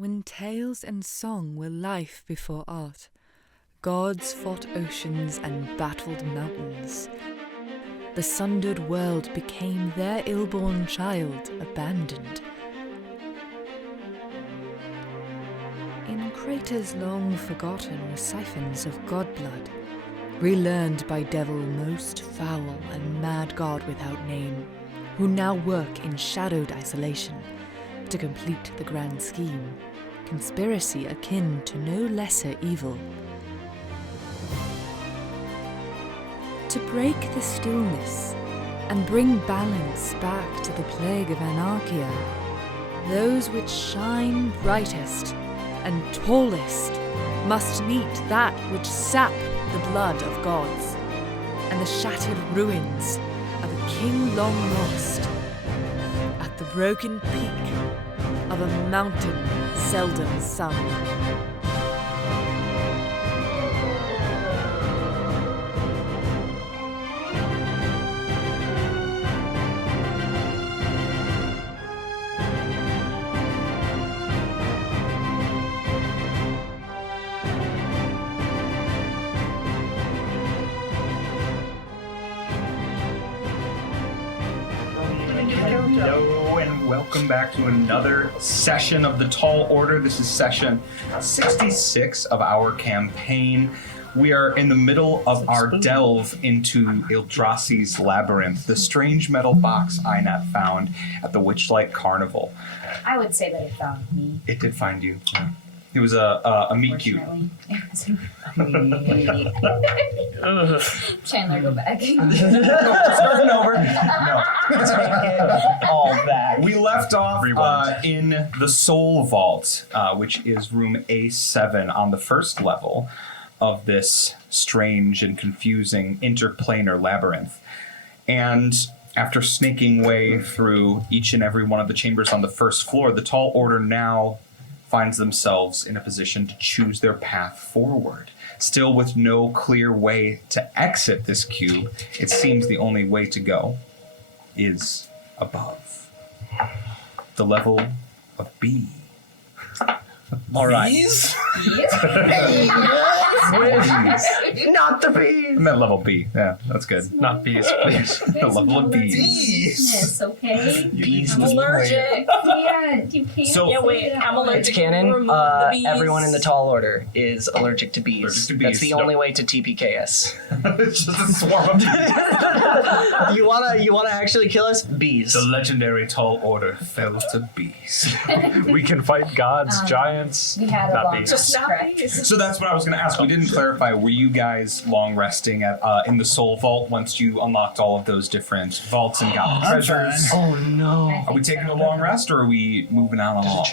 When tales and song were life before art, gods fought oceans and battled mountains. The sundered world became their ill-born child, abandoned. In craters long forgotten were siphons of godblood, relearned by devil most foul and mad god without name, who now work in shadowed isolation to complete the grand scheme, conspiracy akin to no lesser evil. To break the stillness and bring balance back to the plague of anarchia, those which shine brightest and tallest must meet that which sap the blood of gods, and the shattered ruins of a king long lost, at the broken peak of a mountain seldom sung. Hello and welcome back to another session of the Tall Order. This is session 66 of our campaign. We are in the middle of our delve into Illdrassi's Labyrinth, the strange metal box Aynat found at the Witchlight Carnival. I would say that it found me. It did find you. Yeah. It was a meet cute. Chandler, go back. Starting over. No. All back. We left off in the Soul Vault, which is room A7 on the first level of this strange and confusing interplanar labyrinth. And after snaking way through each and every one of the chambers on the first floor, the Tall Order now finds themselves in a position to choose their path forward. Still with no clear way to exit this cube, it seems the only way to go is above. The level of B. All right. Bees? Not the bees. I meant level B. Yeah, that's good. Not bees, please. The level of bees. Yes, okay. Bees. I'm allergic. Yeah, you can't. So- Yeah, wait, I'm allergic. It's canon. Remove the bees. Everyone in the Tall Order is allergic to bees. Allergic to bees. That's the only way to TPKS. It's just a swarm of bees. You wanna actually kill us? Bees. The legendary Tall Order fell to bees. We can fight gods, giants. We had a Not long bees. rest, Just not correct? bees. So that's what I was going to ask. We didn't clarify. Were you guys long resting at in the Soul Vault once you unlocked all of those different vaults and got the treasures? Oh no. Are we taking a long rest or are we moving on along?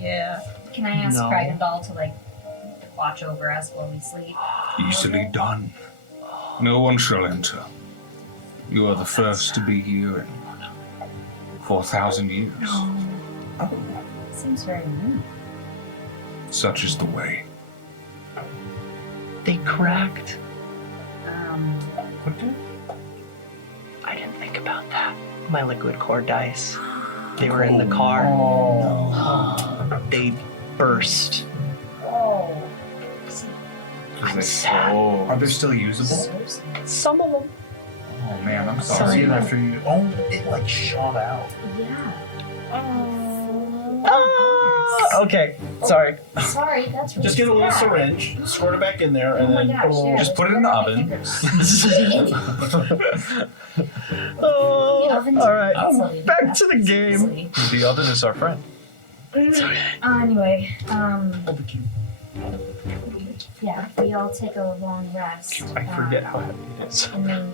Yeah. Can I ask No. Brayden to watch over us while we sleep? Easily done. No one shall enter. You are the first to be here in 4,000 years. Oh. Seems very new. Such is the way. They cracked. What? I didn't think about that. My liquid core dice. They were in the car. Oh. They burst. Oh. I'm sad. Are they still usable? So sad. Some of them. Oh man, I'm Sorry. sorry. After you, it like shot out. Yeah. Okay, sorry. Sorry, that's really Just get a little sad. syringe, squirt it back in there, and Oh my then gosh, yeah, just put it in the oven. Oh, oven's all right. easily- Back to the game. easily. The oven is our friend. Anyway, Hold the cube. yeah, if we all take a long rest. I forget how heavy it is. And then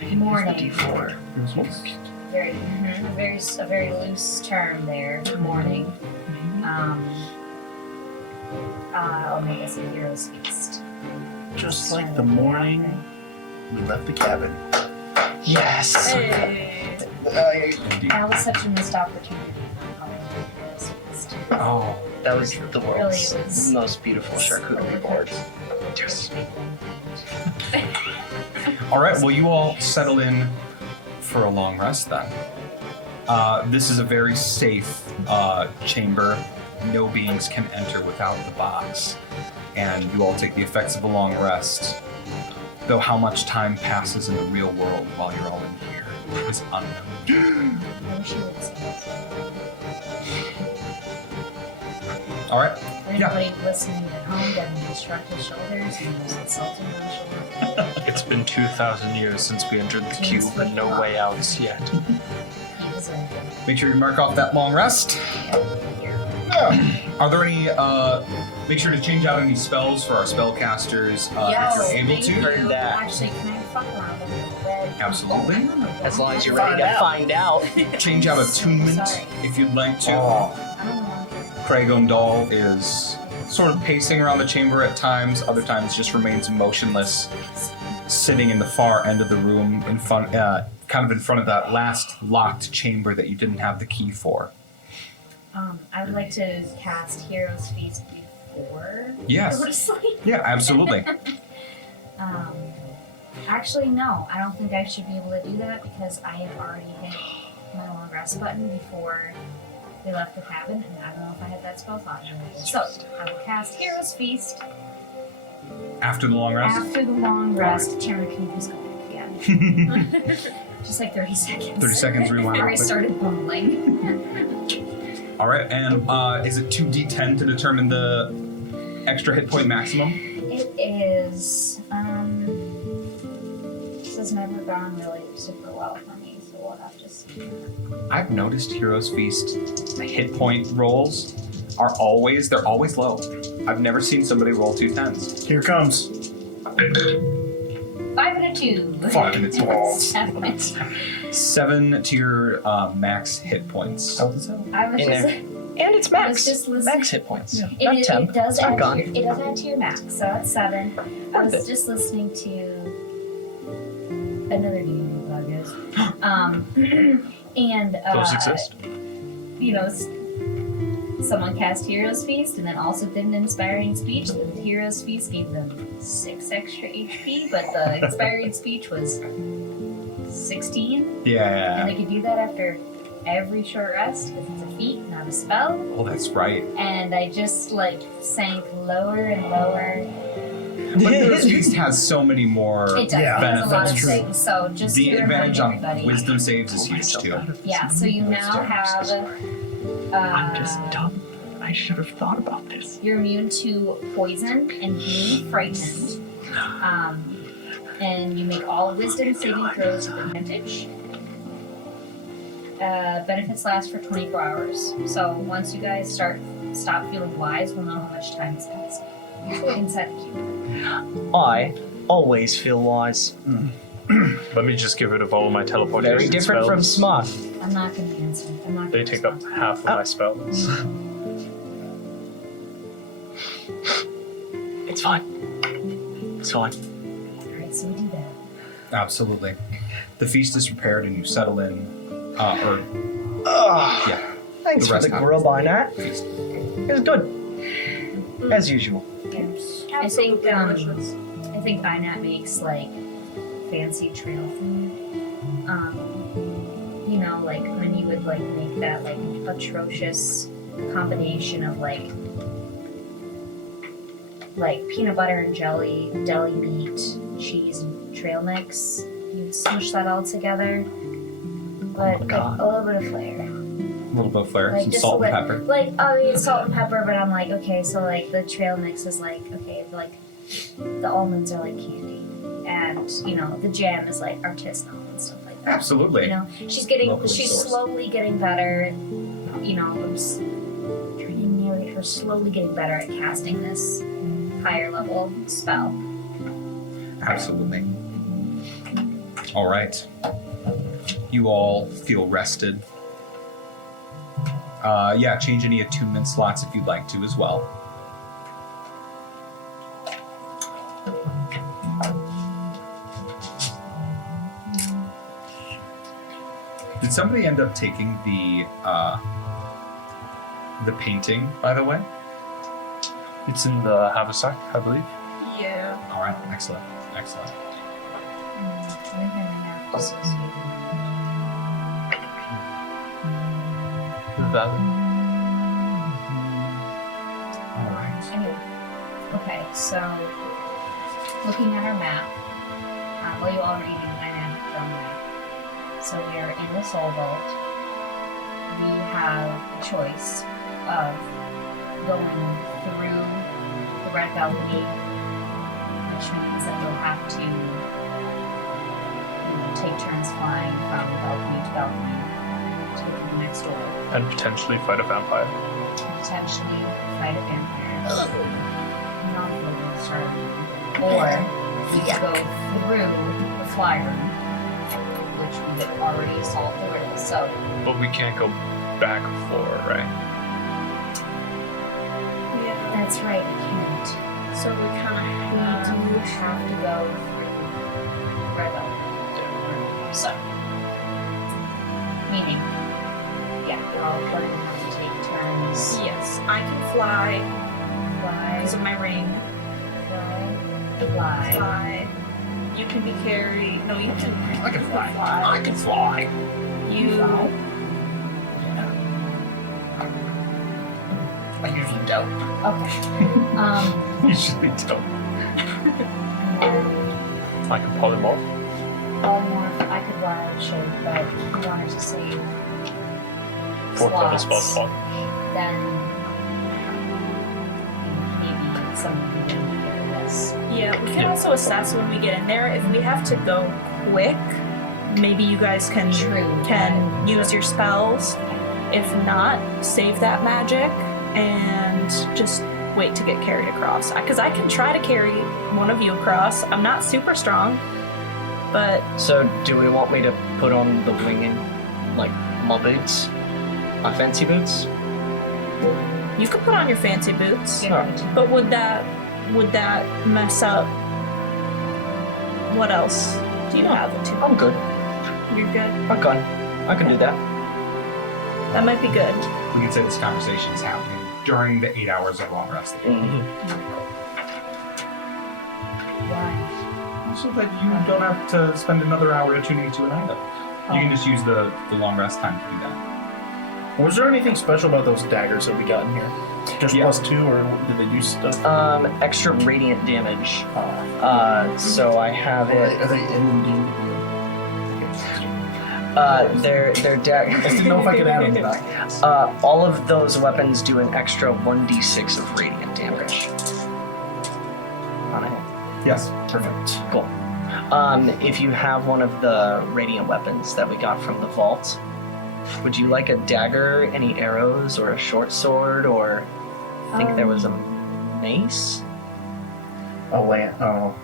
I can morning. use the D4. a very loose term there. Morning. I'll make us a hero's feast. Just like the morning we left the cabin. Yes. Hey. That was such a missed opportunity. Hero's feast. Oh. That was the world's Really was. most beautiful charcuterie board. Yes. All right, well, you all settle in for a long rest then. This is a very safe chamber. no beings can enter without the box, and you all take the effects of a long rest. Though how much time passes in the real world while you're all in here is unknown. I wish you would say All right. For anybody listening at home that may shrug his shoulders and was insulting on the shoulder, It's been 2,000 years since we entered the cube and no way out yet. he was a Make sure you mark off that long rest. Are there any, make sure to change out any spells for our spellcasters if you're able thank to. you. that. Actually, can I fuck around with the red? Absolutely. As long as you're ready to find out. Change out attunement Sorry. if you'd like to. I don't know. Craig Ondal is sort of pacing around the chamber at times, other times just remains motionless, sitting in the far end of the room, in front, kind of in front of that last locked chamber that you didn't have the key for. I would like to cast Hero's Feast before Yes. I go to sleep. Yeah, absolutely. Actually, no. I don't think I should be able to do that because I have already hit my long rest button before we left the cabin, and I don't know if I had that spell slot. So, I will cast Hero's Feast After the long rest? after the long rest. Chandler, can you please go back again? Just like 30 seconds. 30 seconds, rewind Before I real quick. started bumbling. All right, and is it 2d10 to determine the extra hit point maximum? It is, this has never gone really super well for me, so we'll have to see. I've noticed Heroes Feast hit point rolls are always, they're always low. I've never seen somebody roll 2 10s. Here comes. 5 and a 2. 5 and a 2. 7. 7 to your max hit points. I was In just, there. And it's I was max. just listening. Max hit points. Not It 10. does It's not add gone. to your, it does add to your max, so that's 7. I was Perfect. just listening to another D&D podcast. And Those exist? you know, someone cast Hero's Feast and then also did an inspiring speech. The Hero's Feast gave them 6 extra HP, but the inspiring speech was 16. And Yeah. they could do that after every short rest because it's a feat, not a spell. Oh, that's right. And I just like sank lower and lower. But Heroes Feast has so many more It does. Yeah, It does a lot of benefits. things. So just The to remind advantage on everybody. wisdom saves is huge too. Yeah. So you now have. I'm just dumb. I should have thought about this. You're immune to poison and being frightened. And you make all wisdom saving throws with advantage. Benefits last for 24 hours. So once you guys stop feeling wise, we'll know how much time has passed. Inside the cube. I always feel wise. Let me just get rid of all of my teleportation Very different from spells. smart. I'm not going to answer. I'm not. They gonna take up respond. half of my spells. It's fine. It's fine. Alright, so we do that. Absolutely. The feast is prepared and you settle in. Yeah. Thanks The for rest the happens. grub, Aynat. Feast. It was good. As usual. I think Aynat makes like fancy trail food. You know, like when you would like make that like atrocious combination of like peanut butter and jelly, deli meat, cheese, and trail mix. You smush that all together, but like, a little bit of flavor. A little bit of flair, Like some just salt a and little, pepper. like salt and pepper, but I'm like, okay, so like the trail mix is like, okay, like the almonds are like candy, and you know the jam is like artisanal and stuff like that. Absolutely. You know, she's Locally sourced. slowly getting better. You know, I'm trying to narrate her slowly getting better at casting this higher level spell. Absolutely. All right. You all feel rested. Yeah, change any attunement slots if you'd like to as well. Did somebody end up taking the painting, by the way? It's in the haversack, I believe. Yeah. All right, excellent, excellent. That. Anyway. Okay, so looking at our map, well, you already knew Aynat from the map. So we are in the Soul Vault. We have a choice of going through the Red Balcony, which means that we'll have to take turns flying from balcony to balcony to get to the next door. And potentially fight a vampire. Potentially fight a vampire. Not looking to start. Or we could go through the fly room, which we had already solved the riddle. So But we can't go back forward, right? Yeah. that's right, we can't. So we kind of We do have to go through Red Velvet. So, meaning, yeah, we're all going to have to take turns. Yes, I can fly Fly, because of my ring. fly. Fly. You can be carried. No, you can. I can fly. Fly. I can fly. You. Fly. I usually don't. Okay. Usually don't. And then I can polymorph. polymorph, I could wild shape, but if we wanted to save 4th level spell slots, slot. then maybe someone can carry this. Yeah, we can also assess when we get in there. If we have to go quick, maybe you guys can use your spells. If not, save that magic and just wait to get carried across. Because I can try to carry one of you across. I'm not super strong, but So, do we want me to put on the winging, like, my boots? My fancy boots? you could put on your fancy boots. Yeah. But would that mess up? What else do you have? I'm good. You're good. I can do that. That might be good. We can say this conversation is happening during the 8 hours of long rest. Why? So that you don't have to spend another hour attuning to an item. You can just use the long rest time to do that. Was there anything special about those daggers that we got in here? Just Yeah. +2, or did they do stuff? Extra radiant damage. Uh, So I have it. are they in They're I didn't know if I could add them to that. all of those weapons do an extra 1d6 of radiant damage. On it. Yes, perfect. Cool. If you have one of the radiant weapons that we got from the vault, would you like a dagger, any arrows, or a short sword, or I think there was a mace? A lamp. Oh,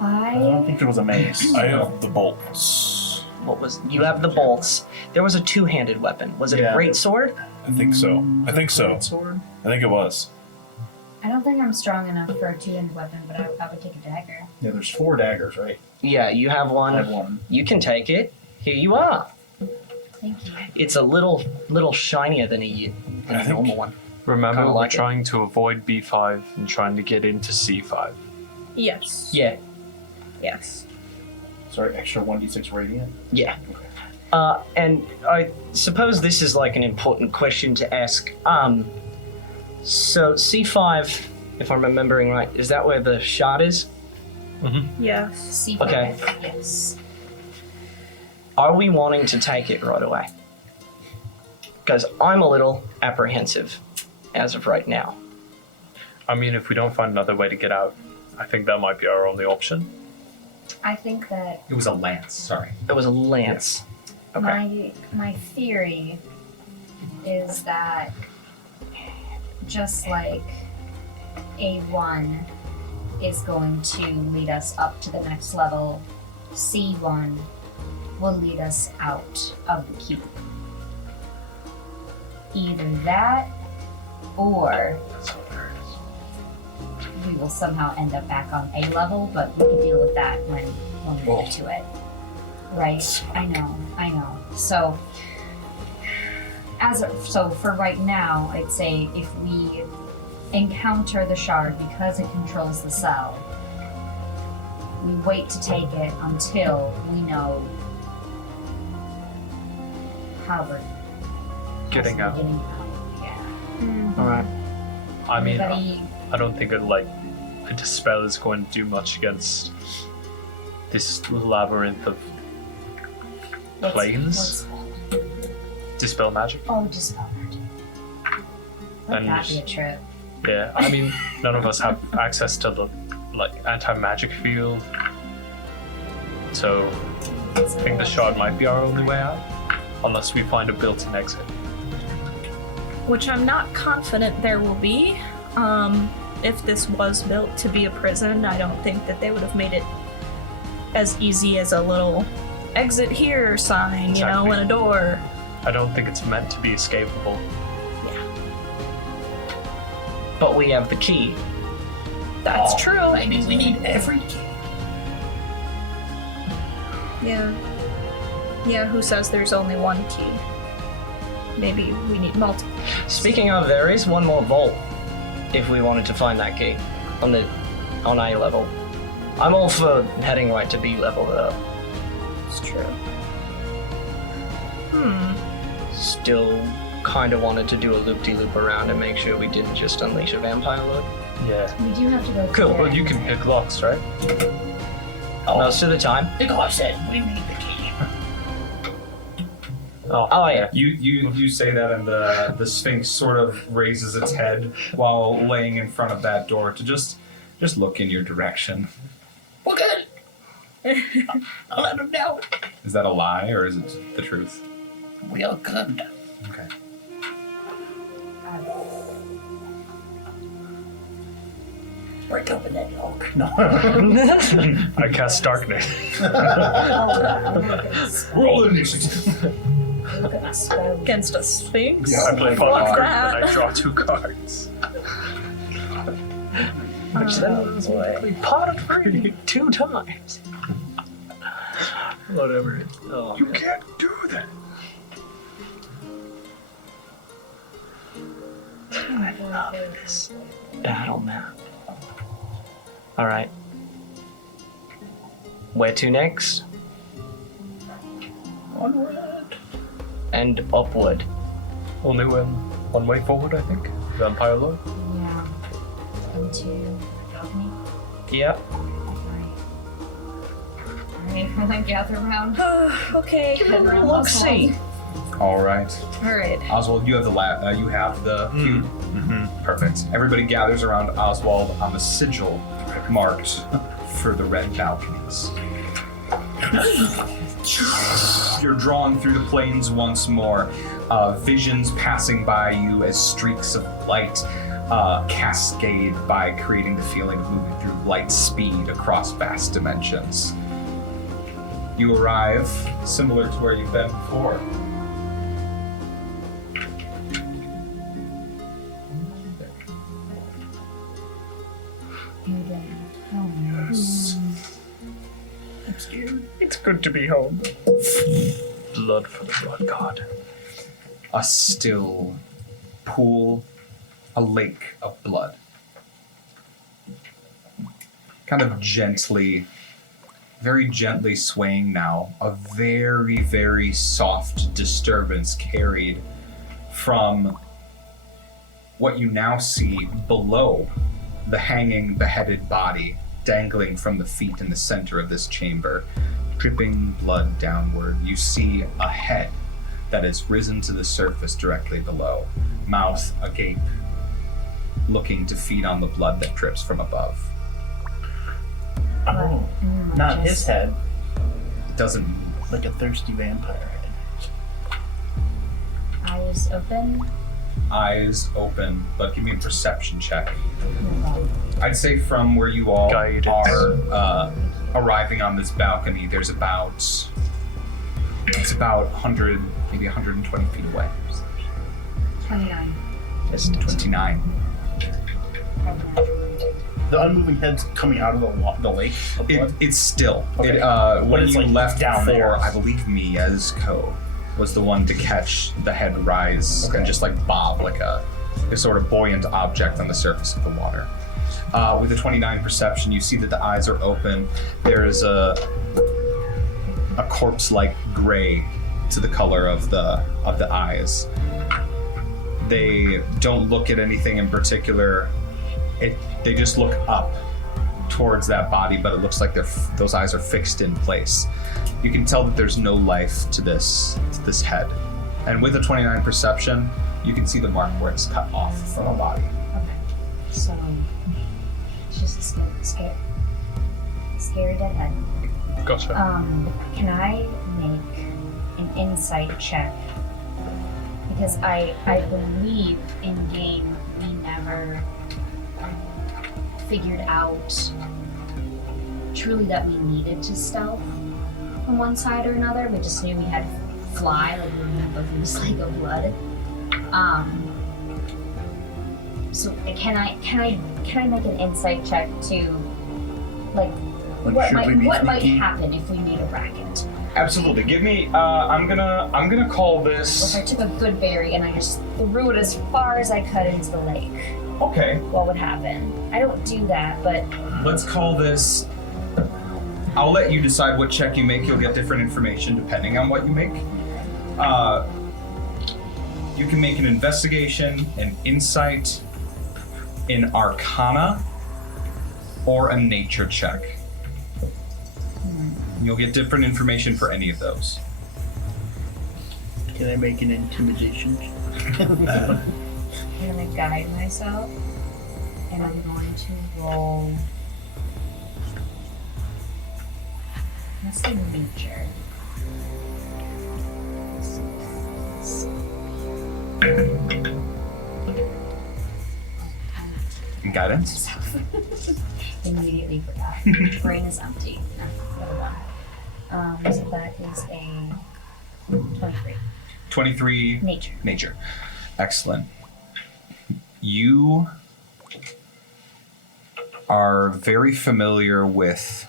I don't I think there was a mace. I have the bolts. What was you have the bolts? There was a two-handed weapon. Was it Yeah. a great sword? I think so. I think so. Sword? I think it was. don't think I'm strong enough for a two-handed weapon, but I would take a dagger. Yeah, there's 4 daggers, right? Yeah, you have I one. have one. You can take it. Here you are. Thank you. It's a little shinier than a think- normal one. Remember, Kinda we're like it. trying to avoid B5 and trying to get into C5. Yes. Yeah, Yes. Sorry, extra 1d6 radiant. yeah. And I suppose this is like an important question to ask. So C5, if I'm remembering right, is that where the shard is? Yes. C5. Okay. Yes. Are we wanting to take it right away? Because I'm a little apprehensive as of right now. I mean, if we don't find another way to get out, I think that might be our only option. I think that It was a lance, sorry. It was a lance. Okay. my theory is that just like A1 is going to lead us up to the next level, C1 will lead us out of the cube. Either that, or we will somehow end up back on A level, but we can deal with that when we get to it. Right? I know. So, so for right now, I'd say if we encounter the shard because it controls the cell, we wait to take it until we know how we're Getting out. Yeah. All right. I mean, Everybody, I don't think a dispel is going to do much against this labyrinth of planes. Dispel magic. Oh, dispel magic. Would And- that be a trip? Yeah, I mean, none of us have access to the anti-magic field, so I think the shard might be our only way out, unless we find a built-in exit. Which I'm not confident there will be. If this was built to be a prison, I don't think that they would have made it as easy as a little exit here sign, you know, Exactly. and a door. I don't think it's meant to be escapable. But we have the key. That's true. Maybe we need every key. Yeah. Yeah, who says there's only one key? Maybe we need multiple. Speaking of, there is one more vault if we wanted to find that key on A level. I'm all for heading right to B level though. It's true. Still kind of wanted to do a loop-de-loop around and make sure we didn't just unleash a vampire load. Yeah. We do have to go. Cool. there. Well, you can pick locks, right? Most of the time. The guy said we need the key. Oh yeah. You say that, and the Sphinx sort of raises its head while laying in front of that door to just look in your direction. We're good. I'll let him know. Is that a lie or is it the truth? We are good. Okay. Break open that lock. No. I cast darkness. Roll initiative. Look at the spell. Against a sphinx? Yeah, I play Fuck Valkin, that. and I draw 2 cards. Which then was likely part of free 2 times. Whatever it is. Oh, man. Can't do that. I love this battle map. Alright. Where to next? Onward. And upward. Only one way forward, I think. Vampire Lord. Yeah. Into balcony. Yep. Alright, we'll then gather around. Okay. Head around Look, Ozwald. see. All right, Alright. Oswald, you have the cube. Perfect. Everybody gathers around Oswald on the sigil marked for the red balconies. You're drawn through the plains once more. Visions passing by you as streaks of light cascade by, creating the feeling of moving through light speed across vast dimensions. You arrive similar to where you've been before. It's good to be home. Blood for the blood god. A still pool, a lake of blood. Kind of gently, very gently swaying now, a very, very soft disturbance carried from what you now see below the hanging, beheaded body dangling from the feet in the center of this chamber, dripping blood downward. You see a head that has risen to the surface directly below, mouth agape, looking to feed on the blood that drips from above. Oh, not his head. Doesn't move. Like a thirsty vampire head. Eyes open. Eyes open, but give me a perception check. I'd say from where you all Guidance. are arriving on this balcony, it's about 100, maybe 120 feet away. 29. Just 29. The unmoving head's coming out of the lake of blood. It's still. Okay. When But it's, you like, left down before, there. I believe Mieszko was the one to catch the head rise and just like bob like a sort of buoyant object on the surface of the water. With a 29 perception, you see that the eyes are open. There is a corpse-like gray to the color of the eyes. They don't look at anything in particular. They just look up towards that body, but it looks like those eyes are fixed in place. You can tell that there's no life to this head. And with a 29 perception, you can see the mark where it's cut off from a body. Okay. So, it's just a scary dead head. Gotcha. Can I make an insight check? Because I believe in game we never figured out truly that we needed to stealth from one side or another. We just knew we had to fly, like we were gonna go through this lake of blood. So can I make an insight check to like what might happen if we made a racket? Absolutely. Give me. I'm gonna call this. If I took a good berry and I just threw it as far as I could into the lake, Okay. what would happen? I don't do that, but Let's call this. I'll let you decide what check you make. You'll get different information depending on what you make. You can make an investigation, an insight, an arcana, or a nature check. You'll get different information for any of those. Can I make an intimidation? I'm gonna guide myself, and I'm going to roll. Let's say nature. Guidance? Immediately forgot. Brain is empty. Never done. So that is a 23. 23. Nature. Excellent. You are very familiar with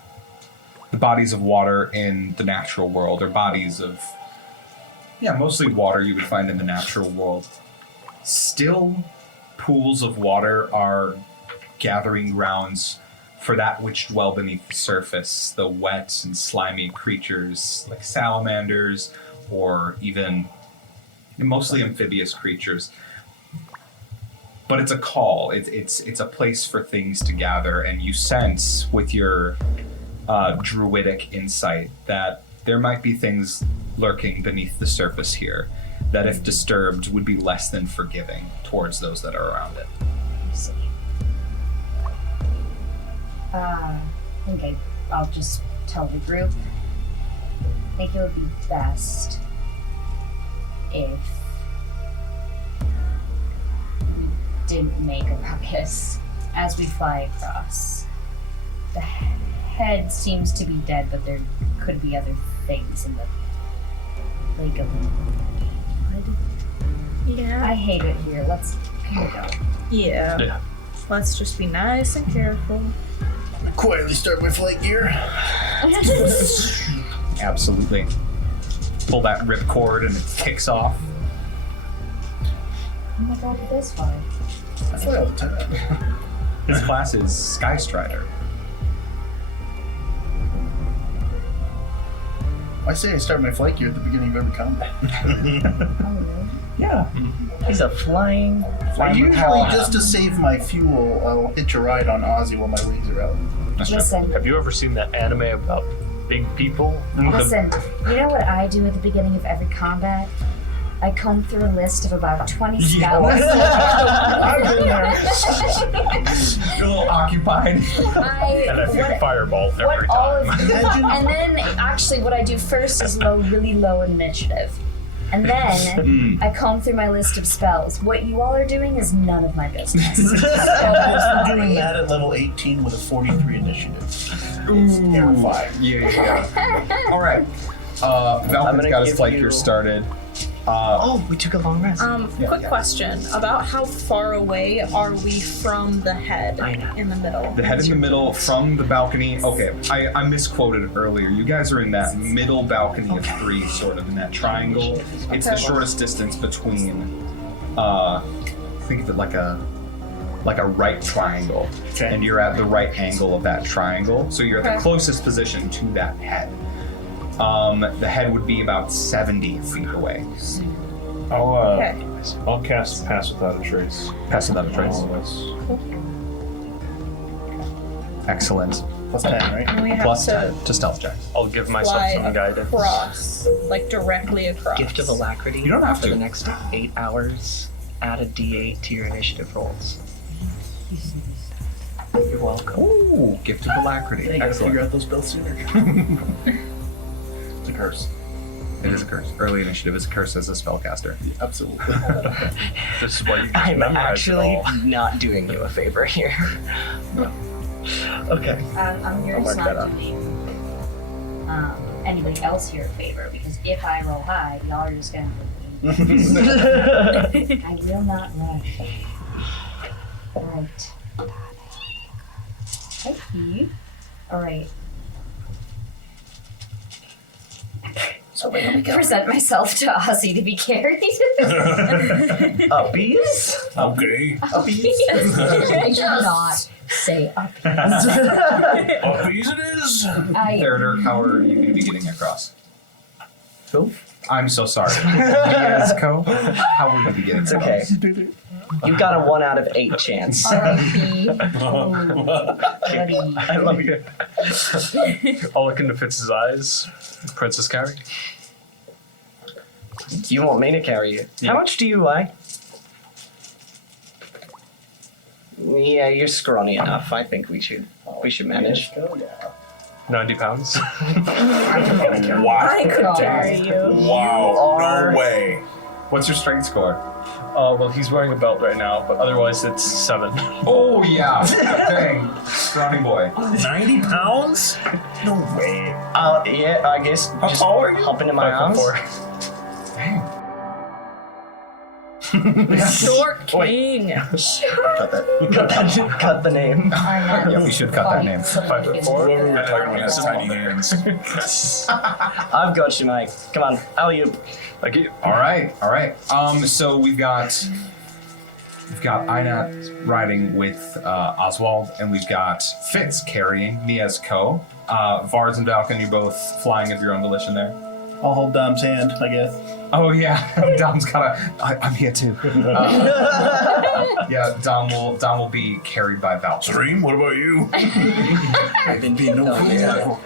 the bodies of water in the natural world, or bodies of, mostly water you would find in the natural world. Still, pools of water are gathering grounds for that which dwell beneath the surface, the wet and slimy creatures like salamanders, or even mostly amphibious creatures. But it's a call. It's a place for things to gather, and you sense with your druidic insight that there might be things lurking beneath the surface here that, if disturbed, would be less than forgiving towards those that are around it. See. I think I'll just tell the group. I think it would be best if we didn't make a ruckus as we fly across. The head seems to be dead, but there could be other things in the lake of blood. Yeah. I hate it here. Let's go. Yeah. Let's just be nice and careful. Quietly start my flight gear. Absolutely. Pull that ripcord and it kicks off. Oh my god, it is fun. I fly all the time. His class is Sky Strider. I say I start my flight gear at the beginning of every combat. Oh, really? Yeah. He's a flying Usually, metallic. just to save my fuel, I'll hitch a ride on Ozzy while my wings are out. Listen, Have you ever seen that anime about big people? listen. You know what I do at the beginning of every combat? I comb through a list of about 20 spells. I've been there. You're a little occupied. And I think fireball every what all time. of, and then actually what I do first is really low initiative. And then I comb through my list of spells. What you all are doing is none of my business. I'm doing that at level 18 with a 43 initiative. It's terrifying. Yeah. All right. Valkin's gonna got his give flight you- gear started. We took a long rest. Quick question about how far away are we from the head Aynat. in the middle? The head in the middle from the balcony. Okay, I misquoted earlier. You guys are in that middle balcony of three, sort of in that triangle. It's the shortest distance between. Think of it like a right triangle, Okay. and you're at the right angle of that triangle. So you're at the Okay. closest position to that head. The head would be about 70 feet away. I'll Okay. checks. I'll cast Pass Without a Trace. Pass without a trace. All of us. Excellent. Plus 10, right? And we have Plus to 10 to stealth check. I'll give myself fly some guidance. across, like directly across. Gift of Alacrity. You don't have for to. the next 8 hours. Add a D8 to your initiative rolls. You're welcome. Ooh, gift of alacrity. Yeah, you gotta figure Excellent. out those spells sooner. It's a curse. It is a curse. Early initiative is a curse as a spellcaster. Absolutely. This is why you I'm memorize actually it all. not doing you a favor here. Okay. I'm I'll mark just that not up. doing anybody else here a favor because if I roll high, y'all are just gonna. I will not rush. Alright. Thank you. Alright. So wait, let me go. Present myself to Ozzy to be carried. Uppies? Okay. I did not say uppies. Uppies it is. Third, how are you going to be getting across? Who? I'm so sorry. Mieszko, how will you be getting It's across? okay. You've got a 1 out of 8 chance. R.I.P. Buddy. I love you. I'll look into Fitz's eyes. Princess Carrie. You want me to carry you? Yeah. How much do you weigh? Yeah, you're scrawny enough. I think we should manage. 90 pounds. Wow. I could carry you. Wow. are- No way. What's your strength score? Well, he's wearing a belt right now, but otherwise it's 7. Oh, yeah. Dang. Scrawny boy. 90 pounds? No way. Yeah, I guess How just tall are you? hop into my arms. 5'4". Dang. Short king. Cut that. Cut the name. Yeah, we should cut that name. 5'4". Whoever we were talking about has tiny hands. I've got you, Mike. Come on, alley-oop. Like you. All right. So we've got Aynat riding with Ozwald, and we've got Fitz carrying Mieszko. Vars and Valkin, you're both flying of your own volition there. I'll hold Dom's hand, I guess. Oh yeah, Dom's I'm here too. Yeah, Dom will be carried by Valkin. Stream, what about you? I've been being no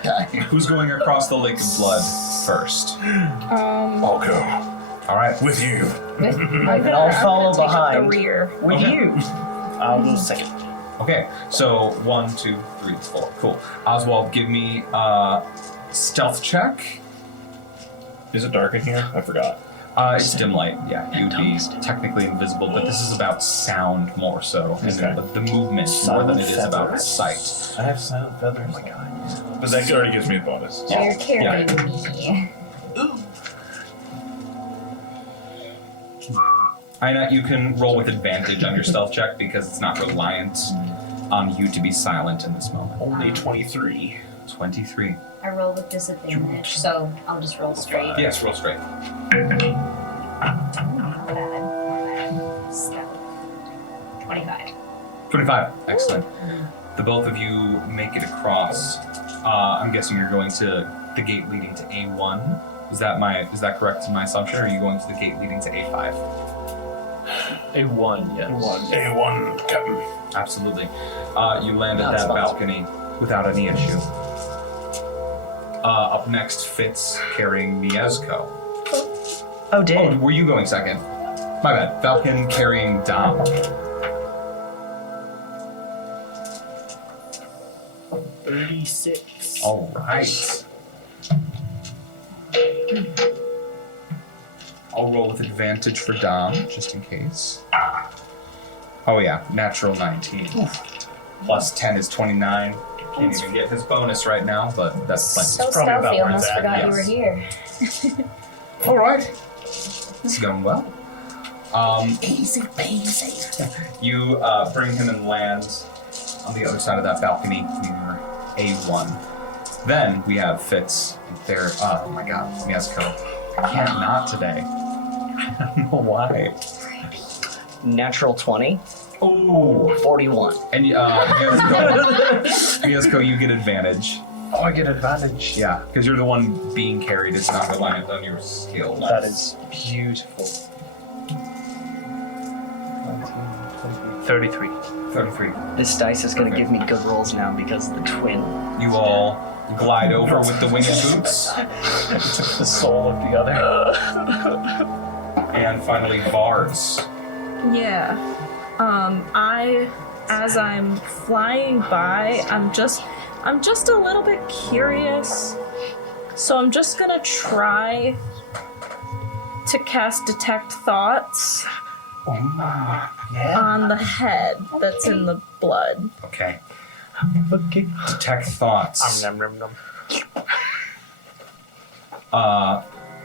guy. Who's going across the Lake of Blood first? I'll go. All right. With you. I'll follow Take up the behind. rear. With you. I'll go second. Okay. So 1, 2, 3, 4. Cool. Oswald, give me a stealth check. Is it dark in here? I forgot. It's dim light. Yeah, you'd be technically invisible, but this is about sound more so. Okay. The movement more than it is about Feathers. sight. I have silent feathers. Oh my god. But that already gives me a bonus. So you're carrying me. Aynat, you can roll with advantage on your stealth check because it's not reliant on you to be silent in this moment. Only 23. 23. I roll with disadvantage, so I'll just roll straight. Yes, roll straight. Not bad. Stealth. 25. 25. Excellent. The both of you make it across. I'm guessing you're going to the gate leading to A1. Is that correct in my assumption, or are you going to the gate leading to A5? A1, yes. A1, Captain. Absolutely. You land at That's that fine. balcony without any issue. Up next, Fitz carrying Mieszko. Oh, Oh, damn. were you going second? My bad. Valkin carrying Dom. 36. All right. I'll roll with advantage for Dom, just in case. Oh yeah, natural 19. Plus 10 is 29. Can't even get his bonus right now, but that's plenty. So probably about stealthy, where almost it's at, forgot you yes. were here. All right. This is going well. Easy peasy. You bring him and land on the other side of that balcony near A1. Then we have Fitz there. Oh my god, Mieszko. I can't not today. I don't know why. Natural 20. Oh, 41. and Mieszko, you get advantage. Oh, I get advantage. Yeah, because you're the one being carried. It's not reliant on your skill. That is beautiful. 33. 33. This dice is going to give me good rolls now because of the twin. You all glide over with the winged boots. Took the soul of the other. And finally, Vars. Yeah. As I'm flying by, I'm just a little bit curious. So I'm just gonna try to cast Detect Thoughts on the head that's in the blood. Okay. Okay. Detect thoughts. Nom, nom, nom.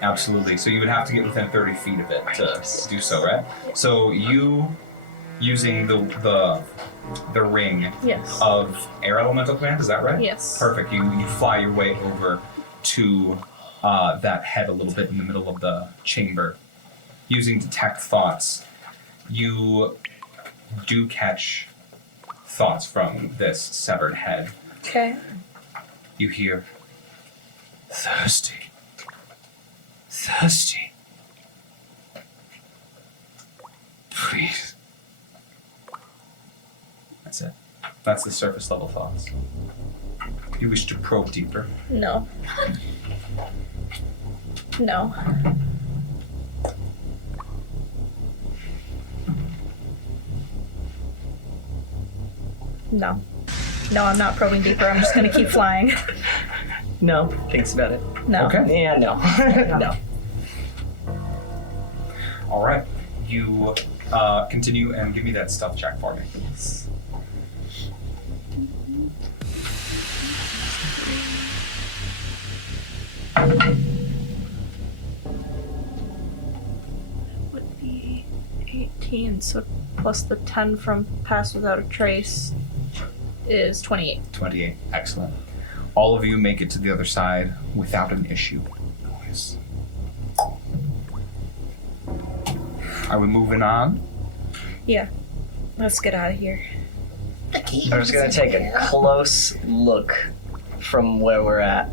Absolutely. So you would have to get within 30 feet of it to do so, right? So you, using the ring Yes. of air elemental command, is that right? Yes. Perfect. You fly your way over to that head a little bit in the middle of the chamber. Using detect thoughts, you do catch thoughts from this severed head. Okay. You hear, thirsty. Thirsty. Please. That's it. That's the surface level thoughts. You wish to probe deeper? No. No. No. No, I'm not probing deeper. I'm just gonna keep flying. No, thinks about it. No. Okay. Yeah, no. No. All right. You continue and give me that stealth check for me. Would be 18, so plus the 10 from Pass Without a Trace is 28. 28. Excellent. All of you make it to the other side without an issue. Nice. Are we moving on? Yeah. Let's get out of here. I'm just going to take a close look from where we're at,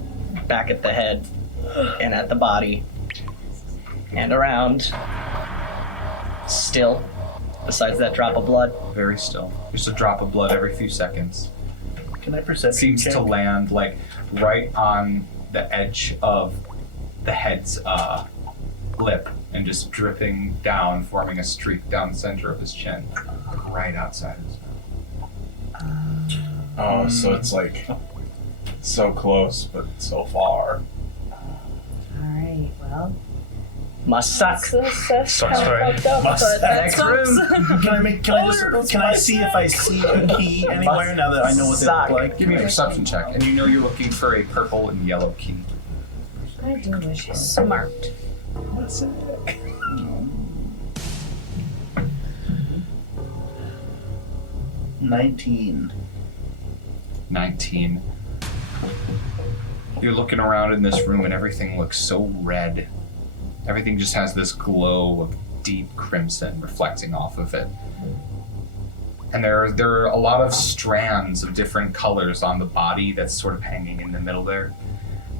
back at the head, and at the body, and around. Still, besides that drop of blood. Very still. Just a drop of blood every few seconds. Can I perception Seems check? to land like right on the edge of the head's lip and just dripping down, forming a streak down the center of his chin, right outside his mouth. Oh, so it's like so close, but so far. Alright, well. Must suck. That's Sorry, kind sorry. of fucked up, Must- but that Next sucks. room. Can I see if I see a key anywhere now that I know what they Suck. look like? Give me a perception check, and you know you're looking for a purple and yellow key. I do wish I Smart. What's it? 19. 19. You're looking around in this room and everything looks so red. Everything just has this glow of deep crimson reflecting off of it. And there are a lot of strands of different colors on the body that's sort of hanging in the middle there.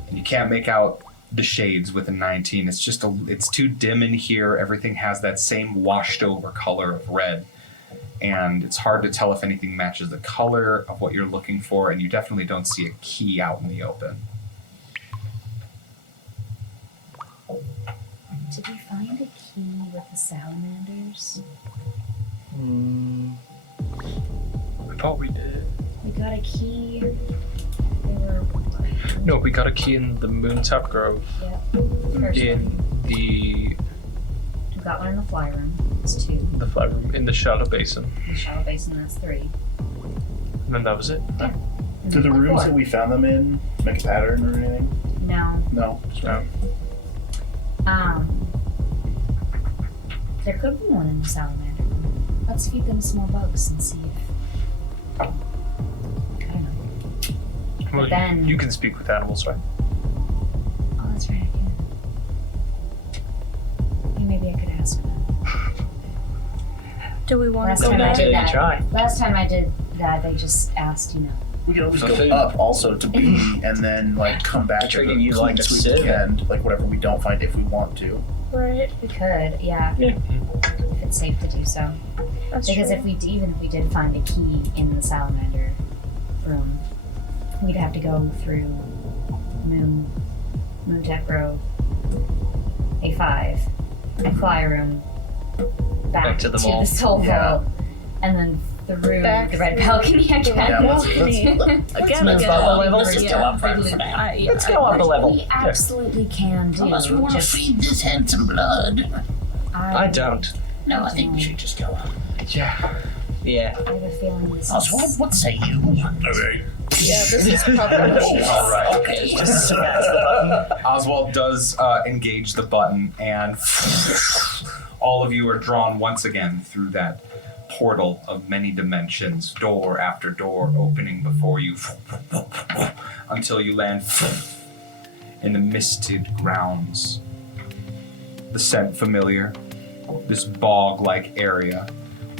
And you can't make out the shades with a 19. It's just it's too dim in here. Everything has that same washed over color of red. And it's hard to tell if anything matches the color of what you're looking for, and you definitely don't see a key out in the open. Did we find a key with the salamanders? I thought we did. We got a key. They were. No, we got a key in the Moontop Grove. Yep. First In one. the We got one in the fly room. That's 2. the fly room. In the Shadow Basin. The shallow basin. That's 3. And then that was it. And Do the then rooms 4. that we found them in make a pattern or anything? No. No. Just right. There could be one in the salamander room. Let's feed them small bugs and see if. I don't know. Well, then- you can speak with animals, right? Oh, that's right. I can. Maybe I could ask them. Do we want Last to go time I back? did that. Try. Last time I did that, they just asked, We can always So go food. up also to B and then like come back to Trigger the you clean like a sweep sieve. again, like whatever we don't find if we want to. Right. We could, yeah. Yeah. If it's it's safe to do so. That's Because true. even if we did find a key in the salamander room, we'd have to go through Moontech Row, A5, a fly room, back to the to mall. the soul Yeah. vault, and then through Back the red through balcony again. Yeah, let's Again, move again. up a level. Let's just go up right for now. Let's go up a level. We absolutely can do. Unless we want to just- feed this handsome blood. I don't. No, I think we should just go up. Yeah. I have a feeling this Oswald, is... what say you? Okay. Yeah, this is probably. All right. Okay. Just smash the button. Oswald does engage the button, and all of you are drawn once again through that portal of many dimensions, door after door opening before you, until you land in the misted grounds. The scent familiar, this bog-like area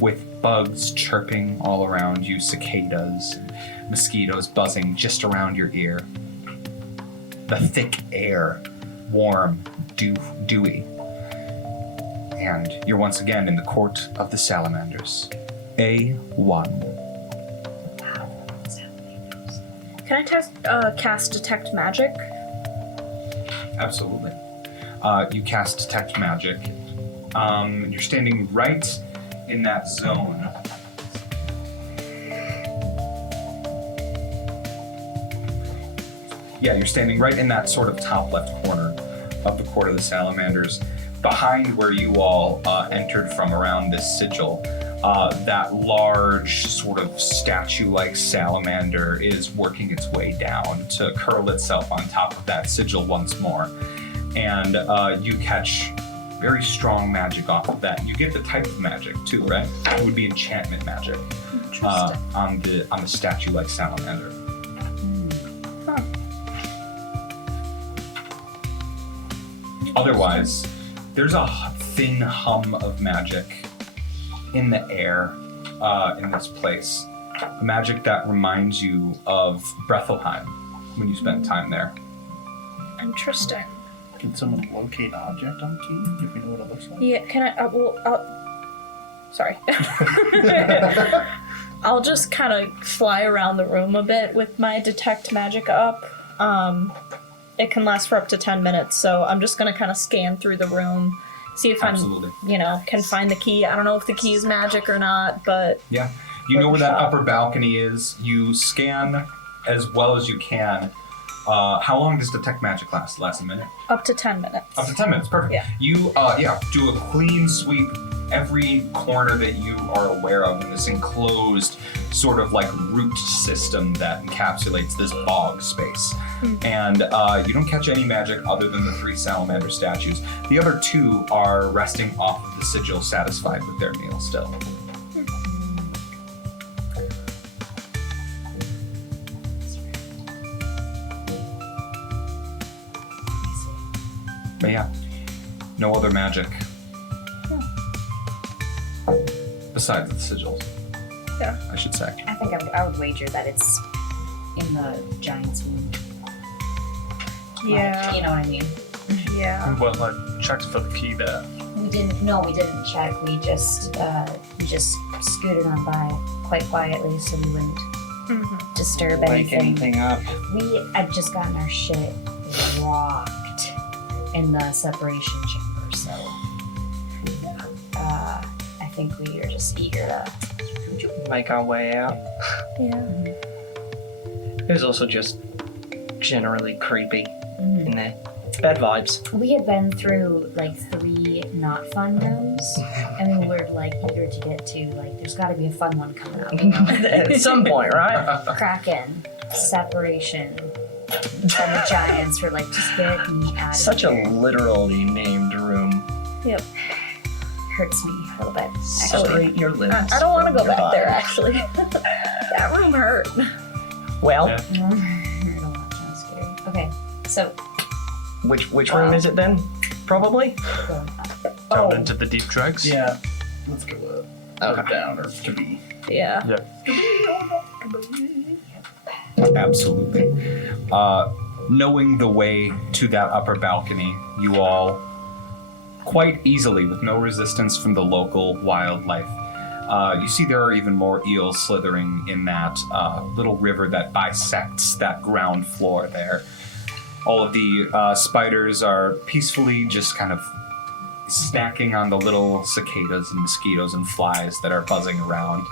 with bugs chirping all around you, cicadas, and mosquitoes buzzing just around your ear. The thick air, warm, dewy. And you're once again in the court of the salamanders. A1. Can I cast Detect Magic? Absolutely. You cast Detect Magic. You're standing right in that zone. Yeah, you're standing right in that sort of top left corner of the Court of the Salamanders, behind where you all entered from around this sigil. That large sort of statue-like salamander is working its way down to curl itself on top of that sigil once more. And you catch very strong magic off of that. You get the type of magic too, right? It would be enchantment magic on the statue-like salamander. Otherwise, there's a thin hum of magic in the air in this place. A magic that reminds you of Brethelheim when you spent time there. Interesting. Can someone locate an object on key if we know what it looks like? Yeah, can I? Sorry. I'll just kind of fly around the room a bit with my Detect Magic up. It can last for up to 10 minutes, so I'm just going to kind of scan through the room, see if Absolutely. can find the key. I don't know if the key is magic or not, but Yeah. You know where that upper balcony is. You scan as well as you can. How long does Detect Magic last? Last a minute? up to 10 minutes. Up to 10 minutes, perfect. Yeah. You, do a clean sweep every corner that you are aware of in this enclosed sort of like root system that encapsulates this bog space. And you don't catch any magic other than the 3 salamander statues. The other 2 are resting off of the sigil, satisfied with their meal still. But yeah, no other magic besides the sigils. Yeah. I should say. I think I would wager that it's in the giant's wound. Yeah. You know what I mean? Yeah. Well, I checked for the key there. We didn't check. We just scooted on by quite quietly so we wouldn't Mm-hmm. disturb Wake anything. anything up. We had just gotten our shit rocked in the separation chamber, so I think we are just eager to. Make our way out. Yeah. It was also just generally creepy Mhm. in there. Bad vibes. We had been through like 3 not fun rooms, and we were like eager to get to like. There's got to be a fun one coming up. You know? At some point, right? Kraken, separation, and the giants were like, just get me out of Such here. a literally named room. Yep. Hurts me a little bit. Actually. Celebrate your limbs. I don't want to from go your back there, body. actually. That room hurt. Well, Yeah. Hurt a lot. That was scary. Okay, so which room is it then? Probably? go Down into the Deep Dreggs? Yeah. Let's go up. Or down, or to be. Yeah. Absolutely. Knowing the way to that upper balcony, you all quite easily with no resistance from the local wildlife. You see there are even more eels slithering in that little river that bisects that ground floor there. All of the spiders are peacefully just kind of snacking on the little cicadas and mosquitoes and flies that are buzzing around.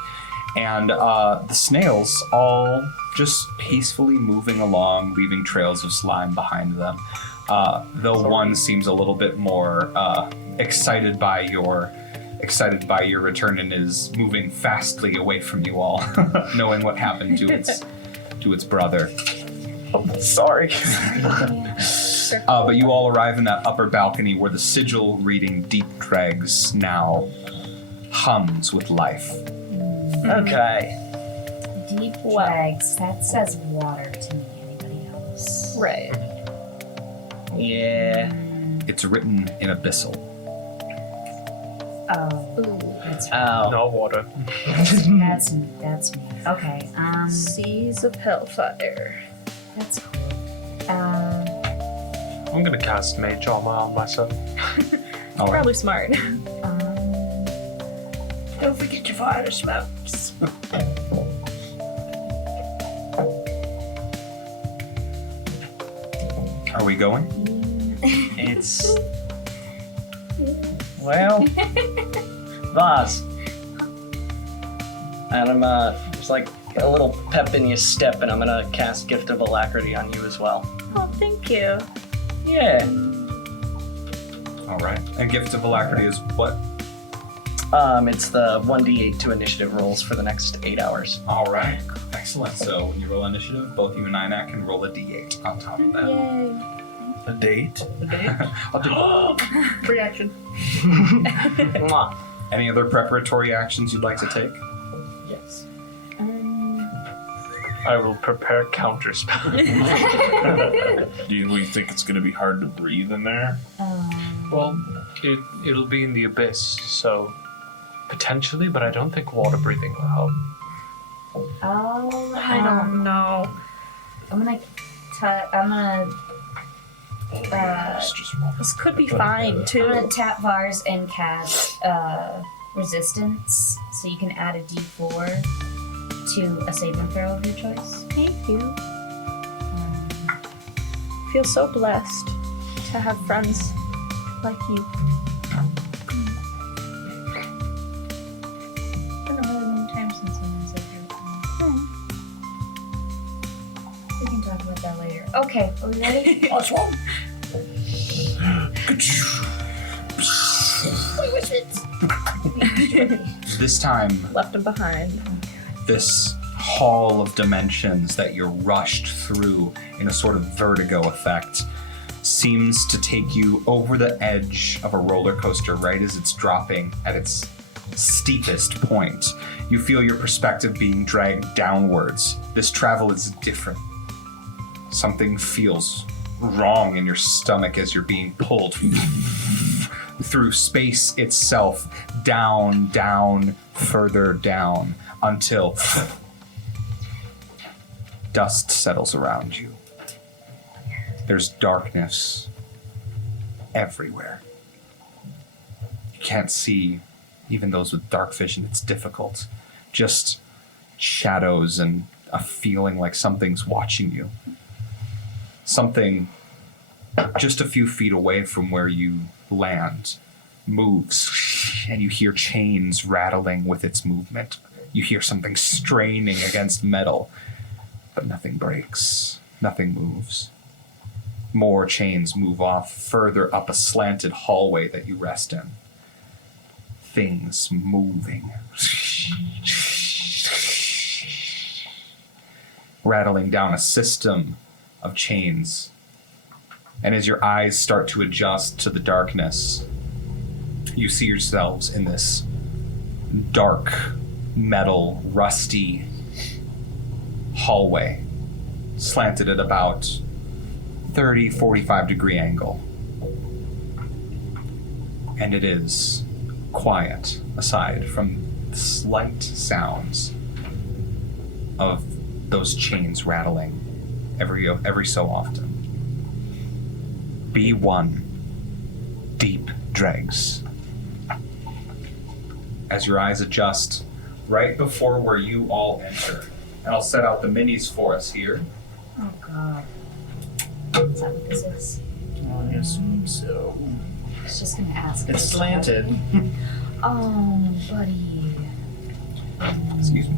And the snails all just peacefully moving along, leaving trails of slime behind them. Though one seems a little bit more excited by your return and is moving fastly away from you all, knowing what happened to its brother. Oh, sorry. But you all arrive in that upper balcony where the sigil reading Deep Dreggs now hums with life. Okay. Deep Dreggs. That says water to me. Anybody else? Right. Yeah. It's written in Abyssal. Oh. Ooh. That's Oh. No water. That's me. Okay. Seas of Hellfire. That's cool. I'm gonna cast Mage Armor on myself. All right. Probably smart. Don't forget your fire smokes. Are we going? It's... Well... Vars. And I'm, it's like a little pep in your step, and I'm gonna cast Gift of Alacrity on you as well. Oh, thank you. Yeah. All right. And Gift of Alacrity is what? It's the 1d8 to initiative rolls for the next 8 hours. All right. Excellent. So when you roll initiative, both you and Aynat can roll a d8 on top of that. Yay. A date? I'll do Free action. Mwah. Any other preparatory actions you'd like to take? Yes. I will prepare counterspell. Do we think it's going to be hard to breathe in there? Well, it'll be in the abyss, so potentially, but I don't think water breathing will help. Oh, I don't know. I'm gonna. It's just wrong. This could be fine, I'm too. gonna tap Vars and cast resistance, so you can add a D4 to a saving throw of your choice. Thank you. Feel so blessed to have friends like you. I don't know how many times since someone said your We can talk about that later. Okay, are we ready? Ozwald. This time, Left him behind. this hall of dimensions that you're rushed through in a sort of vertigo effect seems to take you over the edge of a roller coaster right as it's dropping at its steepest point. You feel your perspective being dragged downwards. This travel is different. Something feels wrong in your stomach as you're being pulled through space itself, down, down, further down, until dust settles around you. There's darkness everywhere. You can't see, even those with dark vision, it's difficult. Just shadows and a feeling like something's watching you. Something just a few feet away from where you land moves, and you hear chains rattling with its movement. You hear something straining against metal, but nothing breaks, nothing moves. More chains move off further up a slanted hallway that you rest in. Things moving. Rattling down a system of chains. And as your eyes start to adjust to the darkness, you see yourselves in this dark, metal, rusty hallway, slanted at about 30, 45 degree angle. And it is quiet, aside from the slight sounds of those chains rattling every so often. B1, Deep Dreggs. Dreggs. As your eyes adjust, right before where you all enter, and I'll set out the minis for us here. Oh god. Is that what this is? I assume so. I was just gonna ask. It's slanted. Oh, buddy. Excuse me.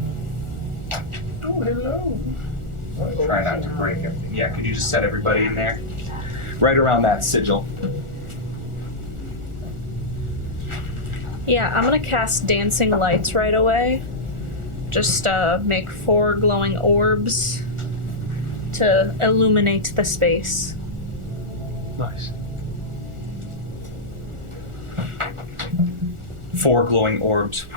Oh, hello. Try not to break it. Yeah, could you just set everybody in there? Right around that sigil. Yeah, I'm gonna cast Dancing Lights right away. Just make 4 glowing orbs to illuminate the space. Nice. 4 glowing orbs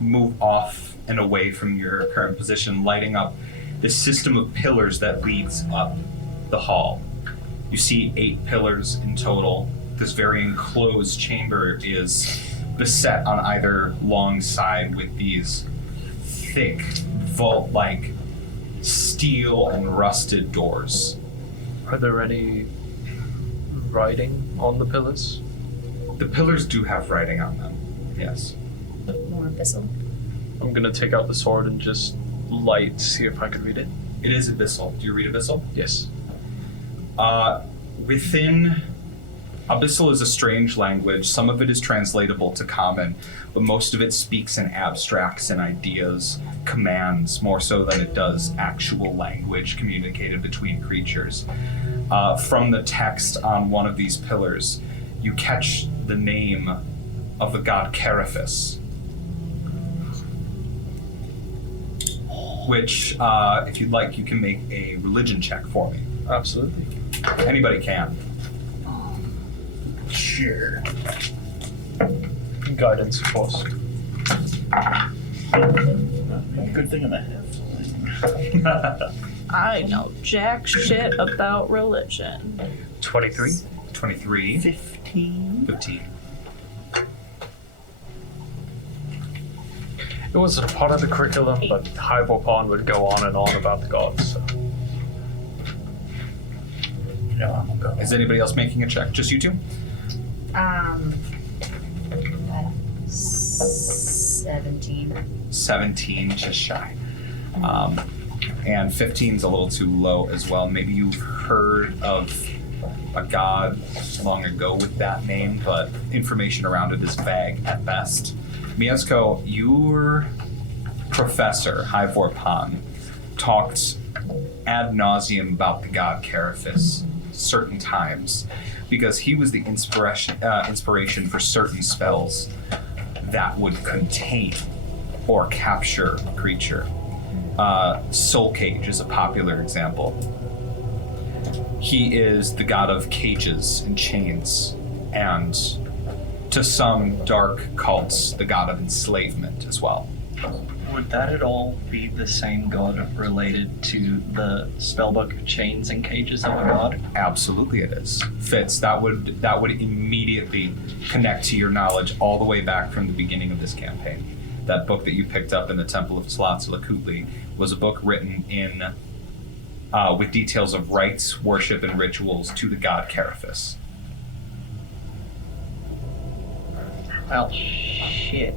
move off and away from your current position, lighting up this system of pillars that leads up the hall. You see 8 pillars in total. This very enclosed chamber is beset on either long side with these thick, vault-like steel and rusted doors. Are there any writing on the pillars? The pillars do have writing on them, yes. More abyssal. I'm gonna take out the sword and just light, see if I can read it. It is abyssal. Do you read abyssal? Yes. Within Abyssal is a strange language. Some of it is translatable to Common, but most of it speaks in abstracts and ideas, commands, more so than it does actual language communicated between creatures. From the text on one of these pillars, you catch the name of the god Carathis, which, if you'd like, you can make a religion check for me. Absolutely. Anybody can. Sure. Guidance, of course. Good thing I'm a half. I know jack shit about religion. 23. 23. 15. 15. It wasn't a part of the curriculum, but Hyperpon would go on and on about the gods. So. No, I'm gonna go. Is anybody else making a check? Just you two? 17. 17, just shy. And 15's a little too low as well. Maybe you've heard of a god long ago with that name, but information around it is vague at best. Mieszko, your professor, Hyvorpan, talked ad nauseum about the god Carathis certain times because he was the inspiration for certain spells that would contain or capture a creature. Soul Cage is a popular example. He is the god of cages and chains, and to some dark cults, the god of enslavement as well. Would that at all be the same god related to the spellbook Chains and Cages of a God? Absolutely it is. Fitz, that would immediately connect to your knowledge all the way back from the beginning of this campaign. That book that you picked up in the Temple of Tzlatzalakutli was a book written in with details of rites, worship, and rituals to the god Carathis. Well, shit.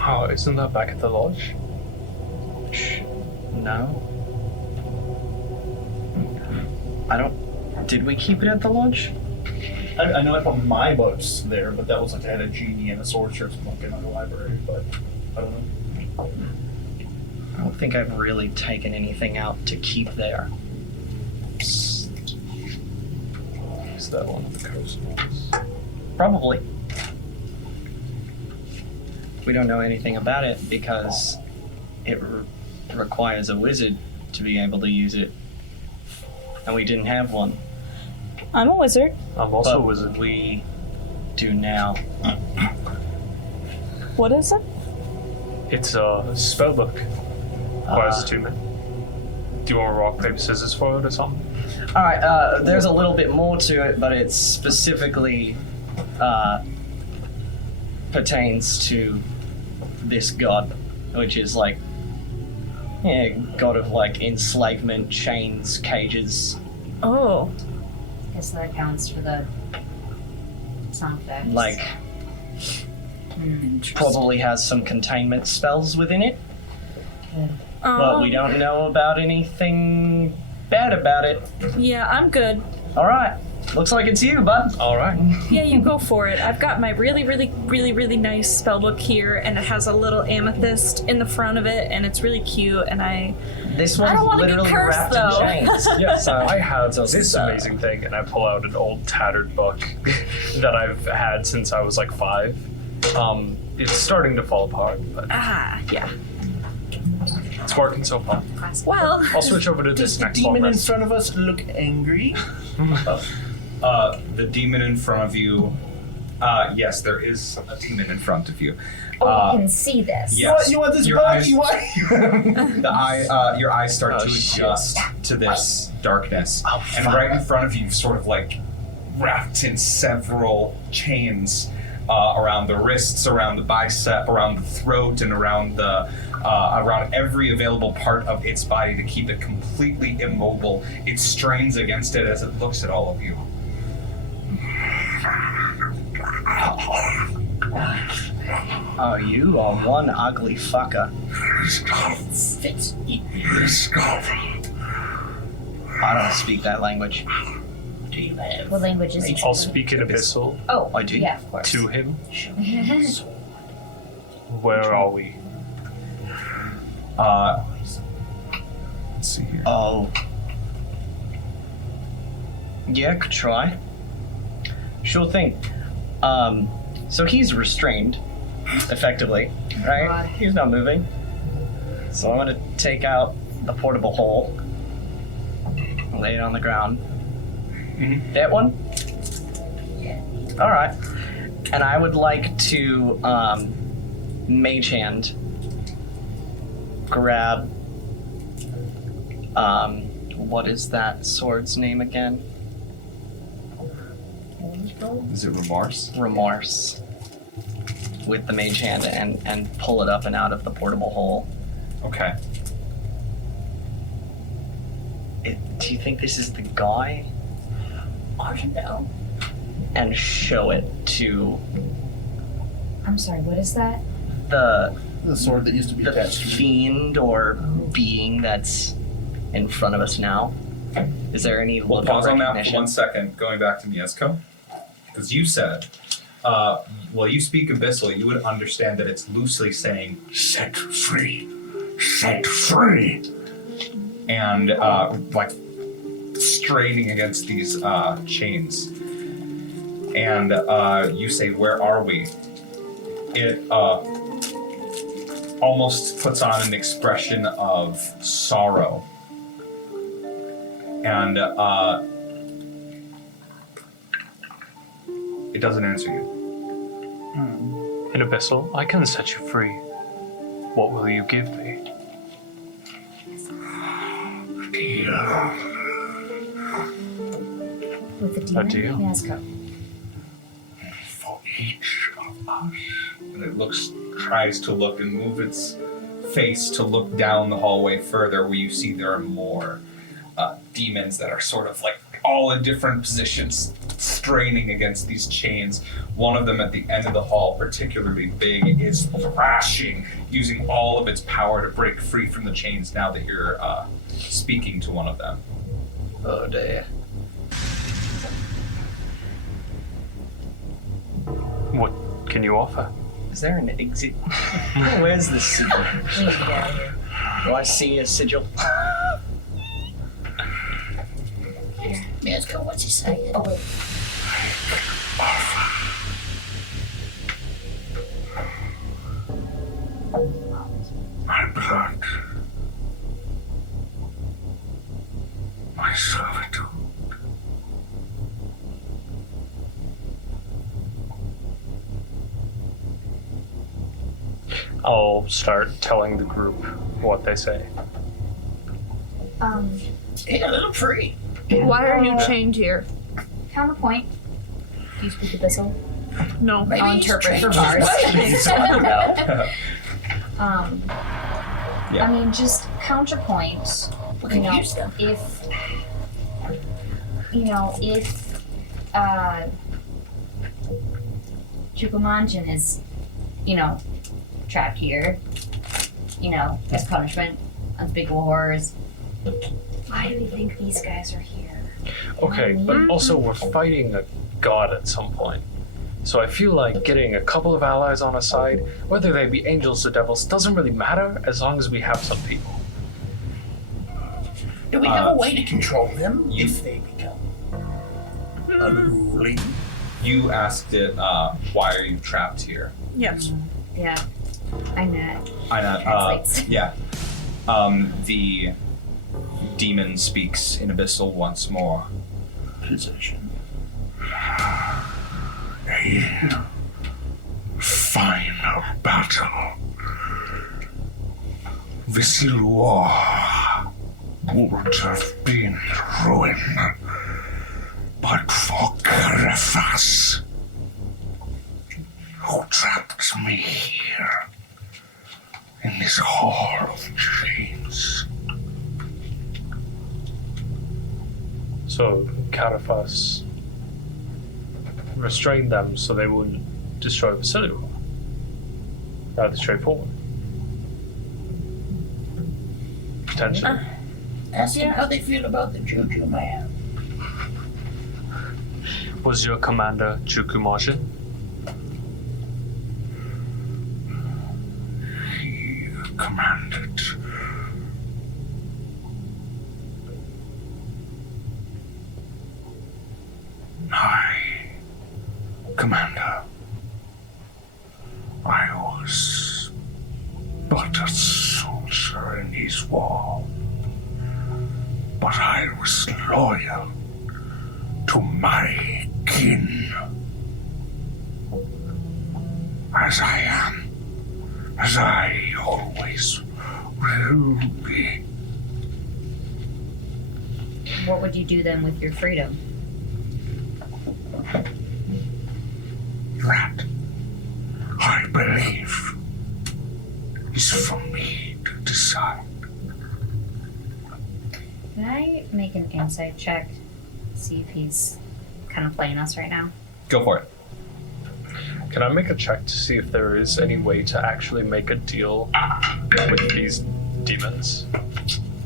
Oh, isn't that back at the lodge? No. I don't... Did we keep it at the lodge? I know I put my books there, but that was like I had a genie and a sorcerer's book in our library, but I don't know. I don't think I've really taken anything out to keep there. Is that one of the coast ones? Probably. We don't know anything about it because it requires a wizard to be able to use it. And we didn't have one. I'm a wizard. I'm also But a wizard. we do now. What is it? It's a spellbook. Requires 2 men. Do you want rock, paper, scissors for it or something? Alright, there's a little bit more to it, but it specifically pertains to this god, which is like, yeah, god of like enslavement, chains, cages. Oh. Guess that accounts for the sound effects. Like, probably has some containment spells within it. But we don't know about anything bad about it. Yeah, I'm good. All right. Looks like it's you, bud. All right. Yeah, you go for it. I've got my really nice spellbook here, and it has a little amethyst in the front of it, and it's really cute. And This I one's don't wanna get literally cursed, wrapped though. in chains. Yeah, So I have it's this also- amazing thing, and I pull out an old tattered book that I've had since I was like 5. It's starting to fall apart, but yeah. it's working so far. Well, I'll switch over to Does this the next long demon in rest. front of us look angry? The demon in front of you. Yes, there is a demon in front of you. Oh, you can see this. Yes. You want this Your bug? eyes- You want? Your eyes start Oh, to shit. adjust to this darkness, and fuck. right in front of you, sort of like wrapped in several chains around the wrists, around the bicep, around the throat, and around every available part of its body to keep it completely immobile. It strains against it as it looks at all of you. Oh, you are one ugly fucker. I don't speak that language. What language is it? I'll speak in Abyssal Oh, I do. yeah, of course. to him. Where are we? Let's see here. Oh. Yeah, could try. Sure thing. So he's restrained, effectively, right? God. He's not moving. So I'm gonna take out the portable hole, lay it on the ground. Mhm. That one? Yeah. All right. And I would like to mage hand grab. What is that sword's name again? Is it remorse? Remorse. With the mage hand and pull it up and out of the portable hole. Okay. Do you think this is the guy? I don't know. And show it to I'm sorry, what is that? the The sword that used to be the attached to me. fiend or being that's in front of us now. Is there any We'll look pause of on that for recognition? 1 second, going back to Mieszko. Because you said, you speak Abyssal, you would understand that it's loosely saying, set free, set free. And, straining against these chains. And you say, where are we? It almost puts on an expression of sorrow. And it doesn't answer you. In Abyssal, I can set you free. What will you give me? With the demon? deal. Mieszko. For each of us. And it tries to look and move its face to look down the hallway further, where you see there are more demons that are sort of like all in different positions, straining against these chains. One of them at the end of the hall, particularly big, is thrashing, using all of its power to break free from the chains now that you're speaking to one of them. Oh dear. What can you offer? Is there an exit? Where's the sigil? We need to get out of here. Do I see a sigil? Mieszko, what's he saying? Oh, wait. My blood. My servitude. I'll start telling the group what they say. Hey, a little free. Why are you chained here? Counterpoint. Do you speak Abyssal? No. I'll interpret for Vars. Yeah. I mean, just counterpoint. You know, if Chukumanjin is, trapped here, as punishment. Unspeakable horrors. Why do we think these guys are here? Okay, but also we're fighting a god at some point. So I feel like getting a couple of allies on a side, whether they be angels or devils, doesn't really matter as long as we have some people. Do we have a way to control them if they become unruly? You asked it, why are you trapped here? Yes. Yeah. Aynat. Aynat, yeah. The demon speaks in Abyssal once more. Possession. A final battle. The Civil War would have been ruin, but for Karafas, who trapped me here in this hall of chains. So Karafas restrained them so they wouldn't destroy the Civil War. Rather straightforward. Potentially. Ask them how they feel about the Juju man. Was your commander Chukumashi? He commanded Commander, I was but a soldier in his war, but I was loyal to my kin, as I am, as I always will be. What would you do then with your freedom? That, I believe, is for me to decide. Can I make an insight check? See if he's kind of playing us right now. Go for it. Can I make a check to see if there is any way to actually make a deal with these demons?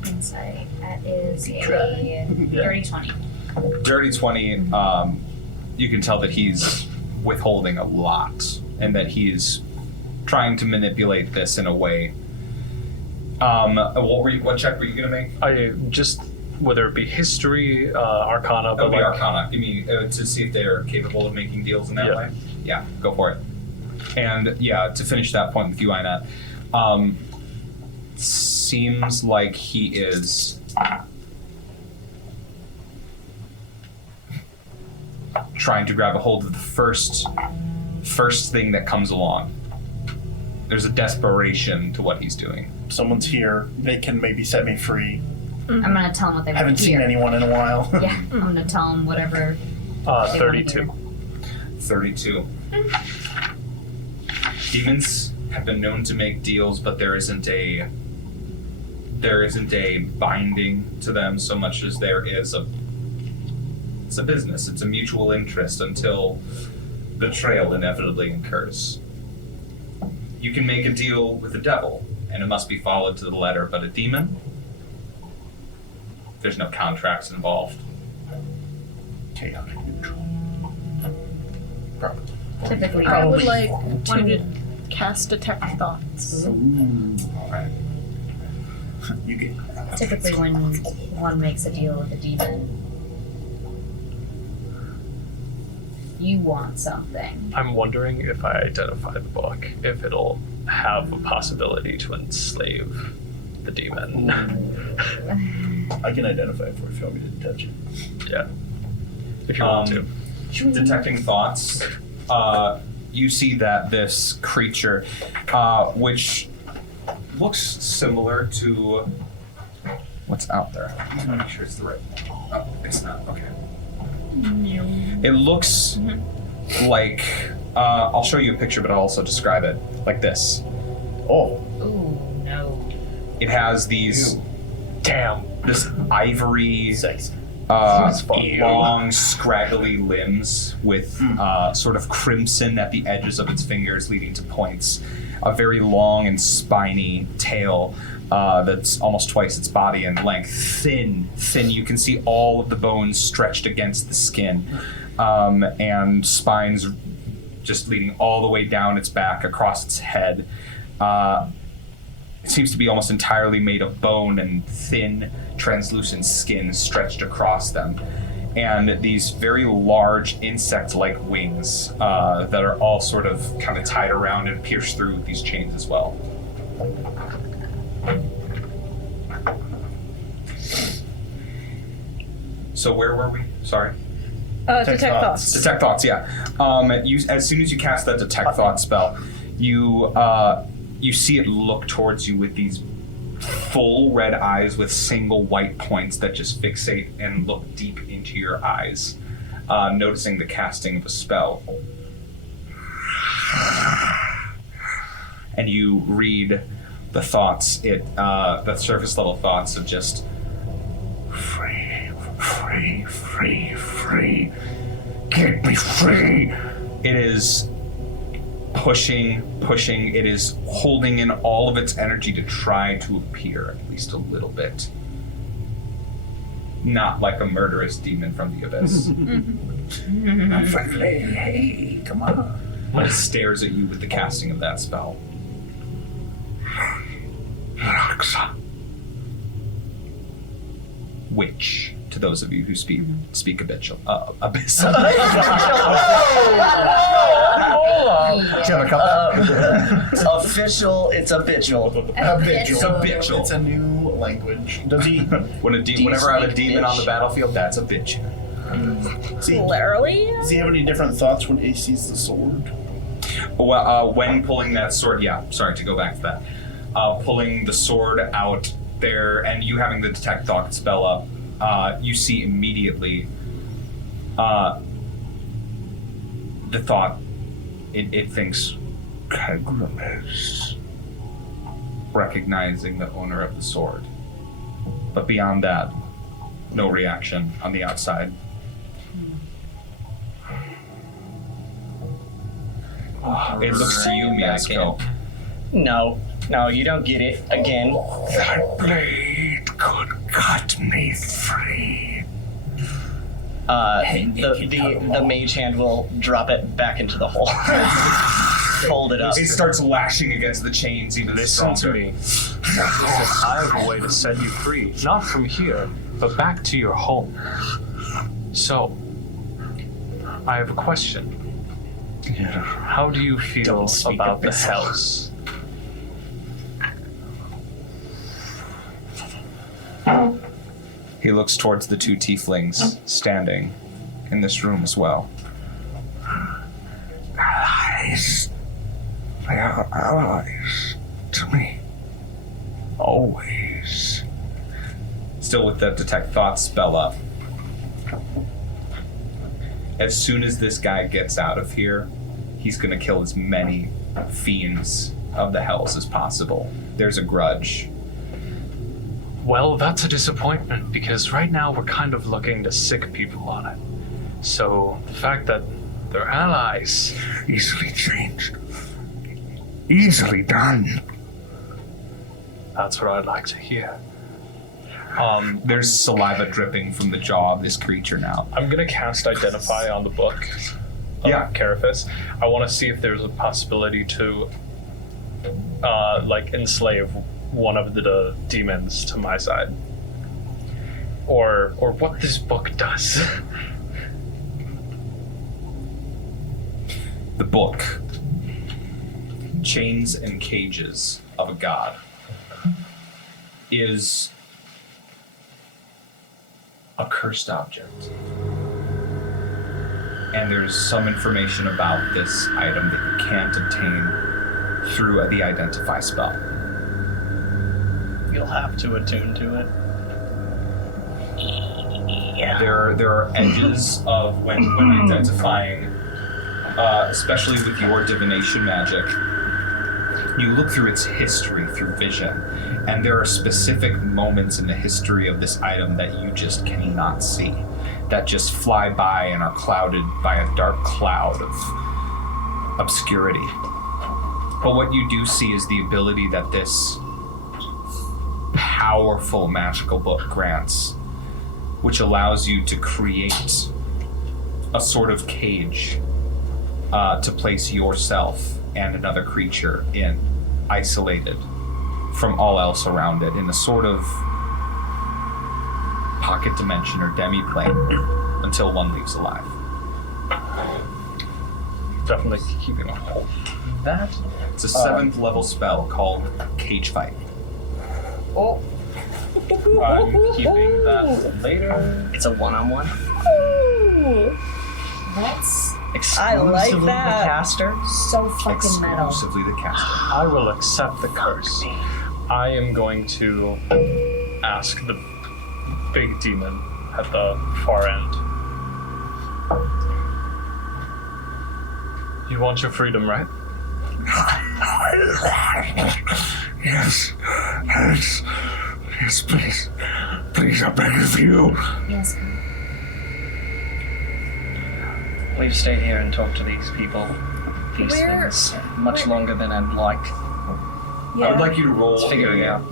Insight. That is a dirty 20. Dirty 20, you can tell that he's withholding a lot and that he's trying to manipulate this in a way. What check were you going to make? I just, whether it be history, arcana, That would be Arcana. You mean to see if they're capable of making deals in that way? Yeah, go for it. And yeah, to finish that point with you, Aynat, seems like he is trying to grab a hold of the first thing that comes along. There's a desperation to what he's doing. Someone's here. They can maybe set me free. I'm gonna tell him what they want Haven't to seen hear. anyone in a while. Yeah, I'm gonna tell him whatever. 32. 32. Demons have been known to make deals, but there isn't a binding to them so much as there is it's a business. It's a mutual interest until betrayal inevitably occurs. You can make a deal with the devil, and it must be followed to the letter, but a demon, there's no contracts involved. Chaotic neutral. Probably. Typically, I would Probably. like to cast Detect Thoughts. Alright. You get. typically when one makes a deal with a demon, you want something. I'm wondering if I identify the book, if it'll have a possibility to enslave the demon. I can identify it for if you want me to touch it. Yeah. If you want to. Detecting thoughts, you see that this creature, which looks similar to what's out there. I want to make sure it's the right one. Oh, it's not. Okay. It looks like, I'll show you a picture, but I'll also describe it like this. Oh. Ooh, no. It has these, Damn. this ivory, Sexy. long, scraggly limbs with sort of crimson at the edges of its fingers leading to points. A very long and spiny tail that's almost twice its body in length. Thin. You can see all of the bones stretched against the skin. And spines just leading all the way down its back, across its head. It seems to be almost entirely made of bone and thin, translucent skin stretched across them. And these very large insect-like wings that are all sort of kind of tied around and pierced through with these chains as well. So where were we? Sorry. Detect thoughts. Detect thoughts, yeah. As soon as you cast that detect thought spell, you see it look towards you with these full red eyes with single white points that just fixate and look deep into your eyes, noticing the casting of a spell. And you read the thoughts, the surface level thoughts of just free. Get me free. It is pushing. It is holding in all of its energy to try to appear at least a little bit. Not like a murderous demon from the abyss. I'm friendly. Hey, come on. But it stares at you with the casting of that spell. Raksa. Witch, to those of you who speak abyss. Official, it's habitual. It's habitual. It's a new language. Does he? Whenever I have a demon on the battlefield, that's a bitch. Literally? Does he have any different thoughts when he sees the sword? Well, when pulling that sword, yeah. Sorry to go back to that. Pulling the sword out there, and you having the detect thought spell up, you see immediately the thought. It thinks Krivnu, recognizing the owner of the sword. But beyond that, no reaction on the outside. It looks to you, Mieszko. No, you don't get it. Again. That blade could cut me free. The mage hand will drop it back into the hole. Hold it up. It starts lashing against the chains even Listen stronger. to me. Listen, I have a way to set you free. Not from here, but back to your home. So, I have a question. How do you feel about the house? He looks towards the two tieflings standing in this room as well. Allies. They are allies to me. Always. Still with that detect thoughts spell up. As soon as this guy gets out of here, he's gonna kill as many fiends of the hells as possible. There's a grudge. Well, that's a disappointment, because right now we're kind of looking to sick people on it. So, the fact that they're allies... Easily changed. Easily done. That's what I'd like to hear. There's saliva dripping from the jaw of this creature now. I'm gonna cast Identify on the book of Yeah. Carapace. I want to see if there's a possibility to, enslave one of the demons to my side. Or what this book does. The book. Chains and Cages of a God is a cursed object. And there's some information about this item that you can't obtain through the Identify spell. You'll have to attune to it. Yeah. There are edges of when identifying, especially with your divination magic, You look through its history through vision, and there are specific moments in the history of this item that you just cannot see, that just fly by and are clouded by a dark cloud of obscurity. But what you do see is the ability that this powerful magical book grants, which allows you to create a sort of cage to place yourself and another creature in, isolated from all else around it, in a sort of pocket dimension or demi-plane until one leaves alive. Definitely keeping a hold of that. It's a 7th level spell called Cage Fight. Oh. I'm keeping that later. It's a one-on-one. Ooh. That's Exclusively that. the caster. so fucking metal. Exclusively the caster. I will accept the curse. I am going to ask the big demon at the far end. You want your freedom, right? Yes, please. Please, I beg of you. Yes. Will you stay here and talk to these people? These Where- things much longer than I'd like. Yeah. I would like you to roll Let's figure it out.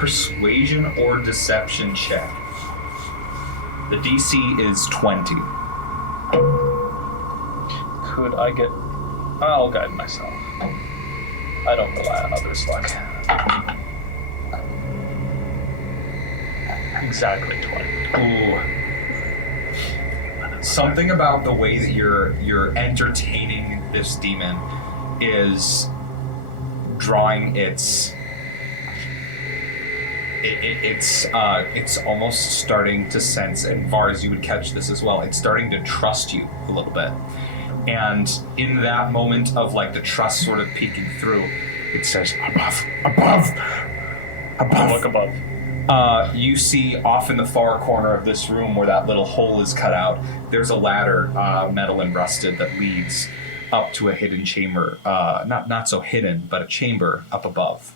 persuasion or deception check. The DC is 20. Could I get... I'll guide myself. I don't rely on others, so I can. Exactly 20. Ooh. Something about the way that you're entertaining this demon is drawing its it's almost starting to sense, and Vars, you would catch this as well, it's starting to trust you a little bit. And in that moment of like the trust sort of peeking through, it says, above. Look above. You see off in the far corner of this room where that little hole is cut out, there's a ladder, metal and rusted, that leads up to a hidden chamber. Not so hidden, but a chamber up above.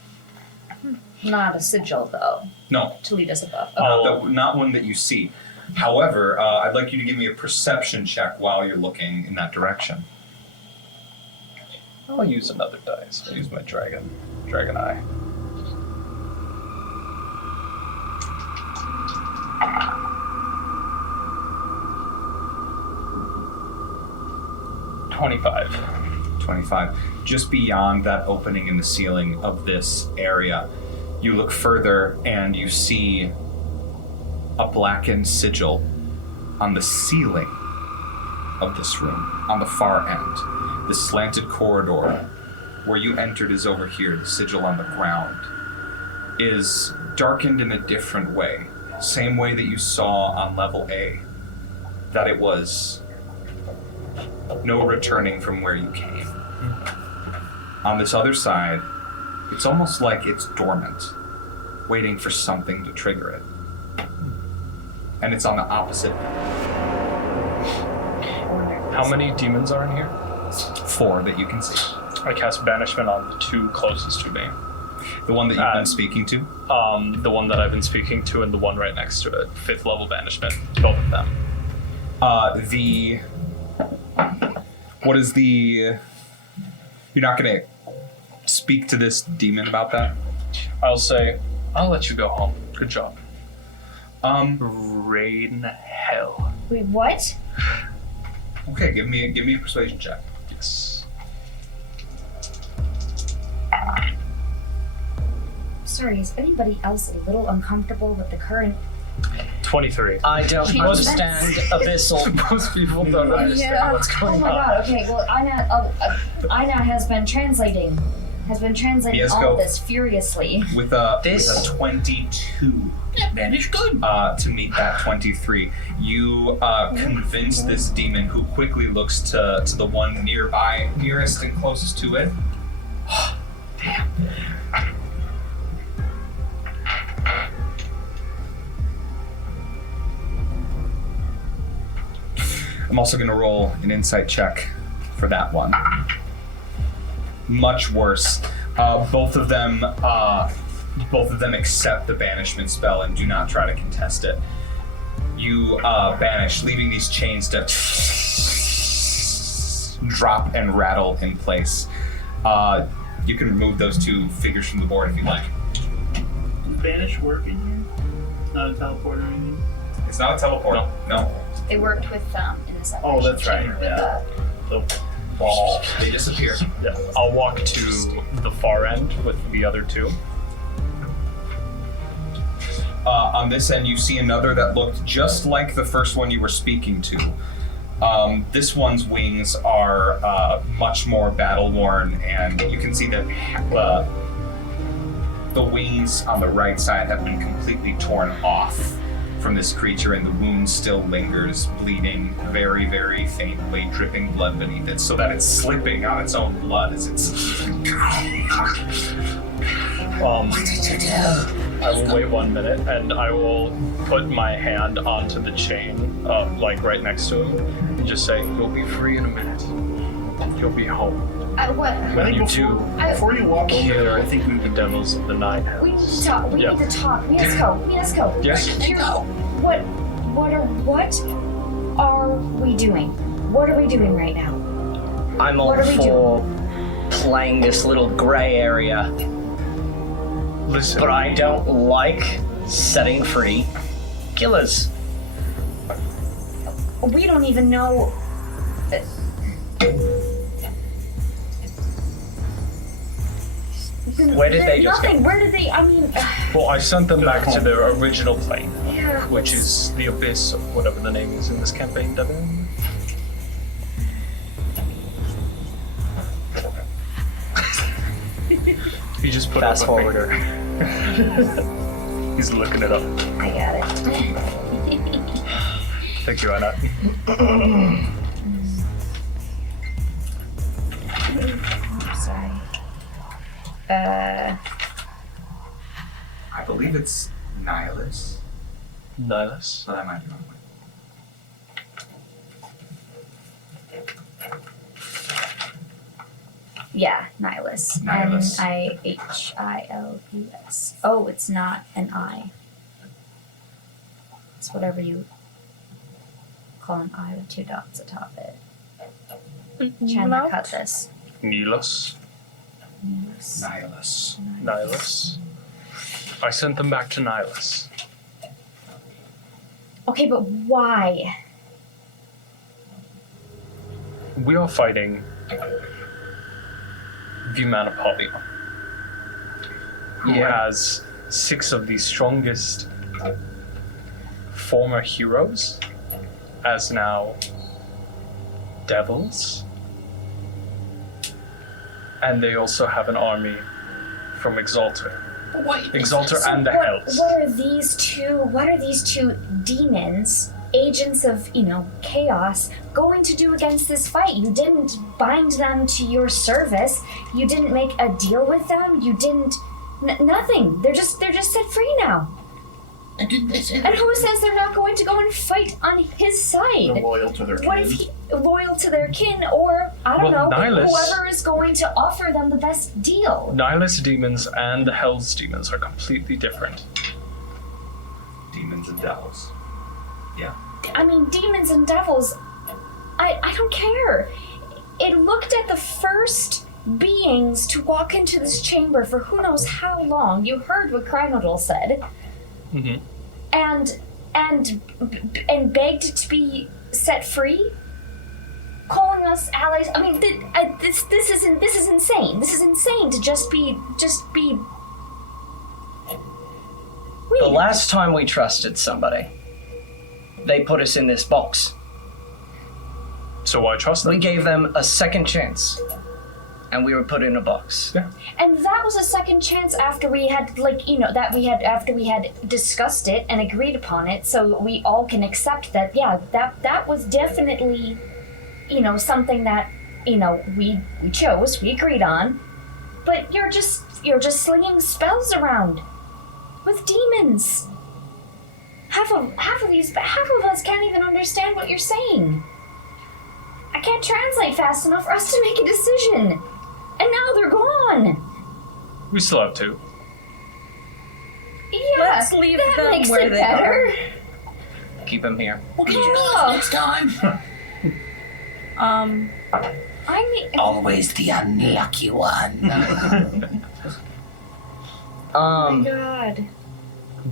Not a sigil, though, No, to lead us above. not one that you see. However, I'd like you to give me a perception check while you're looking in that direction. I'll use another dice. I'll use my dragon eye. $25. 25. Just beyond that opening in the ceiling of this area, you look further and you see a blackened sigil on the ceiling of this room, on the far end. The slanted corridor where you entered is over here. The sigil on the ground is darkened in a different way. Same way that you saw on level A, that it was no returning from where you came. On this other side, it's almost like it's dormant, waiting for something to trigger it. And it's on the opposite. How many demons are in here? 4 that you can see. I cast banishment on the 2 closest to me. The one that you've been speaking to? The one that I've been speaking to and the one right next to it. 5th level banishment. Both of them. What is the... You're not going to speak to this demon about that? I'll say, I'll let you go home. Good job. Rain hell. Wait, what? Okay, give me a persuasion check. Yes. Sorry, is anybody else a little uncomfortable with the current... 23. I don't Change understand abyssal. Most people don't understand what's Oh going my on. god, okay, well, Aynat has been translating Mieszko. all of this furiously. With a 22. Man, it's good. To meet that 23, you convince this demon, who quickly looks to the one nearby, nearest and closest to it. Damn. I'm also going to roll an insight check for that one. much worse. Both of them accept the banishment spell and do not try to contest it. You banish, leaving these chains to drop and rattle in place. You can remove those 2 figures from the board if you like. Does Banish work in here? It's not a teleport or anything? It's not a teleport. No. They worked with in the separation Oh, that's right. chamber with Yeah. the The ball. They disappear. Yeah. I'll walk to the far end with the other 2. On this end, you see another that looked just like the first one you were speaking to. This one's wings are much more battle-worn, and you can see that the wings on the right side have been completely torn off from this creature, and the wound still lingers, bleeding very, very faintly, dripping blood beneath it, so that it's slipping on its own blood as it's... I will wait 1 minute, and I will put my hand onto the chain, like right next to him, and just say, "You'll be free in a minute. You'll be home." what? I think You before you walk over there, I Kill think we the devils of the Nine We Hells. need to talk. We Yeah. need to talk. Mieszko. Yes. What are we doing? What are we doing right now? I'm all What are we for playing this little gray area, Listen, but I don't like setting free killers. We don't even know. Where did they just Nothing. go? Where did they? I mean, well, I sent them back to their original plane, yeah. which is the abyss, or whatever the name is in this campaign, Deven. He just put Fast up a forwarder. He's looking it up. I got it. Thank you, Aynat. Sorry. I believe it's Nihilus, Nihilus. so that might be wrong. Yeah, Nihilus. Nihilus. Nihilus. Oh, it's not an I. It's whatever you call an I with 2 dots atop it. Chandler, cut this. Nihilus. Nihilus. Nihilus. I sent them back to Nihilus. Okay, but why? We are fighting Vimanapolia, who has 6 of the strongest former heroes as now devils. And they also have an army from Exalter. Exalter and the Hells. What are these two demons, agents of, chaos, going to do against this fight? You didn't bind them to your service. You didn't make a deal with them. You didn't nothing. They're just set free now. And who says they're not going to go and fight on his side? They're loyal to their What kin. if loyal to their kin, or I don't Well, know, Nihilus- whoever is going to offer them the best deal? Nihilus demons and the Hells demons are completely different. Demons and devils. Yeah. I mean, demons and devils, I don't care. It looked at the first beings to walk into this chamber for who knows how long. You heard what Krivnu said. Mm-hmm. And begged to be set free, calling us allies. I mean, this is insane. This is insane to just be. The last time we trusted somebody, they put us in this box. So I trust them. We gave them a second chance, and we were put in a box. Yeah. And that was a second chance after we had, after we had discussed it and agreed upon it, so we all can accept that, yeah, that was definitely, something that, we chose, we agreed on. But you're just slinging spells around with demons. Half of us can't even understand what you're saying. I can't translate fast enough for us to make a decision. And now they're gone. We still have 2. Yeah, Let's leave that them makes where it they better. Keep them here. We'll get you meals next time. I mean, Always the unlucky one. God.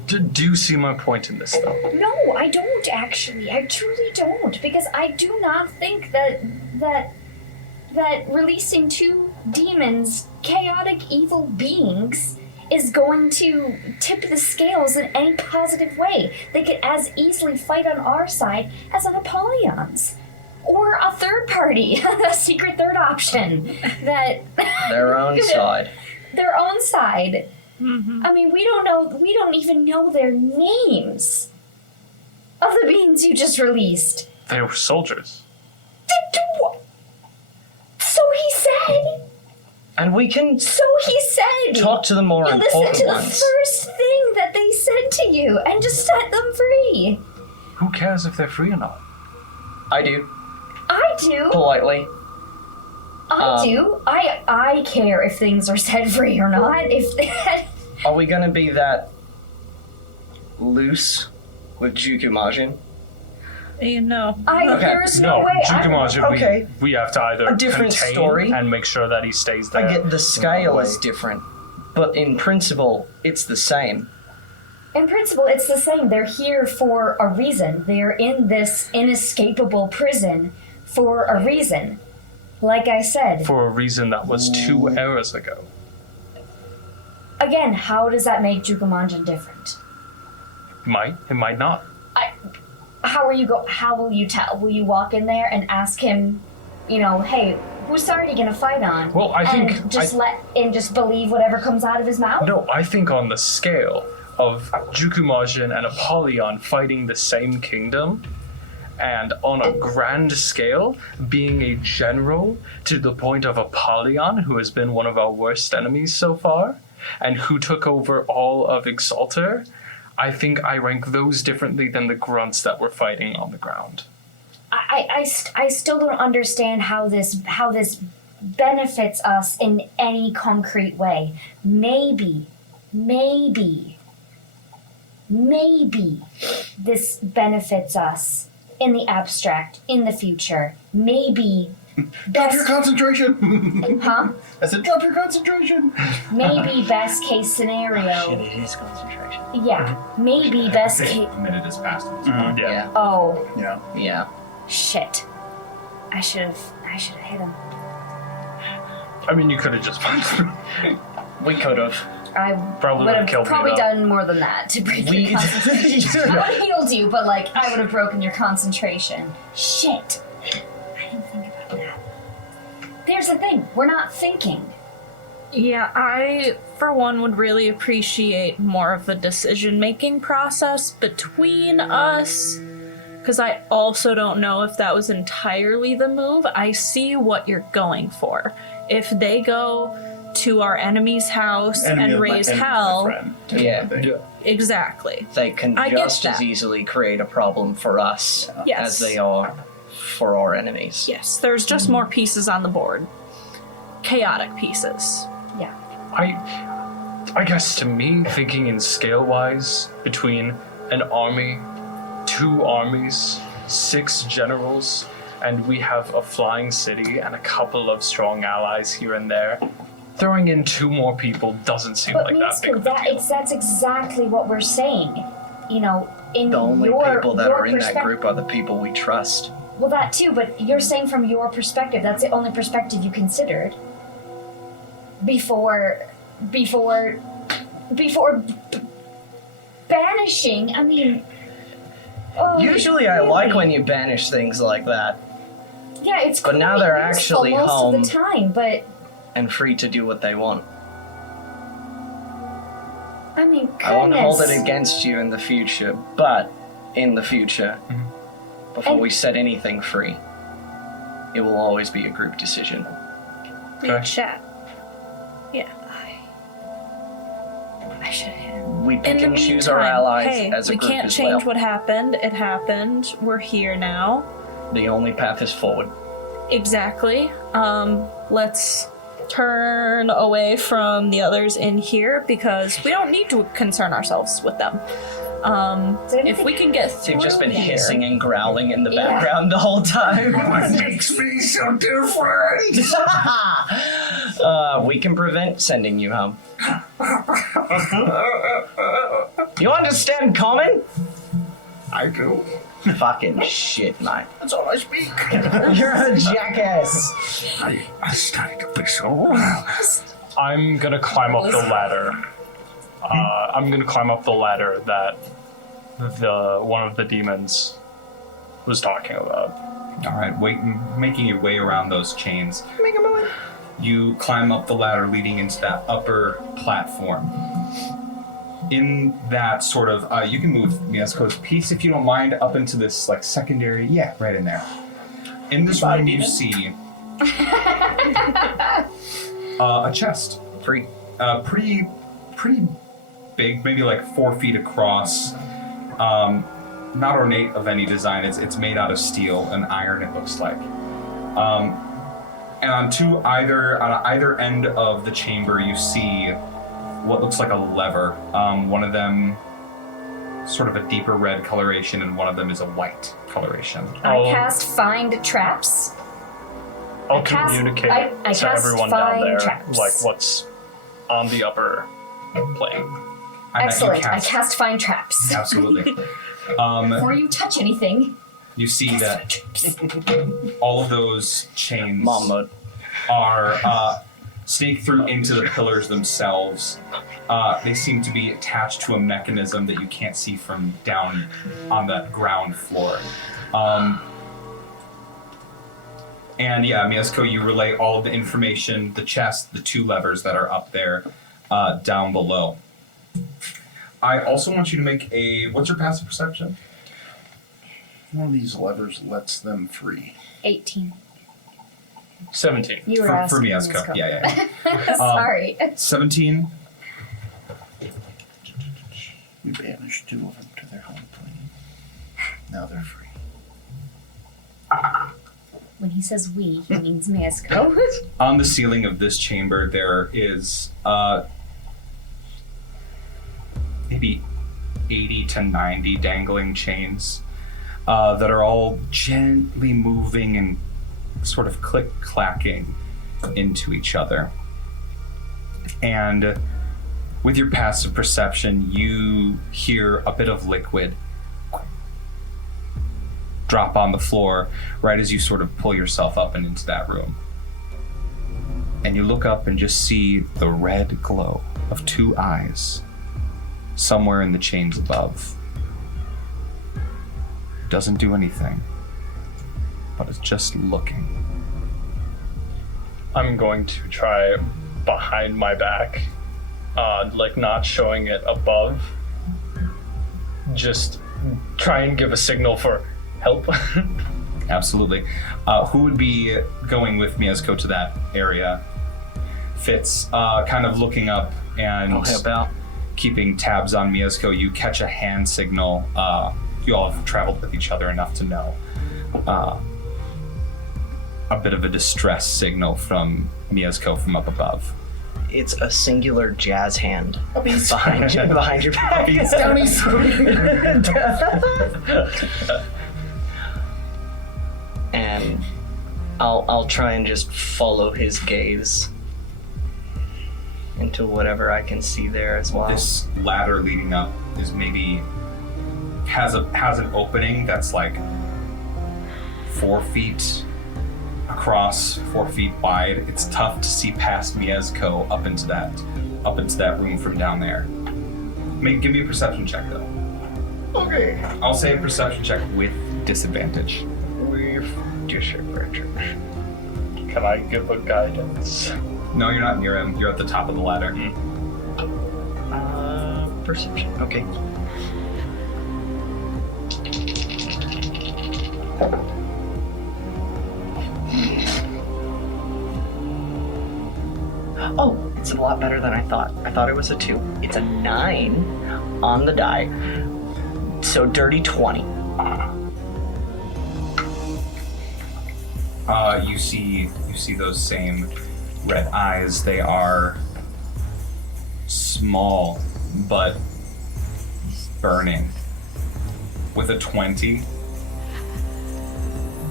Do you see my point in this, though? No, I don't actually. I truly don't, because I do not think that releasing 2 demons, chaotic evil beings, is going to tip the scales in any positive way. They could as easily fight on our side as on Apollyon's. Or a third party, a secret third option that Their own side. their own side. Mm-hmm. I mean, we don't even know their names of the beings you just released. They were soldiers. So he said. And we can So he said. talk to the more You listen important to the ones. first thing that they said to you and just set them free. Who cares if they're free or not? I do. I do. Politely. I do. I care if things are set free or not. If that. Are we gonna be that loose with Jukumajin? No. Okay. There's no No, way. Jukumajin, Okay. we have to either A different contain story. and make sure that he stays there. I get the scale is different, but in principle, it's the same. In principle, it's the same. They're here for a reason. They're in this inescapable prison for a reason. Like I said, For a reason that was 2 eras ago. again, how does that make Jukumanjin different? It might not. How will you tell? Will you walk in there and ask him, hey, whose side are you gonna fight on? Well, I think and just believe whatever comes out of his mouth? No, I think on the scale of Jukumajin and Apollyon fighting the same kingdom, and on a grand scale, being a general to the point of Apollyon, who has been one of our worst enemies so far, and who took over all of Exalter, I think I rank those differently than the grunts that were fighting on the ground. I still don't understand how this benefits us in any concrete way. Maybe this benefits us in the abstract, in the future. Maybe Drop your concentration! huh? I said drop your concentration! Maybe best case scenario. it is concentration. Yeah, maybe best case. A minute has passed. Yeah. Oh Yeah. Yeah. shit! I should have hit him. I mean, you could have just punched me. We could have. I Probably would would've killed have me, probably though. done more than that to break We- your concentration. I would have healed you, but I would have broken your concentration. Shit! I didn't think about that. There's the thing. We're not thinking. Yeah, I, for one, would really appreciate more of a decision-making process between us, because I also don't know if that was entirely the move. I see what you're going for. If they go to our enemy's house and raise hell, Yeah. exactly. They can I get just as that. easily create a problem for us Yes. as they are for our enemies. Yes, there's just more pieces on the board. Chaotic pieces. Yeah. I guess to me, thinking in scale-wise, between an army, 2 armies, 6 generals, and we have a flying city and a couple of strong allies here and there, throwing in 2 more people doesn't seem But like that big Mieszko, of a deal. that's exactly what we're saying. In The only your, people that your are in that perspective- group are the people we trust. Well, that too, but you're saying from your perspective, that's the only perspective you considered before banishing. I mean, Usually I like when you banish things like that yeah, it's but now quite they're useful actually most home. of the time. But and free to do what they want. I mean, I won't hold goodness. it against you in the future, but in the future, before we set anything free, it will always be a group decision. Okay. Chat. Yeah. I should have hit him. We In pick the and choose our meantime, allies hey, as a we group can't as change well. what happened. It happened. We're here now. The only path is forward. Exactly. Let's turn away from the others in here because we don't need to concern ourselves with them. If we can get through They've just been here, hissing and growling in the Yeah. background the whole time. What makes me so different? We can prevent sending you home. You understand common? I do. Fucking shit, mate. That's all I speak. You're a jackass. I started to be so. I'm gonna climb up the ladder. I'm gonna climb up the ladder that one of the demons was talking about. All right, making your way around those chains. You climb up the ladder leading into that upper platform. In that sort of, you can move Mieszko's piece if you don't mind up into this like secondary, yeah, right in there. In this room you see a chest. Free. Pretty big, maybe like 4 feet across. Not ornate of any design. It's made out of steel and iron. It looks like. And on either end of the chamber, you see what looks like a lever. One of them sort of a deeper red coloration, and one of them is a white coloration. I cast Find Traps. I'll cast- communicate I to cast everyone down Find there, Traps. like what's on the upper plane. Excellent. I cast Find Traps. Absolutely. Before you touch anything. You see that all of those chains Mom mode. are snaked through into the pillars themselves. They seem to be attached to a mechanism that you can't see from down on the ground floor. And yeah, Mieszko, you relay all of the information, the chest, the 2 levers that are up there down below. I also want you to make what's your passive perception? One of these levers lets them free. 18. 17. You were For asking Mieszko. Yeah. Sorry. 17. We banished 2 of them to their home plane. Now they're free. When he says we, he means Mieszko. On the ceiling of this chamber, there is maybe 80 to 90 dangling chains that are all gently moving and sort of click-clacking into each other. And with your passive perception, you hear a bit of liquid drop on the floor right as you sort of pull yourself up and into that room. And you look up and just see the red glow of 2 eyes somewhere in the chains above. Doesn't do anything, but it's just looking. I'm going to try behind my back, like not showing it above. Just try and give a signal for help. Absolutely. Who would be going with Mieszko to that area? Fitz, kind of looking up and I'll help out. keeping tabs on Mieszko. You catch a hand signal. You all have traveled with each other enough to know. A bit of a distress signal from Mieszko from up above. It's a singular jazz hand behind your back. And I'll try and just follow his gaze into whatever I can see there as well. This ladder leading up is maybe has an opening that's like 4 feet across, 4 feet wide. It's tough to see past Mieszko up into that room from down there. Give me a perception check though. Okay. I'll say a perception check with disadvantage. With disadvantage. Can I give a guidance? No, you're not near him. You're at the top of the ladder. Perception. Okay. Oh, it's a lot better than I thought. I thought it was a 2. It's a 9 on the die. So dirty 20. You see those same red eyes. They are small, but burning. With a 20,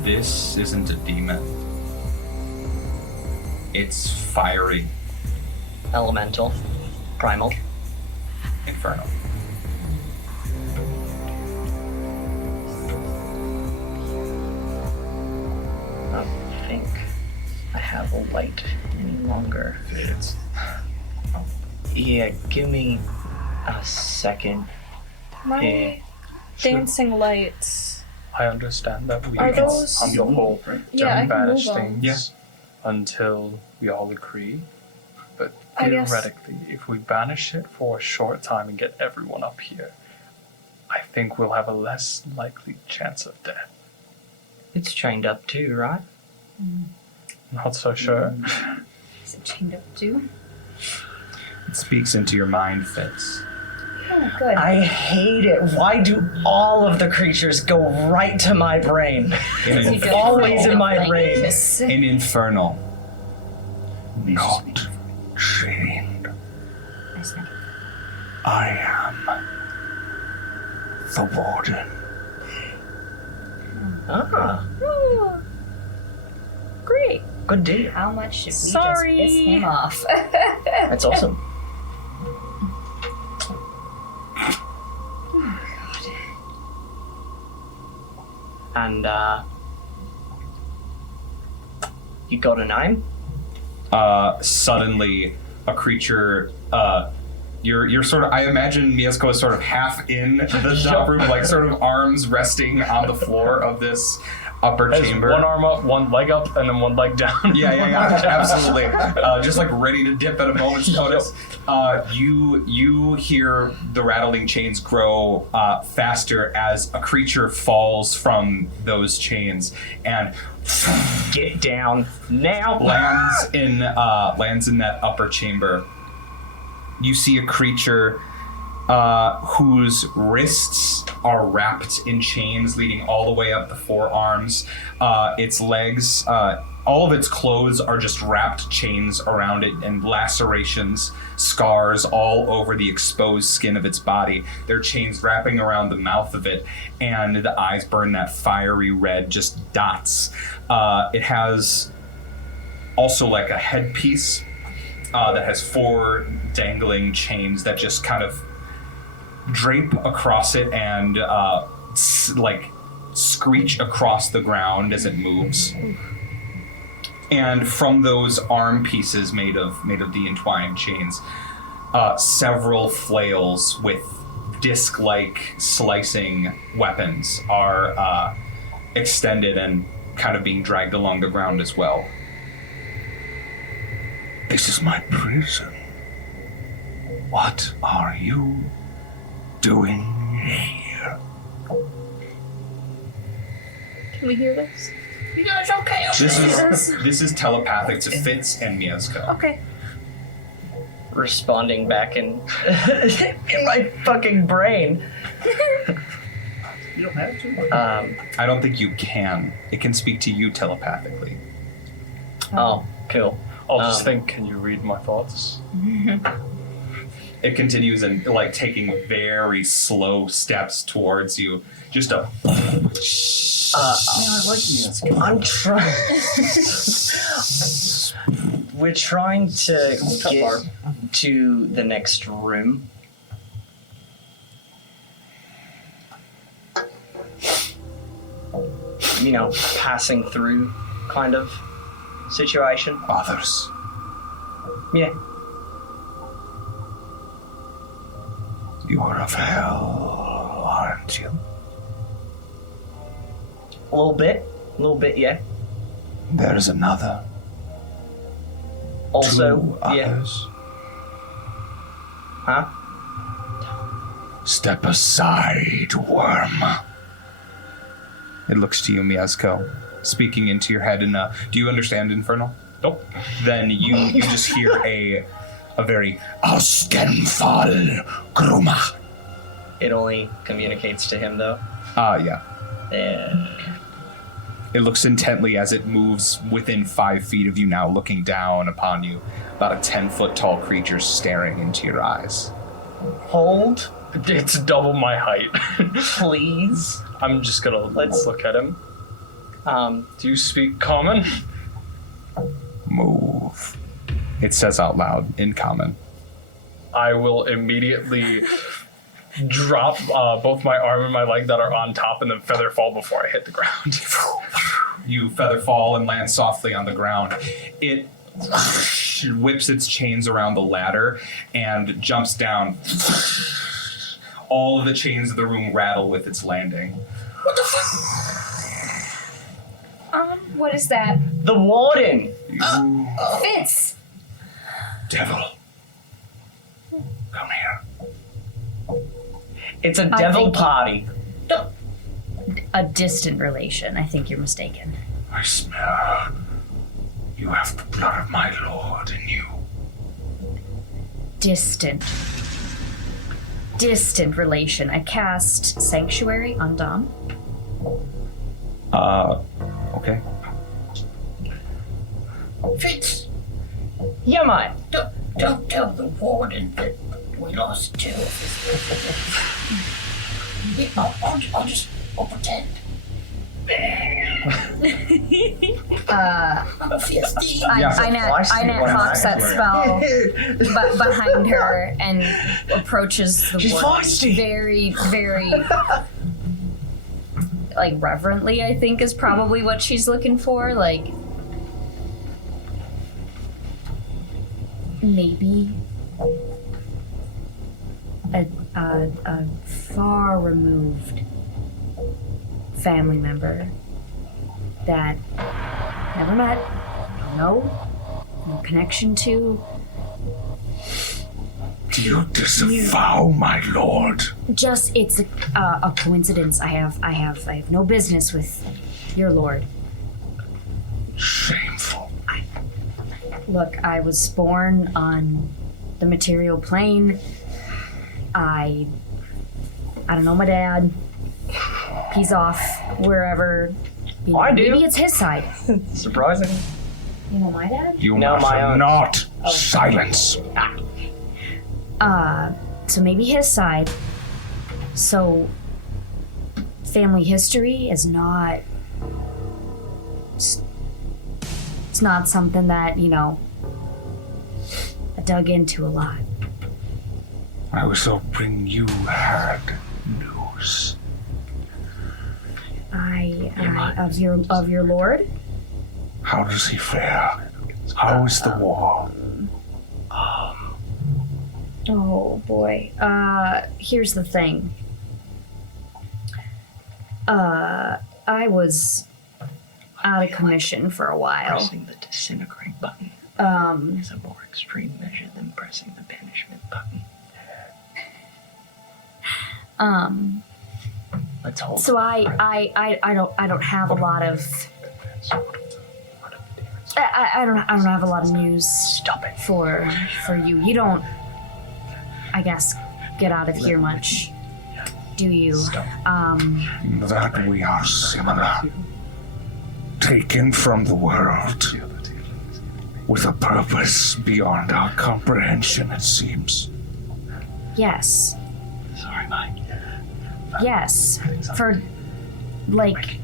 this isn't a demon. It's fiery. Elemental. Primal. Infernal. I don't think I have a light any longer. It's Yeah, give me a second. My dancing lights. I understand that we Are can, those- on the whole, Yeah, I don't can banish move on. things Yeah. until we all agree. But I guess- theoretically, if we banish it for a short time and get everyone up here, I think we'll have a less likely chance of death. It's chained up too, right? Not so sure. Is it chained up too? It speaks into your mind, Fitz. Oh, good. I hate it. Why do all of the creatures go right to my brain? In, You an, don't always know in my languages. in Infernal. Not chained. Nice name. I am the warden. Ah, Oh, great. good deal. How much should we Sorry. just piss him off? That's awesome. And you got a name? Suddenly, a creature. You're sort of. I imagine Mieszko is sort of half in the top room, like sort of arms resting on the floor of this upper Has chamber. one arm up, one leg up, and then one leg down. Yeah, absolutely. Just like ready to dip at a moment's notice. You hear the rattling chains grow faster as a creature falls from those chains and Get down now. lands in that upper chamber. You see a creature whose wrists are wrapped in chains leading all the way up the forearms. Its legs, all of its clothes are just wrapped chains around it and lacerations, scars all over the exposed skin of its body. There are chains wrapping around the mouth of it, and the eyes burn that fiery red, just dots. It has also like a headpiece that has 4 dangling chains that just kind of drape across it and screech across the ground as it moves. And from those arm pieces made of the entwined chains, several flails with disc-like slicing weapons are extended and kind of being dragged along the ground as well. This is my prison. What are you doing here? Can we hear this? You guys okay? This is telepathic to Fitz and Mieszko. Okay. Responding back in in my fucking brain. You don't have to. I don't think you can. It can speak to you telepathically. Oh, cool. I'll just think, can you read my thoughts? It continues and like taking very slow steps towards you. Just a I like Mieszko. I'm trying. We're trying to get to the next room. You know, passing through kind of situation. Others. Yeah. You are of hell, aren't you? A little bit, yeah. There's another. Also, 2 yeah. others. Huh? Step aside, worm. It looks to you, Mieszko, speaking into your head in a... Do you understand Infernal? Nope. Then you just hear a very... Askenfall Gruma. It only communicates to him, though. yeah. Yeah. It looks intently as it moves within 5 feet of you now, looking down upon you. About a 10-foot tall creature staring into your eyes. Hold. It's double my height. Please. I'm just gonna look at him. Do you speak common? Move. It says out loud in common. I will immediately drop both my arm and my leg that are on top and then feather fall before I hit the ground. You feather fall and land softly on the ground. It whips its chains around the ladder and jumps down. All of the chains of the room rattle with its landing. What the fuck? What is that? The warden! Fitz! Devil. Come here. It's a devil think- party. A distant relation. I think you're mistaken. I smell. You have the blood of my lord in you. Distant relation. I cast Sanctuary on Dom. Okay. Fitz, Yeah, mate. don't tell the warden that we lost 2 of his. I'll pretend. I'm a fierce thief. Aynat cocks that spell behind her and approaches the She's warden feisty. very, very like reverently, I think is probably what she's looking for. Like maybe a far removed family member that never met, no connection to. Do you disavow my lord? Just it's a coincidence. I have no business with your lord. Shameful. Look, I was born on the material plane. I don't know my dad. He's off wherever. You know, I do. Maybe it's his side. Surprising. You know my dad? You No, must my own. not. Silence. So maybe his side. So family history is not. It's not something that, you know, I dug into a lot. I was hoping you had news. Of your lord? How does he fare? How is the war? Oh boy. Here's the thing. I was out of commission for a while. Pressing the disintegrate button is a more extreme measure than pressing the banishment button. Let's hold. So I don't have a lot of I don't have a lot of news. Stop it. For you. You don't, I guess, get out of here much, do you? That we are similar. Taken from the world. With a purpose beyond our comprehension, it seems. Yes. Sorry, Mike. Yes. For, like,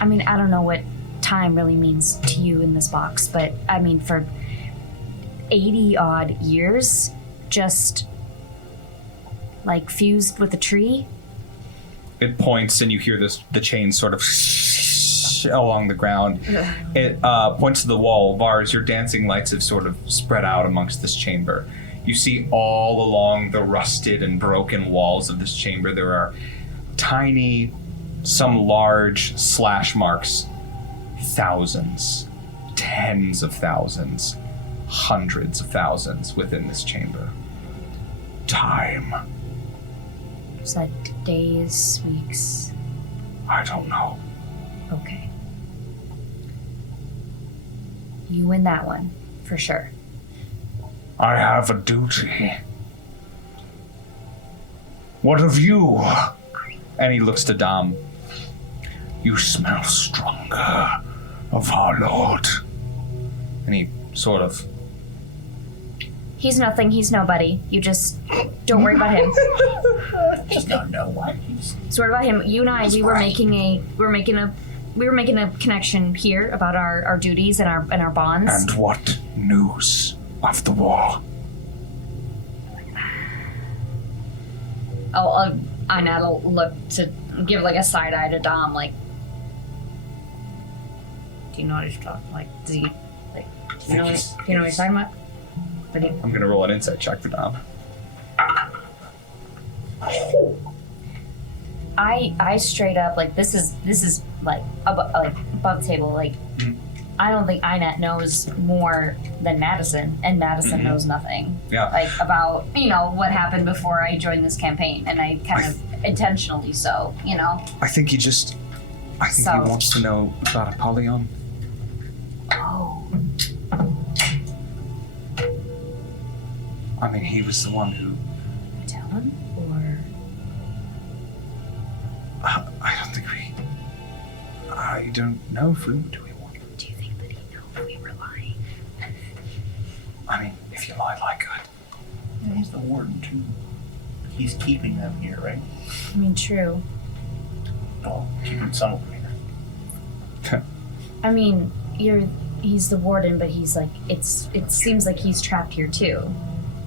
I mean, I don't know what time really means to you in this box, but I mean, for 80 odd years, just like fused with a tree. It points and you hear the chain sort of along the ground. It points to the wall. Vars, your dancing lights have sort of spread out amongst this chamber. You see all along the rusted and broken walls of this chamber, there are tiny, some large slash marks. Thousands, tens of thousands, hundreds of thousands within this chamber. Time. Is that days, weeks? I don't know. Okay. You win that one, for sure. I have a duty. What of you? And he looks to Dom. You smell stronger of our lord. And he sort of... He's nothing, he's nobody. You just don't worry about him. He's not no one. So what about him? You and I, we were making a connection here about our duties and our bonds. And what news of the war? Aynat will look to give like a side eye to Dom, like, do you know what he's talking? Like, does he, like, do you know what he's talking about? I'm gonna roll an insight check for Dom. I straight up, like, this is like above the table, like, I don't think Aynat knows more than Madison, and Madison knows nothing. Yeah. Like, about, what happened before I joined this campaign, and I kind of intentionally so, I think he wants to know about Apollyon. Oh. I mean, he was the one who... Tell him, or... I don't think we... I don't know if we... Do we want... Do you think that he knows we were lying? I mean, if you lie, lie good. Yeah, he's the warden, too. He's keeping them here, right? I mean, true. Well, keeping some of them here. I mean, he's the warden, but he's like, it seems like he's trapped here too.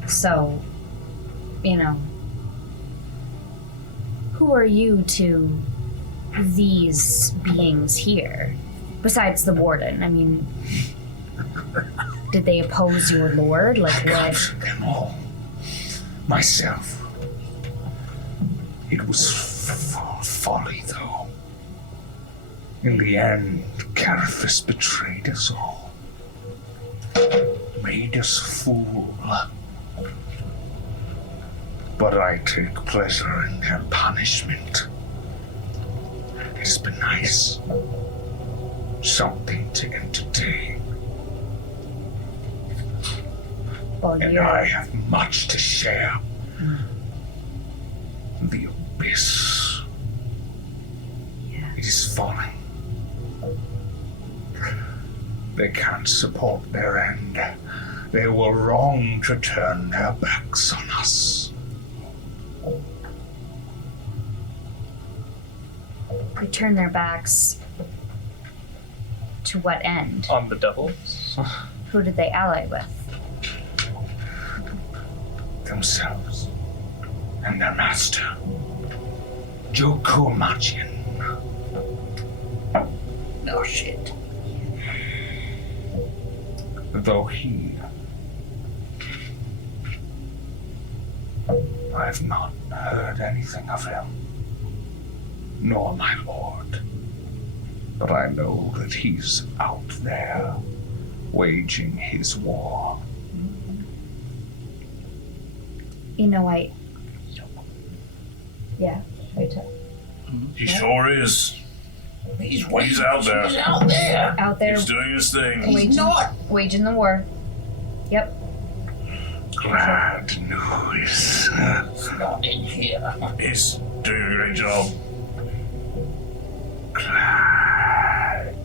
So, who are you to these beings here? Besides the warden, I mean, did they oppose your lord? Like what? Them all. Myself. It was folly, though. In the end, Carathis betrayed us all. Made us fool. But I take pleasure in their punishment. It's been nice. Something to entertain. Well, And I have much to share. The abyss. Yeah. It is falling. They can't support their end. They were wrong to turn their backs on us. They turn their backs to what end? On the devils? Who did they ally with? Themselves. And their master. Jokumachin. No shit. Though I've not heard anything of him, nor my lord. But I know that he's out there, waging his war. Yeah, wait. He sure is. He's out there. He's out there. Out there, He's doing his thing. He's not. waging the war. Yep. Glad news. He's not in here. He's doing a great job. Glad.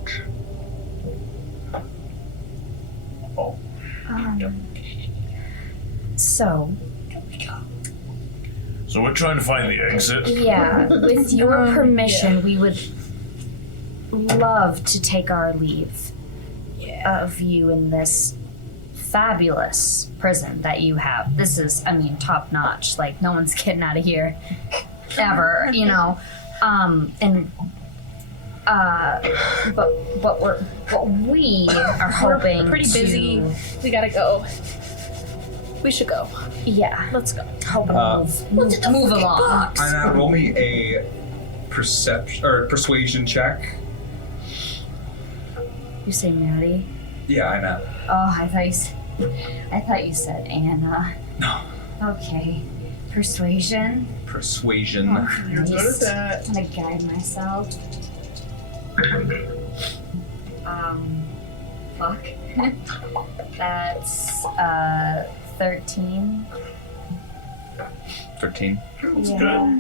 Oh. So, So we're trying to find the exit. yeah, with your permission, we would love to take our leave of you in this fabulous prison that you have. This is, top notch. Like, no one's getting out of here ever, but we are hoping We're pretty to- busy. We gotta go. We should go. Yeah, Let's go. hoping to move along. Aynat, roll me a persuasion check. You say Maddie? Yeah, Aynat. Oh, I thought you said Anna. No. Okay. Persuasion. Persuasion. You're good at that. I'm gonna guide myself. Fuck. That's 13. 13. Yeah.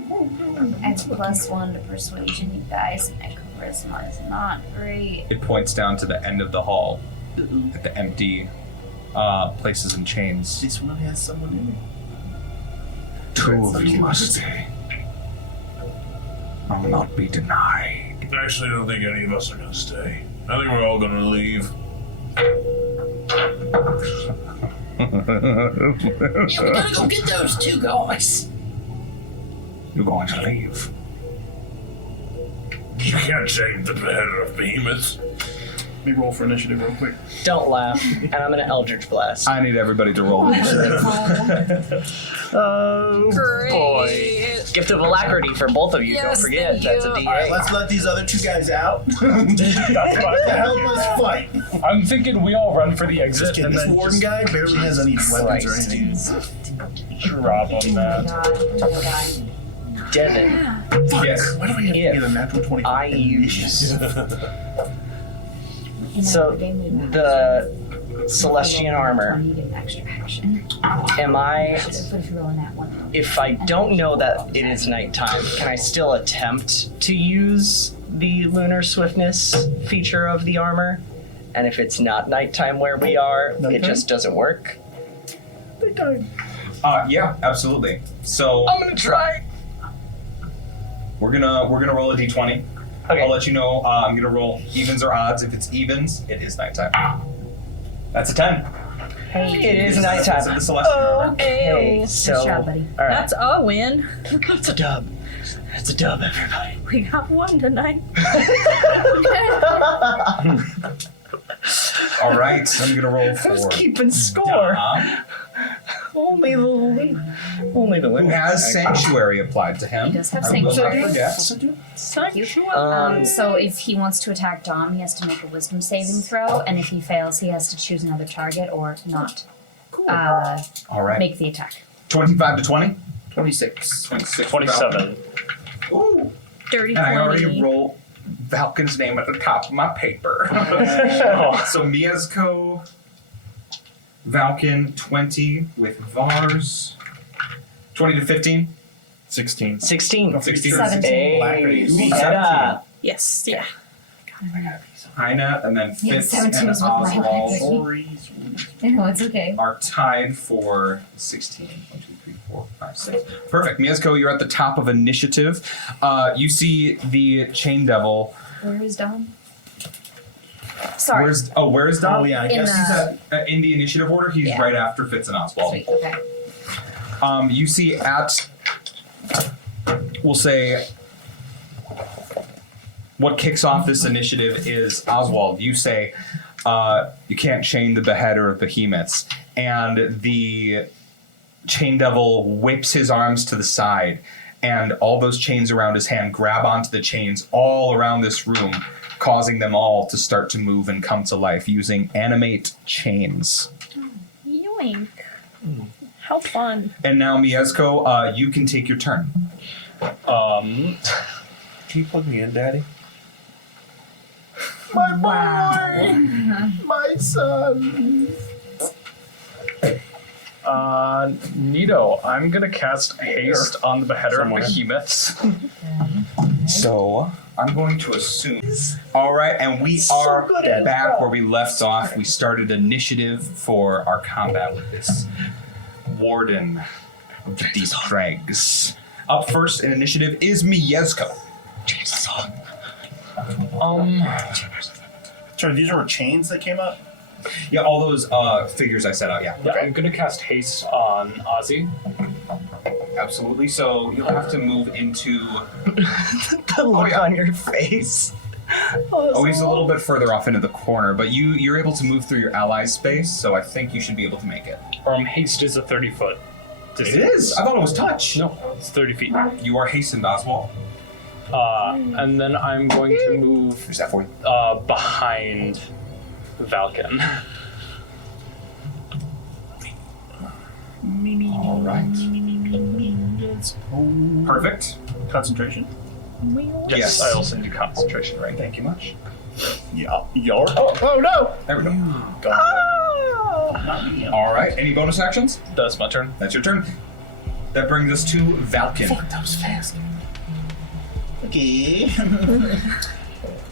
I have +1 to persuasion, you guys. My charisma is not great. It points down to the end of the hall at the empty places and chains. This one has someone in it. Two of you must stay. I'll not be denied. I actually don't think any of us are gonna stay. I think we're all gonna leave. Yeah, we gotta go get those two guys. You're going to leave. You can't change the beheader of behemoths. Let me roll for initiative real quick. Don't laugh. And I'm gonna Eldritch Blast. I need everybody to roll initiative. Oh, Great. boy. Gift of alacrity for both of you. Yes, Don't forget, thank that's a you. D8. Alright, let's let these other two guys out. Help us fight. I'm thinking we all run for the Just exit kidding. and This then warden guy barely has any weapons or Christ. anything. drop on that. Deven, Yes. Why do we have to If get a natural 20? I use In So, another game, we went the Celestian armor. 20 to extra action. Am I, But if you roll in that one. if I don't know that it is nighttime, can I still attempt to use the lunar swiftness feature of the armor? And if it's not nighttime where we are, it Nighttime? just doesn't work? Yeah, absolutely. So I'm gonna try. we're gonna roll a d20. Okay. I'll let you know. I'm gonna roll evens or odds. If it's evens, it is nighttime. That's a 10. It is It's nighttime. the celestial armor. Okay, so. Good job, buddy. Alright. That's a win. That's a dub. That's a dub, everybody. We got one tonight. All right, I'm gonna roll Who's for keeping score? Dom, Only the who women. has sanctuary applied to him. He does have I will not sanctuary. forget. So if he wants to attack Dom, he has to make a wisdom saving throw, and if he fails, he has to choose another target or not All right, make the attack. 25 to 20. 26. 26. 27. Ooh, Dirty and I already 20. rolled Valkin's name at the top of my paper. So Mieszko, Valkin, 20 with Vars. 20 to 15. 16. 16. 16. 17. Hey, Ooh, Vera. Yes, yeah. Aynat and then Yeah, Fitz 17 and was with my Ozwald No, it's okay. are tied for 16. 1, 2, 3, 4, 5, 6. Perfect. Mieszko, you're at the top of initiative. You see the Chain Devil. Where is Dom? Sorry. Where is Dom? Oh, yeah, I In guess the- In the initiative order, he's Yeah. right after Fitz and Oswald. Sweet, okay. You see at, we'll say, what kicks off this initiative is Oswald. You say, you can't chain the beheader of behemoths. And the Chain Devil whips his arms to the side, and all those chains around his hand grab onto the chains all around this room, causing them all to start to move and come to life using animate chains. Yoink. How fun. And now, Mieszko, you can take your turn. Can you plug me in, Daddy? my boy! My son! Nito, I'm gonna cast haste on the beheader Somewhere. of behemoths. So I'm going to assume. All right, and we are back where we left off. We started initiative for our combat with this warden of the Deep Dreggs. Up first in initiative is Mieszko. Sorry, these are chains that came up? Yeah, all those figures I set out. Yeah. Yeah, I'm gonna cast haste on Ozzy. Absolutely. So you'll have to move into. The look on your face. Oh, he's a little bit further off into the corner, but you're able to move through your allies' space, so I think you should be able to make it. Haste is a 30-foot distance. It is. I thought it was touch. No, it's 30 feet. You are hastened, Oswald. And then I'm going to move Who's that for you? behind Valkin. All right. Perfect. Concentration. Yes. I also do concentration, right? Thank you much. Yeah. Oh no! There we go. Not me. All right. Any bonus actions? That's my turn. That's your turn. That brings us to Valkin. Fuck, that was fast. Okay.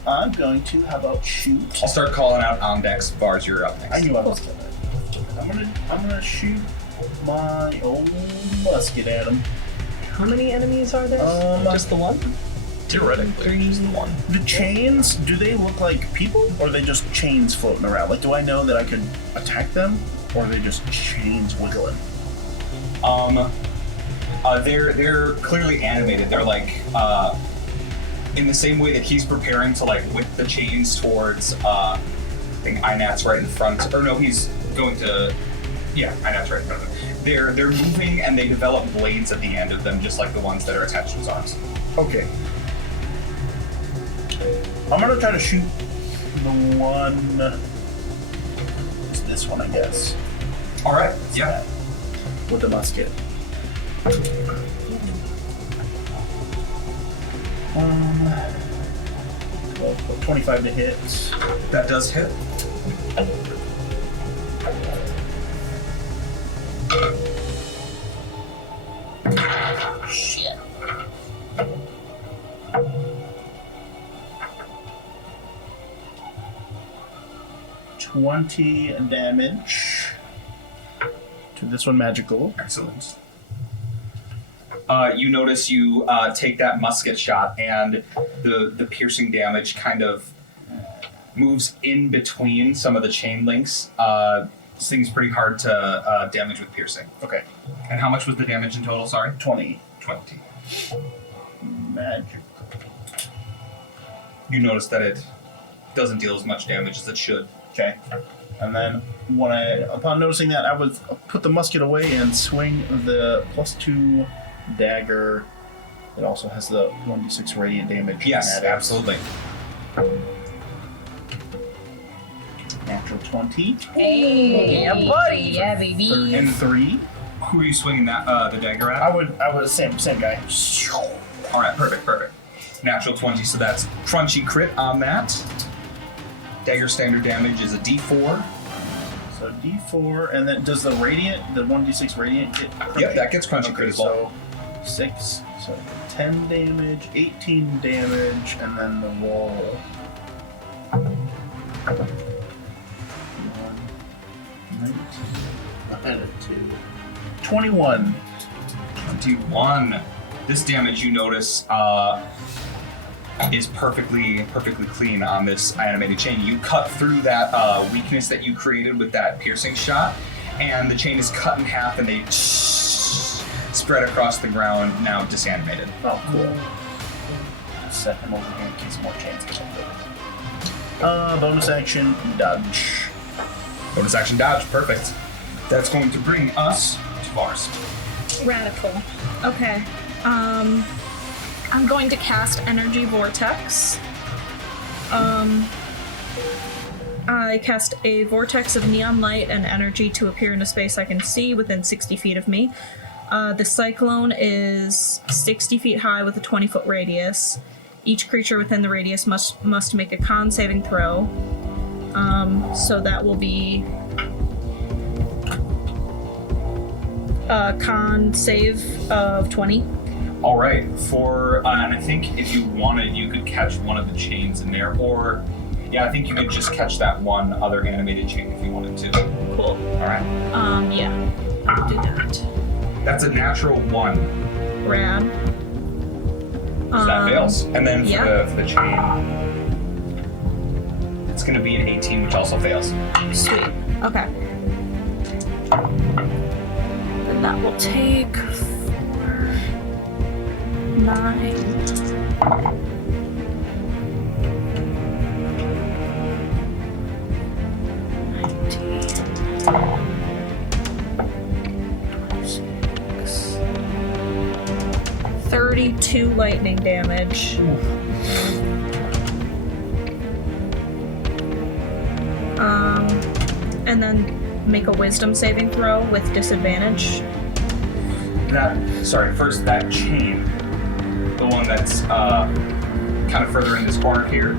I'm going to, how about shoot? I'll start calling out on decks. Vars, you're up next. I knew I was gonna. I'm gonna shoot my old musket at him. How many enemies are there? Just the one? Theoretically, just the one. The chains, do they look like people, or are they just chains floating around? Like, do I know that I could attack them, or are they just chains wiggling? They're clearly animated. They're like, in the same way that he's preparing to like whip the chains towards, I think Aynat's right in front, or no, he's going to, yeah, Aynat's right in front of him. They're moving and they develop blades at the end of them, just like the ones that are attached to his arms. Okay. I'm gonna try to shoot the one. It's this one, I guess. All right. Yeah. With the musket. 25 to hit. That does hit. Shit. 20 damage to this one, magical. Excellent. You notice you take that musket shot, and the piercing damage kind of moves in between some of the chain links. This thing's pretty hard to damage with piercing. Okay. And how much was the damage in total? Sorry. 20. 20. Magic. You notice that it doesn't deal as much damage as it should. Okay. And then upon noticing that, I would put the musket away and swing the +2 dagger. It also has the 1d6 radiant damage. Yes, absolutely. Natural 20. Hey, yeah, buddy. Yeah, baby. And 3. Who are you swinging that the dagger at? I would same guy. All right, perfect. Natural 20, so that's crunchy crit on that. Dagger standard damage is a D4. So D4, and then does the 1d6 radiant get crunchy? Yep, that gets crunchy crit as well. So 6, so 10 damage, 18 damage, and then the roll. 21. 21. This damage, you notice, is perfectly clean on this animated chain. You cut through that weakness that you created with that piercing shot, and the chain is cut in half, and they spread across the ground, now disanimated. Oh, cool. Set him over here in case more chains get up. Bonus action, dodge. Bonus action dodge, perfect. That's going to bring us to Vars. Radical. Okay. I'm going to cast Energy Vortex. I cast a vortex of neon light and energy to appear in a space I can see within 60 feet of me. The cyclone is 60 feet high with a 20-foot radius. Each creature within the radius must make a con saving throw. So that will be a con save of 20. All right, and I think if you wanted, you could catch one of the chains in there, or yeah, I think you could just catch that one other animated chain if you wanted to. Cool. All right. Yeah, I'll do that. That's a natural 1. Rad. So that fails. And then for the chain, it's going to be an 18, which also fails. Sweet. Okay. Then that will take 9. 32 lightning damage. And then make a wisdom saving throw with disadvantage. First that chain, the one that's kind of further in this corner here.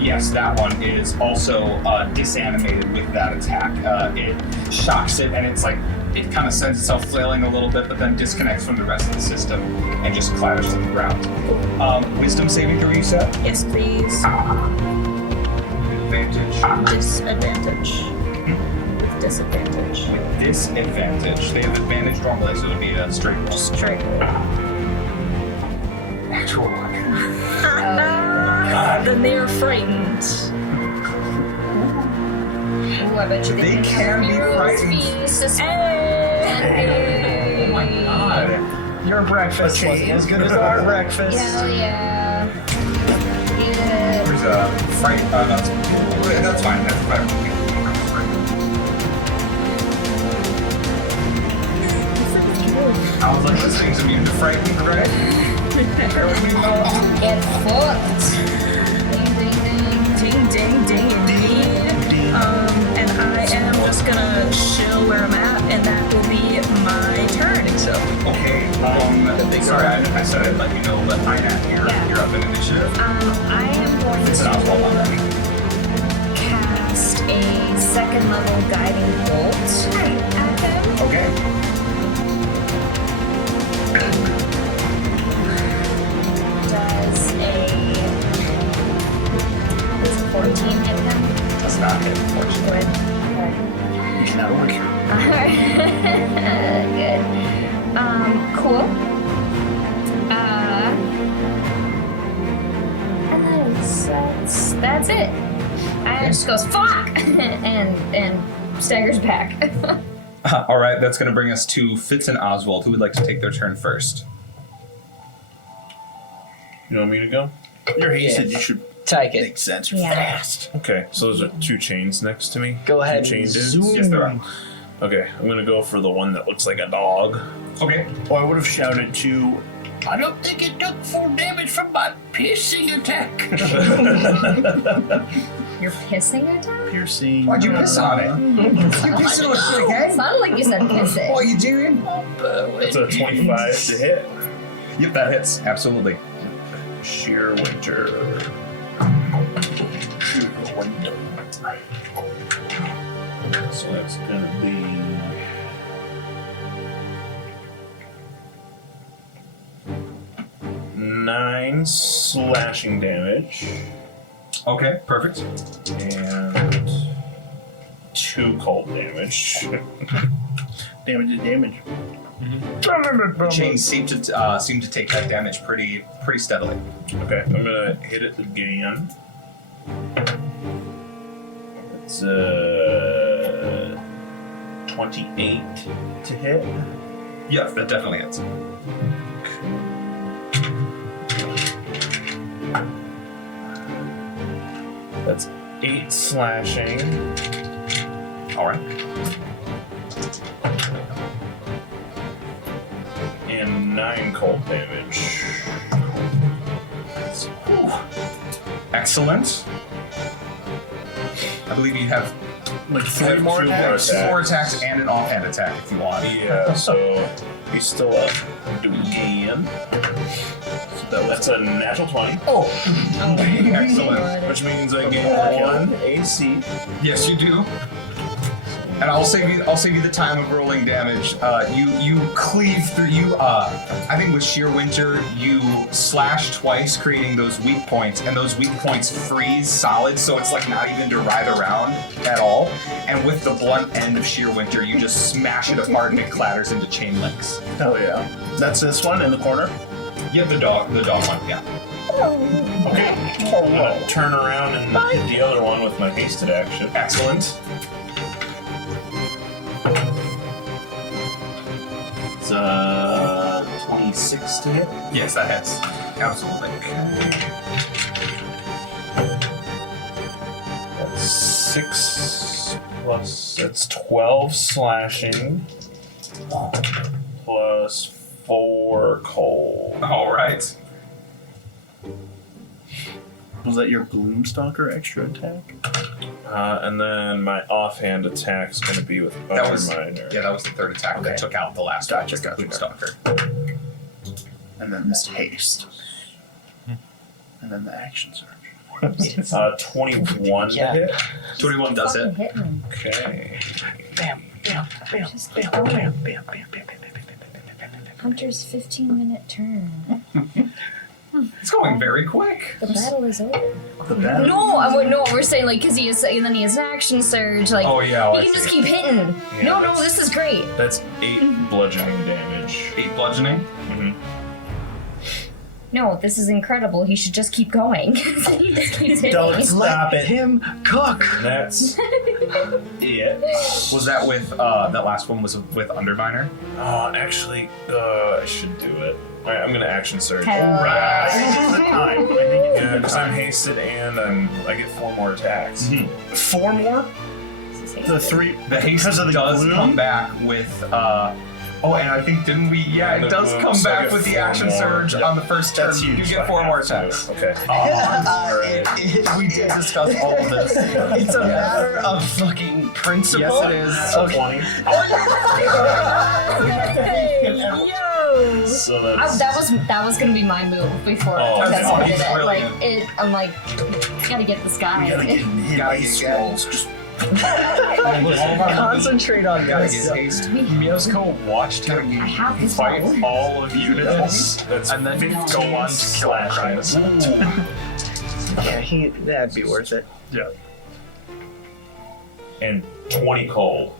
Yes, that one is also disanimated with that attack. It shocks it, and it's like it kind of sends itself flailing a little bit, but then disconnects from the rest of the system and just clatters to the ground. Wisdom saving throw, you said? Yes, please. Advantage. Disadvantage. With disadvantage. With disadvantage. They have advantage normally, so it would be a straight roll. Straight roll. Natural one. Then they are frightened. Ooh, I bet you They can be heroes frightened. feast is Oh my god. Your breakfast wasn't as good as our breakfast. Hell yeah. Yeah. There's a fright. That's fine. That's fine. I was like, this thing's immune to frightened, right? Get fucked. Ding, ding, ding. Ding, ding, ding, indeed. And I am just gonna chill where I'm at, and that will be my turn. So. Okay. Sorry, I said I'd let you know, but Aynat, you're up in initiative. I am going It's an Ozwald on that. to cast a second level guiding bolt at him. Okay. Does a 14 hit him? Does not hit, unfortunately. Good. That works. Good. Cool. And that's it. And just goes fuck and staggers back. All right, that's going to bring us to Fitz and Ozwald. Who would like to take their turn first? You want me to go? You're hasted. Yeah. You should Take it. make sense. You're Yeah. fast. Okay, so those are 2 chains next to me. Go ahead. Two chain and dudes? zoom. Yes, there are. Okay, I'm gonna go for the one that looks like a dog. Okay. Oh, I would have shouted to. I don't think it took full damage from my piercing attack. You're pissing at him? Piercing. Why'd you piss on it? You pissed on it It again? sounded like you said piss it. What are you doing? That's a 25 to hit. Yep, that hits. Absolutely. Sheer winter. So that's gonna be 9 slashing damage Okay, perfect. and 2 cold damage. Damage is damage. The chains seem to take that damage pretty steadily. Okay, I'm gonna hit it again. It's 28 to hit. Yes, that definitely hits. That's 8 slashing. All right. And 9 cold damage. Excellent. I believe you have Like 3 more two attacks. more 4 attacks and an offhand attack if you want. Yeah, so he's still up again. So that's a natural 20, Oh, excellent. which means I get 1 AC. Yes, you do. And I'll save you the time of rolling damage. You cleave through. I think with sheer winter, you slash twice, creating those weak points, and those weak points freeze solid, so it's like not even to writhe around at all. And with the blunt end of sheer winter, you just smash it apart and it clatters into chain links. Hell yeah. That's this one in the corner. Yeah, the dog one. Yeah. Okay, I'm gonna turn around and hit the other one with my hasted action. Excellent. It's 26 to hit. Yes, that hits. Absolutely. That's 6 plus, that's 12 slashing, plus 4 cold. All right. Was that your Gloomstalker extra attack? And then my offhand attack's going to be with That was Minor. that was the third attack that took out the last one. Gotcha. Gloomstalker. And then this haste. And then the action surge. 21 to hit. 21 does Fucking it. hit me. Okay. Bam, bam. Just keep going. Hunter's 15-minute turn. It's going very quick. The battle is over. The battle. No, we're saying like because he is, and then he has an action surge. Like, Oh, yeah, he can just keep hitting. Yeah, No, this is great. That's 8 bludgeoning damage. 8 bludgeoning. Mm-hmm. No, this is incredible. He should just keep going. He just keeps hitting. Don't stop it. Him cook. That's it. Was that with that last one was with Underminer? Actually, I should do it. All right, I'm gonna action surge. Hell I think it's the time. I think it's Yeah, the because I'm time. hasted and I get 4 more attacks. 4 more? The 3. The haste because of the does gloom? come back with. Oh, and I think didn't we? Yeah, And it the does gloom, come so I back get with the 4 action more. surge Yep. on the first turn. That's huge. You get 4 more attacks. Okay. We did discuss all of this. It's a matter of fucking principle. Yes, it is. So 20. Yo! So that's That was gonna be my move before Oh, Tessa he's did it. Like brilliant. I'm like, gotta get this guy. We gotta get hit Gotta by get scrolls. Just Concentrate on Gotta this. get haste. Mieszko watched him I have this fight power. all of you to this, that's and then 15 go on to kill Christ. Yeah, that'd be worth it. Yeah. and 20 cold.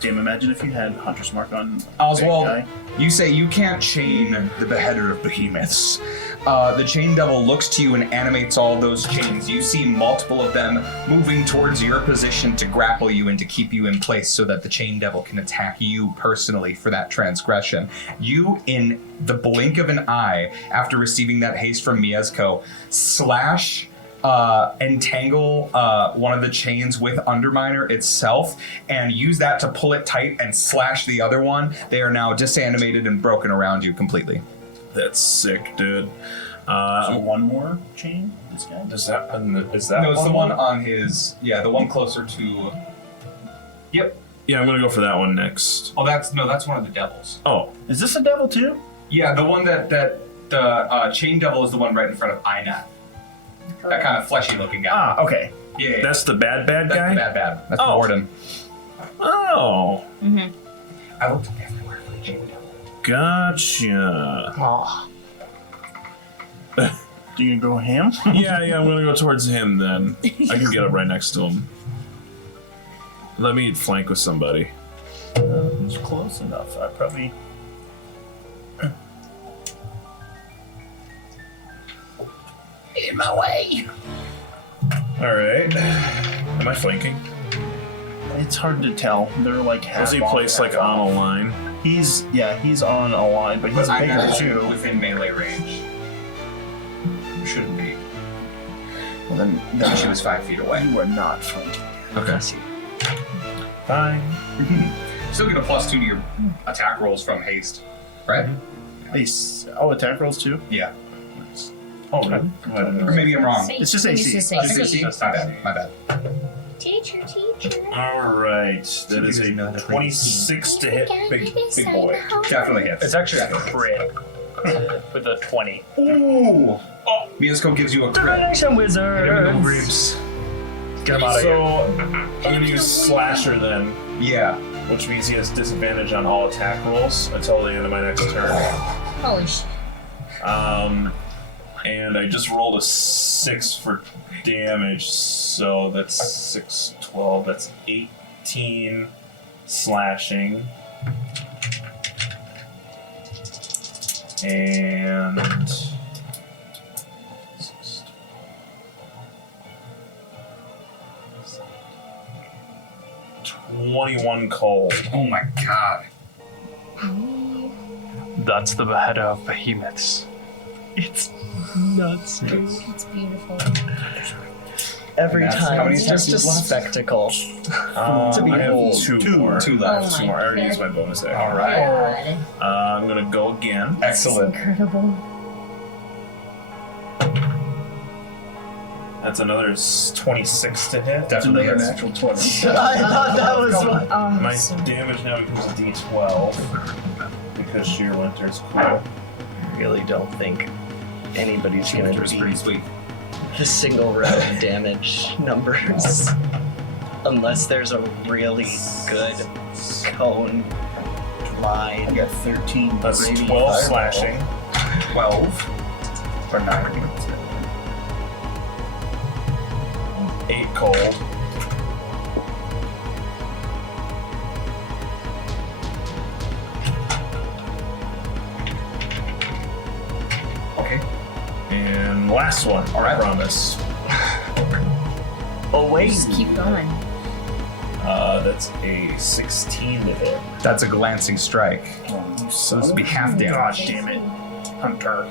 damn, imagine if you had Hunter's Mark on Ozwald, that guy. you say you can't chain the beheader of behemoths. The chain devil looks to you and animates all those chains. You see multiple of them moving towards your position to grapple you and to keep you in place so that the chain devil can attack you personally for that transgression. You, in the blink of an eye, after receiving that haste from Mieszko, slash entangle one of the chains with Underminer itself and use that to pull it tight and slash the other one. They are now disanimated and broken around you completely. That's sick, dude. So one more chain, this guy? Is that No, it's one? the one on his, the one closer to, yep. Yeah, I'm gonna go for that one next. Oh, that's one of the devils. Oh, Is this a devil too? Yeah, the one that the chain devil is the one right in front of Aynat. That kind of fleshy looking guy. Ah, okay. Yeah. that's the bad that's guy? the bad. That's the Oh. warden. Oh, I looked everywhere for the chain devil. gotcha. Oh, Do you go ham? yeah, I'm gonna go towards him then. I can get up right next to him. Let me flank with somebody. It's close enough. I probably. In my way. Alright. Am I flanking? It's hard to tell. They're like half. Was he on, placed half like on a off. line? He's on a line, but he's bigger Aynat too. is within melee range. You shouldn't be. Well, then She was 5 feet away. you are not flanking. Okay. Fine. Still get a +2 to your attack rolls from haste, right? Attack rolls too. Yeah. Oh, no. Or maybe I'm wrong. It's just AC. It's Just AC. AC? My bad. Teacher. Alright. That is a 26 to hit big boy. Definitely hits. It's actually a crit with a 20. Ooh! Mieszko gives you a crit. Divination wizard. Reeves. Get him out of here. So, I'm gonna use Slasher then, Yeah. which means he has disadvantage on all attack rolls until the end of my next turn. Holy shit. And I just rolled a 6 for damage, so that's 6, 12, that's 18 slashing. And 21 cold. Oh my god. That's the beheader of behemoths. It's nuts, dude. It's beautiful. Every And that's how time, many it's just a attacks left? spectacle. I have behold. two more. Two left. Oh Two my more. I already God. used my bonus action. All right. God. I'm gonna go again. Excellent. Incredible. That's another 26 to hit. Definitely Another hits. natural 20. I thought that was one. My So damage now equals a d12 because Sheer Winter's cool. I really don't think anybody's going to It's pretty beat sweet. the single round damage numbers. unless there's a really good cone line. I got 13. That's maybe 12 fireball. slashing. 12 for 9. 8 cold. Okay. And last one, All right. I promise. Oh wait. Just keep going. That's a 16 to hit. That's a glancing strike. Oh, So this would be half damage. Gosh damn it. Hunter.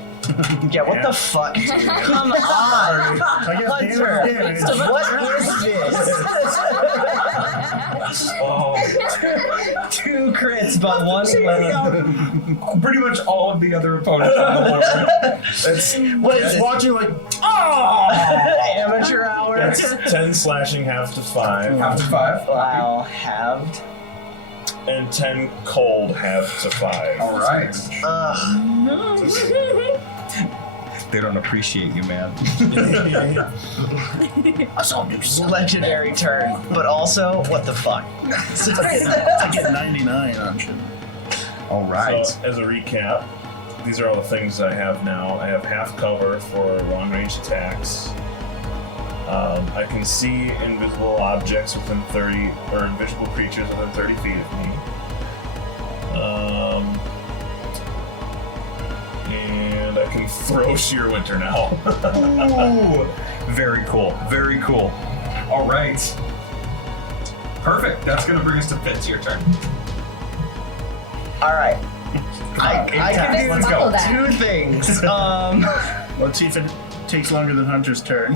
Yeah, what Yeah. the fuck, dude? Come on! I got Hunter, damage. what is this? Oh, 2 crits, but 1 11. Pretty much all of the other opponents on the board. That's What is Just this? watching like, Amateur hour? that's 10 slashing, half to 5. half to 5. Wow, halved. And 10 cold, half to 5. All right. Ugh. They don't appreciate you, man. I saw new stuff. Legendary turn. But also, what the fuck? I get 99 on shit. All right. So, as a recap, these are all the things I have now. I have half cover for long-range attacks. I can see invisible objects within 30, or invisible creatures within 30 feet of me. And I can throw Sheer Winter now. Ooh, very cool. Very cool. All right. Perfect. That's going to bring us to Fitz. Your turn. Alright. I can Let's Follow go. that. do 2 things. Let's see if it takes longer than Hunter's turn.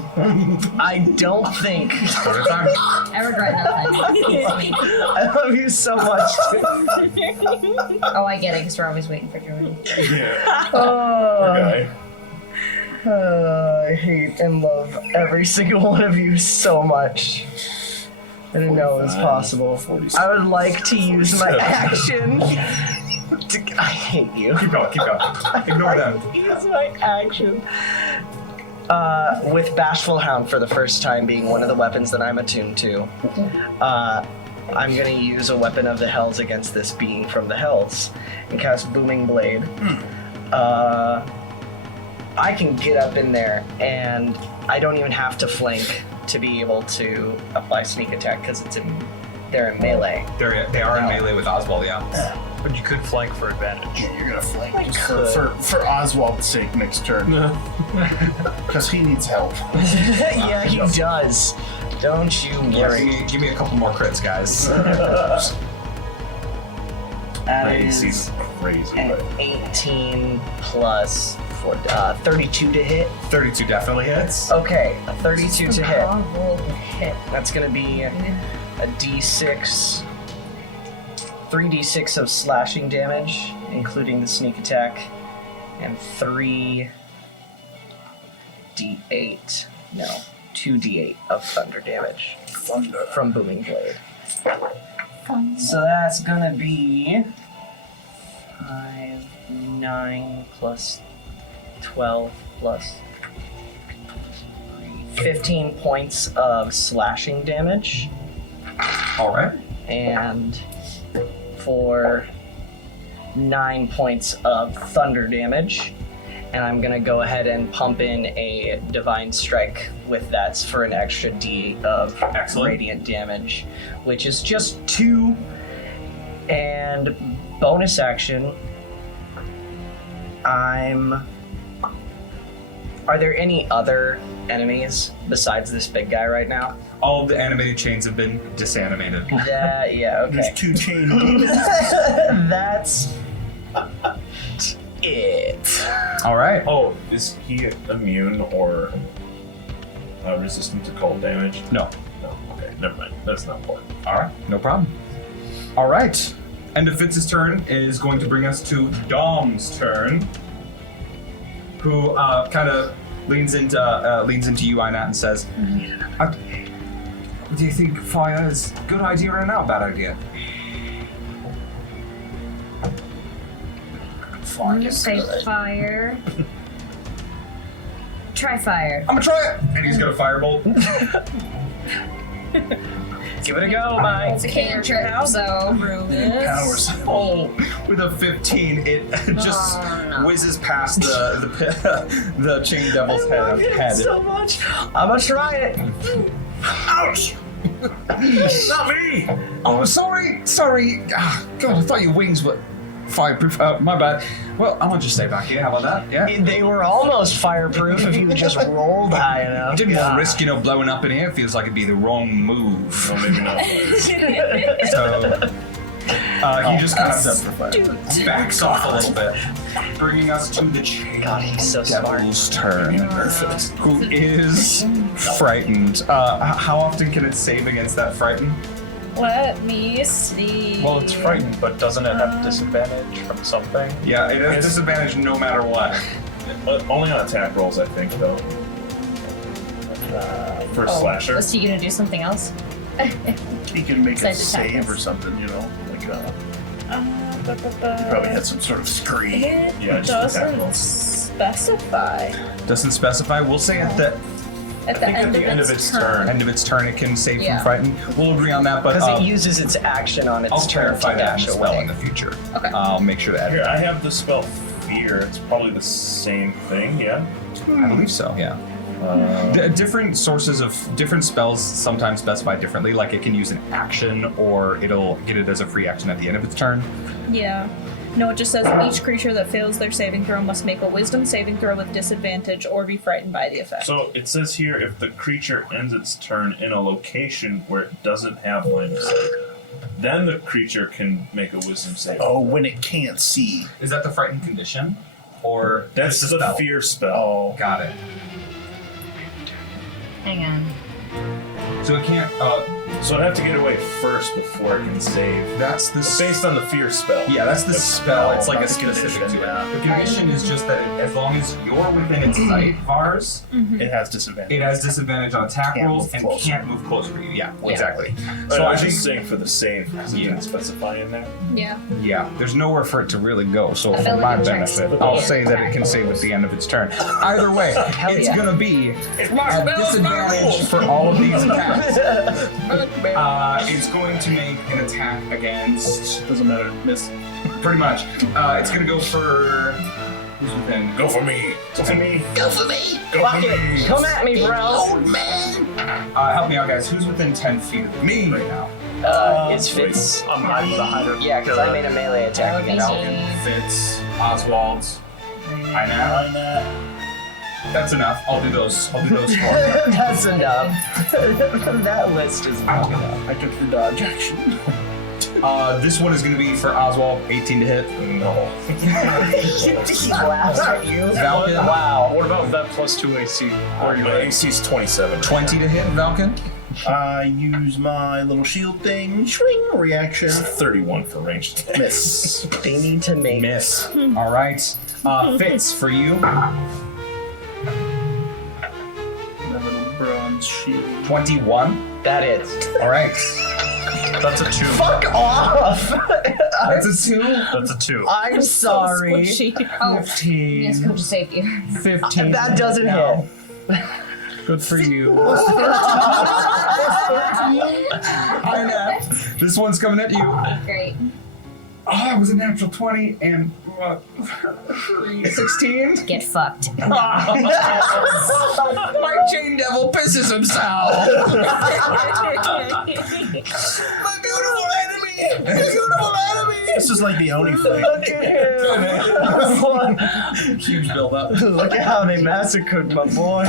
I don't think. One at a time. I regret nothing. I love you so much, dude. Oh, I get it, because we're always waiting for Jordan. Yeah, Oh, guy. I hate and love every single one of you so much. I didn't know it was possible. 47. I would like to use my action. I hate you. Keep going. Keep going. Ignore them. Use my action. With Bashful Hound for the first time being one of the weapons that I'm attuned to, I'm gonna use a Weapon of the Hells against this being from the Hells and cast Booming Blade. I can get up in there and I don't even have to flank to be able to apply sneak attack because they're in melee. They are in melee with Ozwald, yeah. But you could flank for advantage. Yeah, you're gonna flank I just could. for Oswald's sake next turn. Because he needs help. Yeah, he does. Don't you Yeah, worry. give me a couple more crits, guys. That My is AC's crazy, an but 18 plus 32 to hit. 32 definitely hits. Okay, a 32 to hit. I'll roll the hit. That's gonna be a d6, 3d6 of slashing damage, including the sneak attack, and 2d8 of thunder damage from Booming Blade. So that's gonna be 5, 9 plus 12 plus 15 points of slashing damage. All right. And for 9 points of thunder damage. And I'm gonna go ahead and pump in a Divine Strike with that for an extra D of Excellent. radiant damage, which is just 2. And bonus action, are there any other enemies besides this big guy right now? All of the animated chains have been disanimated. Yeah, okay. There's 2 chain demons. That's it. All right. oh, is he immune or resistant to cold damage? No. No. Okay, never mind. That's not important. All right. No problem. All right. End of Fitz's turn is going to bring us to Dom's turn, who kind of leans into you, Aynat, and says, "Do you think fire is a good idea or not a bad idea?" I'm gonna say fire. Try fire. I'm gonna try it, and he's gonna firebolt. Give it a go, Mike. It's a cantrip, so. Powers. Oh, with a 15, it just whizzes past the chain devil's head. So much. I'm gonna try it. Ouch! Not me! Oh, sorry. Ah, God, I thought your wings were fireproof. My bad. Well, I'll just stay back here. How about that? Yeah? They were almost fireproof if you just rolled high enough. Didn't want to risk, blowing up in here. Feels like it'd be the wrong move. No, maybe not. So, he just kind of backs off a little bit, bringing us to the chain God, he's so smart. devil's turn, who is frightened. How often can it save against that frightened? Let me see. Well, it's frightened, but doesn't it have disadvantage from something? Yeah, it has disadvantage no matter what. Only on attack rolls, I think, though. For slasher. Was he gonna do something else? He can make a Besides attack save rolls. or something, he probably had some sort of screen. It Yeah, just attack doesn't rolls. specify. Doesn't specify. We'll say at the At the, think end, at the end of its turn. end of its turn it can save Yeah. from frightened. We'll agree on that, but Because it uses its action on its I'll turn clarify to that in dash the spell away. in the future. Okay. I'll make sure to add Here, it. I have the spell Fear. It's probably the same thing, yeah? I believe so, yeah. Different sources of different spells sometimes specify differently, like it can use an action or it'll get it as a free action at the end of its turn. Yeah. No, it just says each creature that fails their saving throw must make a wisdom saving throw with disadvantage or be frightened by the effect. So it says here if the creature ends its turn in a location where it doesn't have line of sight, then the creature can make a wisdom save. Oh, when it can't see. Is that the frightened condition? Or That's just the spell? fear spell. Got it. Hang on. So it can't So it'd have to get away first before it can save. that's the Based on the fear spell. Yeah, that's the spell. It's like not a the specific condition, to it. yeah. The condition is just that as long as you're within its sight, Vars, It has disadvantage. it has disadvantage on attack Can't rolls move and closer. can't move closer to you. Yeah, Yeah. exactly. So So I I was think just saying for the save because it Yeah. didn't specify in there. Yeah. yeah, there's nowhere for it to really go. So I for felt my like it checks benefit, the I'll say that it can attack save at rolls. the end of its turn. Either way, it's yeah. gonna be at disadvantage for all of these attacks. It's going to make an attack against. Doesn't matter. Miss. Pretty much. It's gonna go for. Who's within? Go for me. Go for me. Go for me, Go Fuck for it! me. Come at me, bro! old man. Help me out, guys. Who's within 10 feet of me right now? It's Fitz. I'm hiding behind her. Yeah, because I made a melee attack against him. Valkin, Fitz, Ozwald, Aynat. That's enough. I'll do those. I'll do those four. That's enough. That list is long enough. I took the dodge action. This one is going to be for Ozwald, 18 to hit. No. He laughs at you. Valkin, Wow. What about that +2 AC? Or My AC's 27. 20 to hit, Valkin. I use my little shield thing. Swing reaction. 31 for ranged attack. Miss. They need to make Miss. All right. Fitz, for you, My little bronze shield. 21. that is. All right. That's a 2. Fuck off! That's a 2. That's a 2. I'm sorry. Squishy. Oh, 15. Mieszko just saved you. 15. That doesn't No. hit. Good for you. Aynat, this one's coming at you. Great. Oh, it was a natural 20 and 16. Get fucked. My chain devil pisses himself. My beautiful enemy. Beautiful enemy. This is like the Oni fight. Look at him. Huge build up. Look at how they massacred my boy.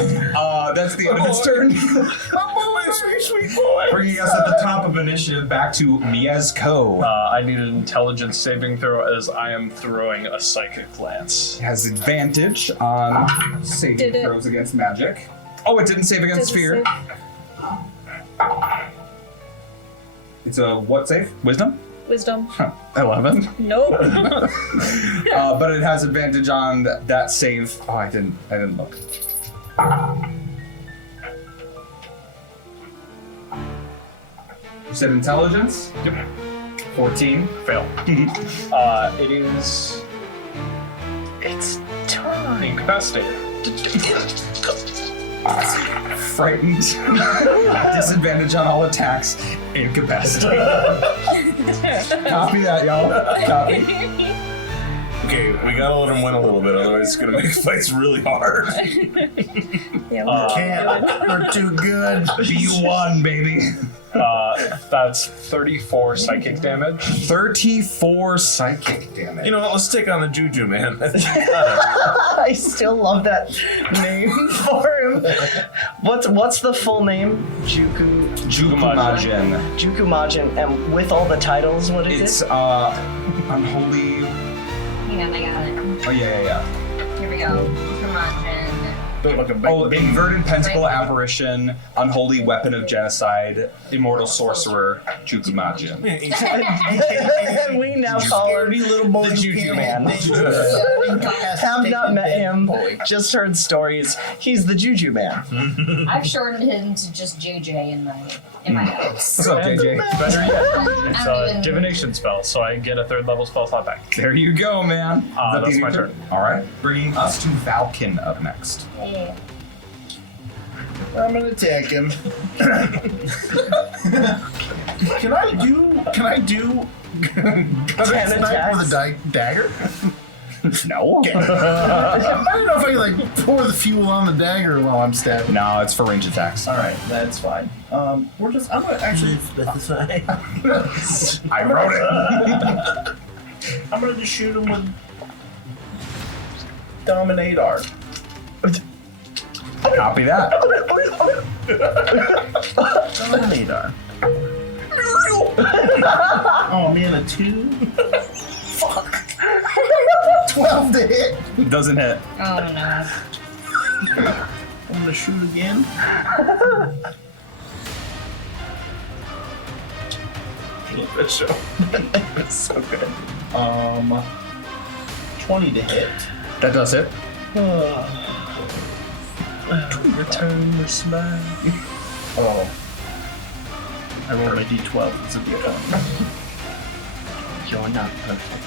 That's the end of its turn. My boy, sweet boy. Bringing us at the top of initiative back to Mieszko. I need an intelligence saving throw as I am throwing a psychic lance. Has advantage on saving Did it- throws against magic. Oh, it didn't save against fear. It's a what save? Wisdom? Wisdom. 11. Nope. But it has advantage on that save. Oh, I didn't look. You said intelligence? Yep. 14. Fail. It is It's time. incapacitated. Frightened. Disadvantage on all attacks. Incapacitated. Copy that, y'all. Copy. Okay, we gotta let him win a little bit, otherwise it's gonna make fights really hard. Can't. We're too good. B1, baby. That's 34 psychic damage. 34 psychic damage. You know what? Let's take on the Juju, man. I still love that name for him. What's the full name? Jukumajin. Jukumajin, and with all the titles, what is It's it? unholy. Hang on, I got it. Oh yeah. Here we go. Come on, Jen. Like a big, Oh, inverted pentacle apparition, unholy weapon of genocide, immortal sorcerer, Jukumajin. And we now call him the Juju Man. Have not met him, just heard stories. He's the Juju Man. I've shortened him to just JJ in my notes. What's up, JJ? Better yet, it's I don't a even- divination spell, so I get a 3rd level spell slot back. There you go, man. That's my turn. All right, bringing us to Valkin up next. Yeah. I'm gonna attack him. Can I do snipe with a dagger? No. I don't know if I can like pour the fuel on the dagger while I'm stabbing. No, it's for range attacks. All right, that's fine. I'm gonna actually specify. I wrote it. I'm gonna just shoot him with Dominator. Copy that. Dominator. Oh man, a 2. Fuck. 12 to hit. Doesn't hit. Oh no. I'm gonna shoot again. Love that show. It's so good. 20 to hit. That does hit. Return the smile. Oh. I rolled my d12. It's a d20. You're not perfect.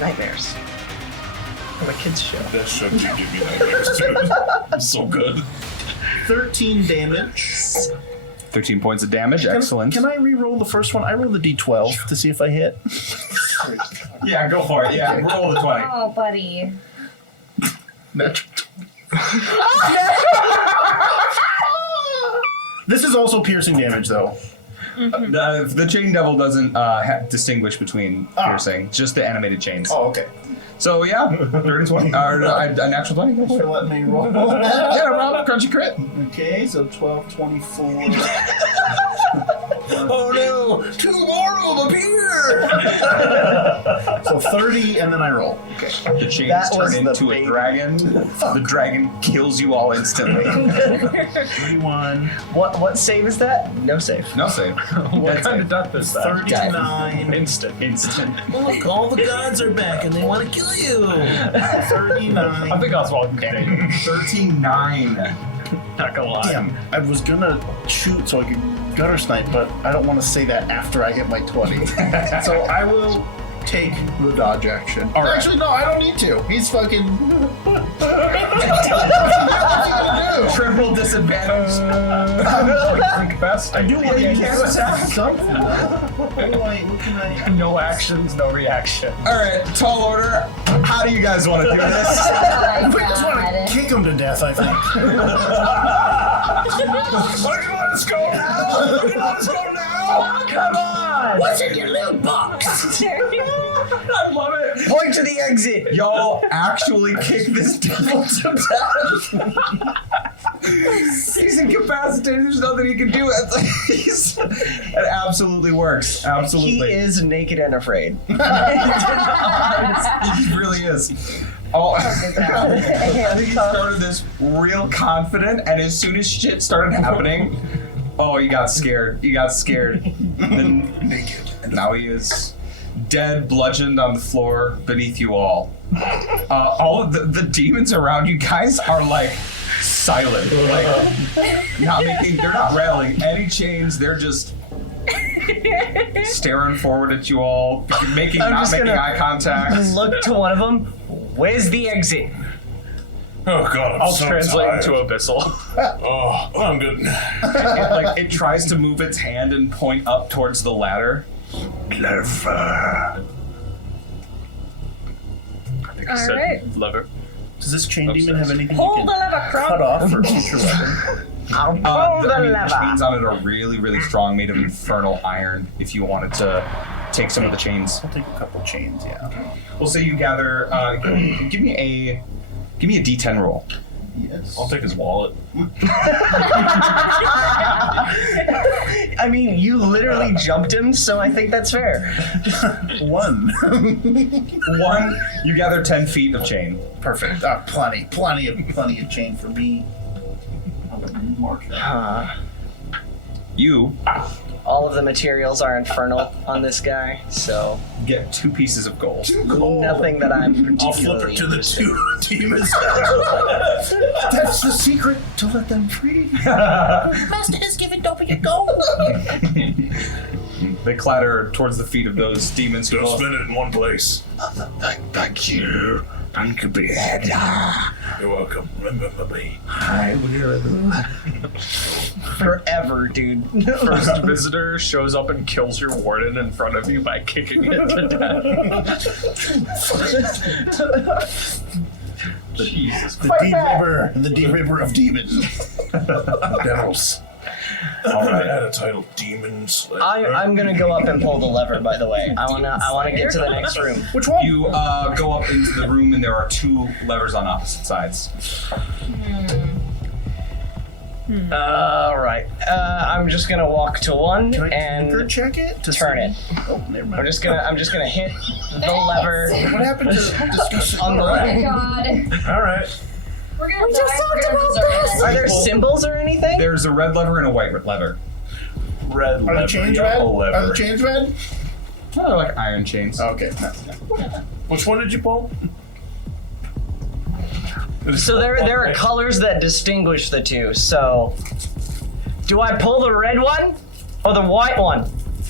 Nightmares. From a kid's show. That show did give me nightmares too. It's so good. 13 damage. 13 points of damage. Excellent. Can I re-roll the first one? I rolled the d12 to see if I hit. Yeah, go for it. Yeah, roll the 20. Oh, buddy. This is also piercing damage, though. The chain devil doesn't distinguish between piercing, just the animated chains. Oh, okay. So yeah, 30 20, a natural 20. Go for it. Let me roll. Yeah, roll crunchy crit. Okay, so 12, 24. Oh no, 2 more of them appear. So 30, and then I roll. Okay. The chains That was turn the into a bait. dragon. The dragon kills you all instantly. 31, What save is that? No save. No save. What kind of death is that? 39, Instant. Look, all the gods are back and they want to kill you. 39. I think Ozwald can get it. 39. Not gonna lie. Damn, I was gonna shoot so I could gutter snipe, but I don't want to say that after I hit my 20. So I will take the dodge action. All right. Actually, no, I don't need to. He's fucking. Triple disadvantage. I do want You to can't attack. something. What can I? No actions, no reaction. All right, tall order. How do you guys want to do this? Oh my We just want to god. kick him to death, I think. Let's go now. Let's go now. Come on! What's in your loot box? I love it. Point to the exit! Y'all actually kick this devil to death. He's incapacitated. There's nothing he can do. It absolutely works. Absolutely. He is naked and afraid. He really is. Oh, I think he started this real confident, and as soon as shit started happening, oh, he got scared. He got scared. Then naked. And now he is dead, bludgeoned on the floor beneath you all. All of the demons around you guys are like silent. Like, they're not rattling any chains. They're just staring forward at you all, not making eye contact. Look to one of them. Where's the exit? Oh god, I'll so translate tired. into Abyssal. Oh, I'm good. It tries to move its hand and point up towards the ladder. Lever. I think I All said right. lever. Does this chain demon Upstairs. have anything Pull you the can lever, cut Kronk. off for future weapon? I'll pull the The lever. chains on it are really, really strong, made of infernal iron. If you wanted to take some of the chains, I'll take a couple chains, yeah. we'll say you gather. Give me a D10 roll. Yes. I'll take his wallet. I mean, you literally jumped him, so I think that's fair. 1. 1. You gather 10 feet of chain. Perfect. Plenty of chain for me. I'm gonna mark that. You All of the materials are infernal on this guy, so get 2 pieces of gold. nothing that I'm I'll particularly flip it to the interested 2 demons. That's the secret to let them free. Master has given double your gold. They clatter towards the feet of those demons who Don't both spend it in one place. Thank you. Thank you, Brayden. You're welcome. Remember me. I will. forever, dude. First visitor shows up and kills your warden in front of you by kicking it to death. Jesus. The deep river of demons. Devils. Alright, I had a title, Demon Slayer. I'm gonna go up and pull the lever. By the way, I wanna get to the next room. Which one? You go up into the room, and there are 2 levers on opposite sides. All right. I'm just gonna walk to one Can I and tinker check it to turn it. Oh, never mind. I'm just gonna hit the lever What happened to discussion? on the Oh my left. god. Alright. We're gonna We die. just We're talked gonna about deserve this. it. Are there symbols or anything? There's a red lever and a white lever. Red Are lever, the chains red? yellow Are lever. the chains red? Oh, they're like iron chains. Okay. Which one did you pull? So there are colors that distinguish the two. So, do I pull the red one or the white one?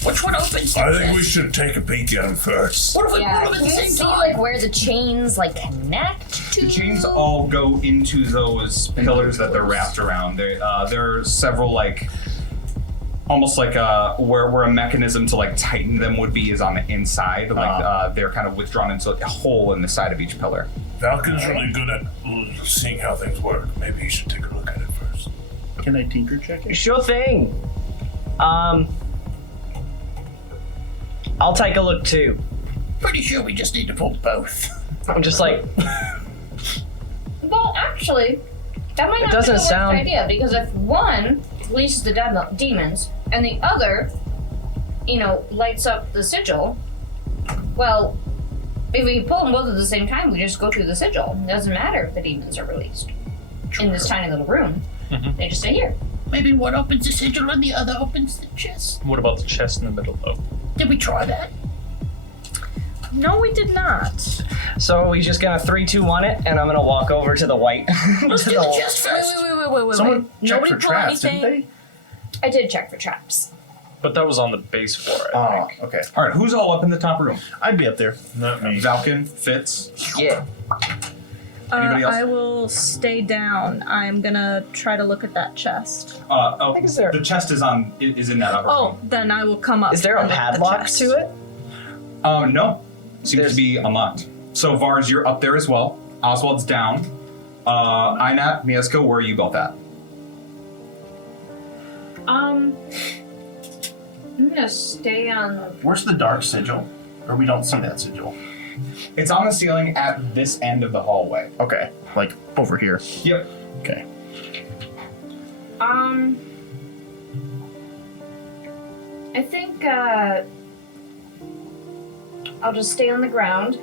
Which one opens? I think we should take a peek at him first. What if we Yeah, put them at can the you same see time? like where the chains like connect to? The chains all go into those pillars that they're wrapped around. There are several like, almost like where a mechanism to like tighten them would be is on the inside. Like they're kind of withdrawn into a hole in the side of each pillar. Valkin's really good at seeing how things work. Maybe you should take a look at it first. Can I tinker check it? Sure thing. I'll take a look too. Pretty sure we just need to pull both. I'm just like, Well, actually, that might not doesn't be the worst sound- idea because if one releases the demons and the other, lights up the sigil, well, if we pull them both at the same time, we just go through the sigil. It doesn't matter if the demons are released in this tiny little room. They just stay here. Maybe one opens the sigil and the other opens the chest. What about the chest in the middle, though? Did we try that? No, we did not. so are we just gonna 3, 2, 1 it, and I'm gonna walk over to the white. Let's to do the the- chest first. Wait. Someone checked Nobody for pull traps, anything. didn't they? I did check for traps. But that was on the base floor, I Oh, think. okay. All right, who's all up in the top room? I'd be up there. Not me. Valkin, Fitz. Yeah. Anybody else? I will stay down. I'm gonna try to look at that chest. is there- The chest is in that upper Oh, room. then I will come up. Is there a and look at the padlock chest. to it? No. Seems There's- to be unlocked. So Vars, you're up there as well. Ozwald's down. Aynat, Mieszko, where are you both at? I'm gonna stay on the. Where's the dark sigil? Or we don't see that sigil. It's on the ceiling at this end of the hallway. Okay. Like over here. Yep. Okay. I think I'll just stay on the ground.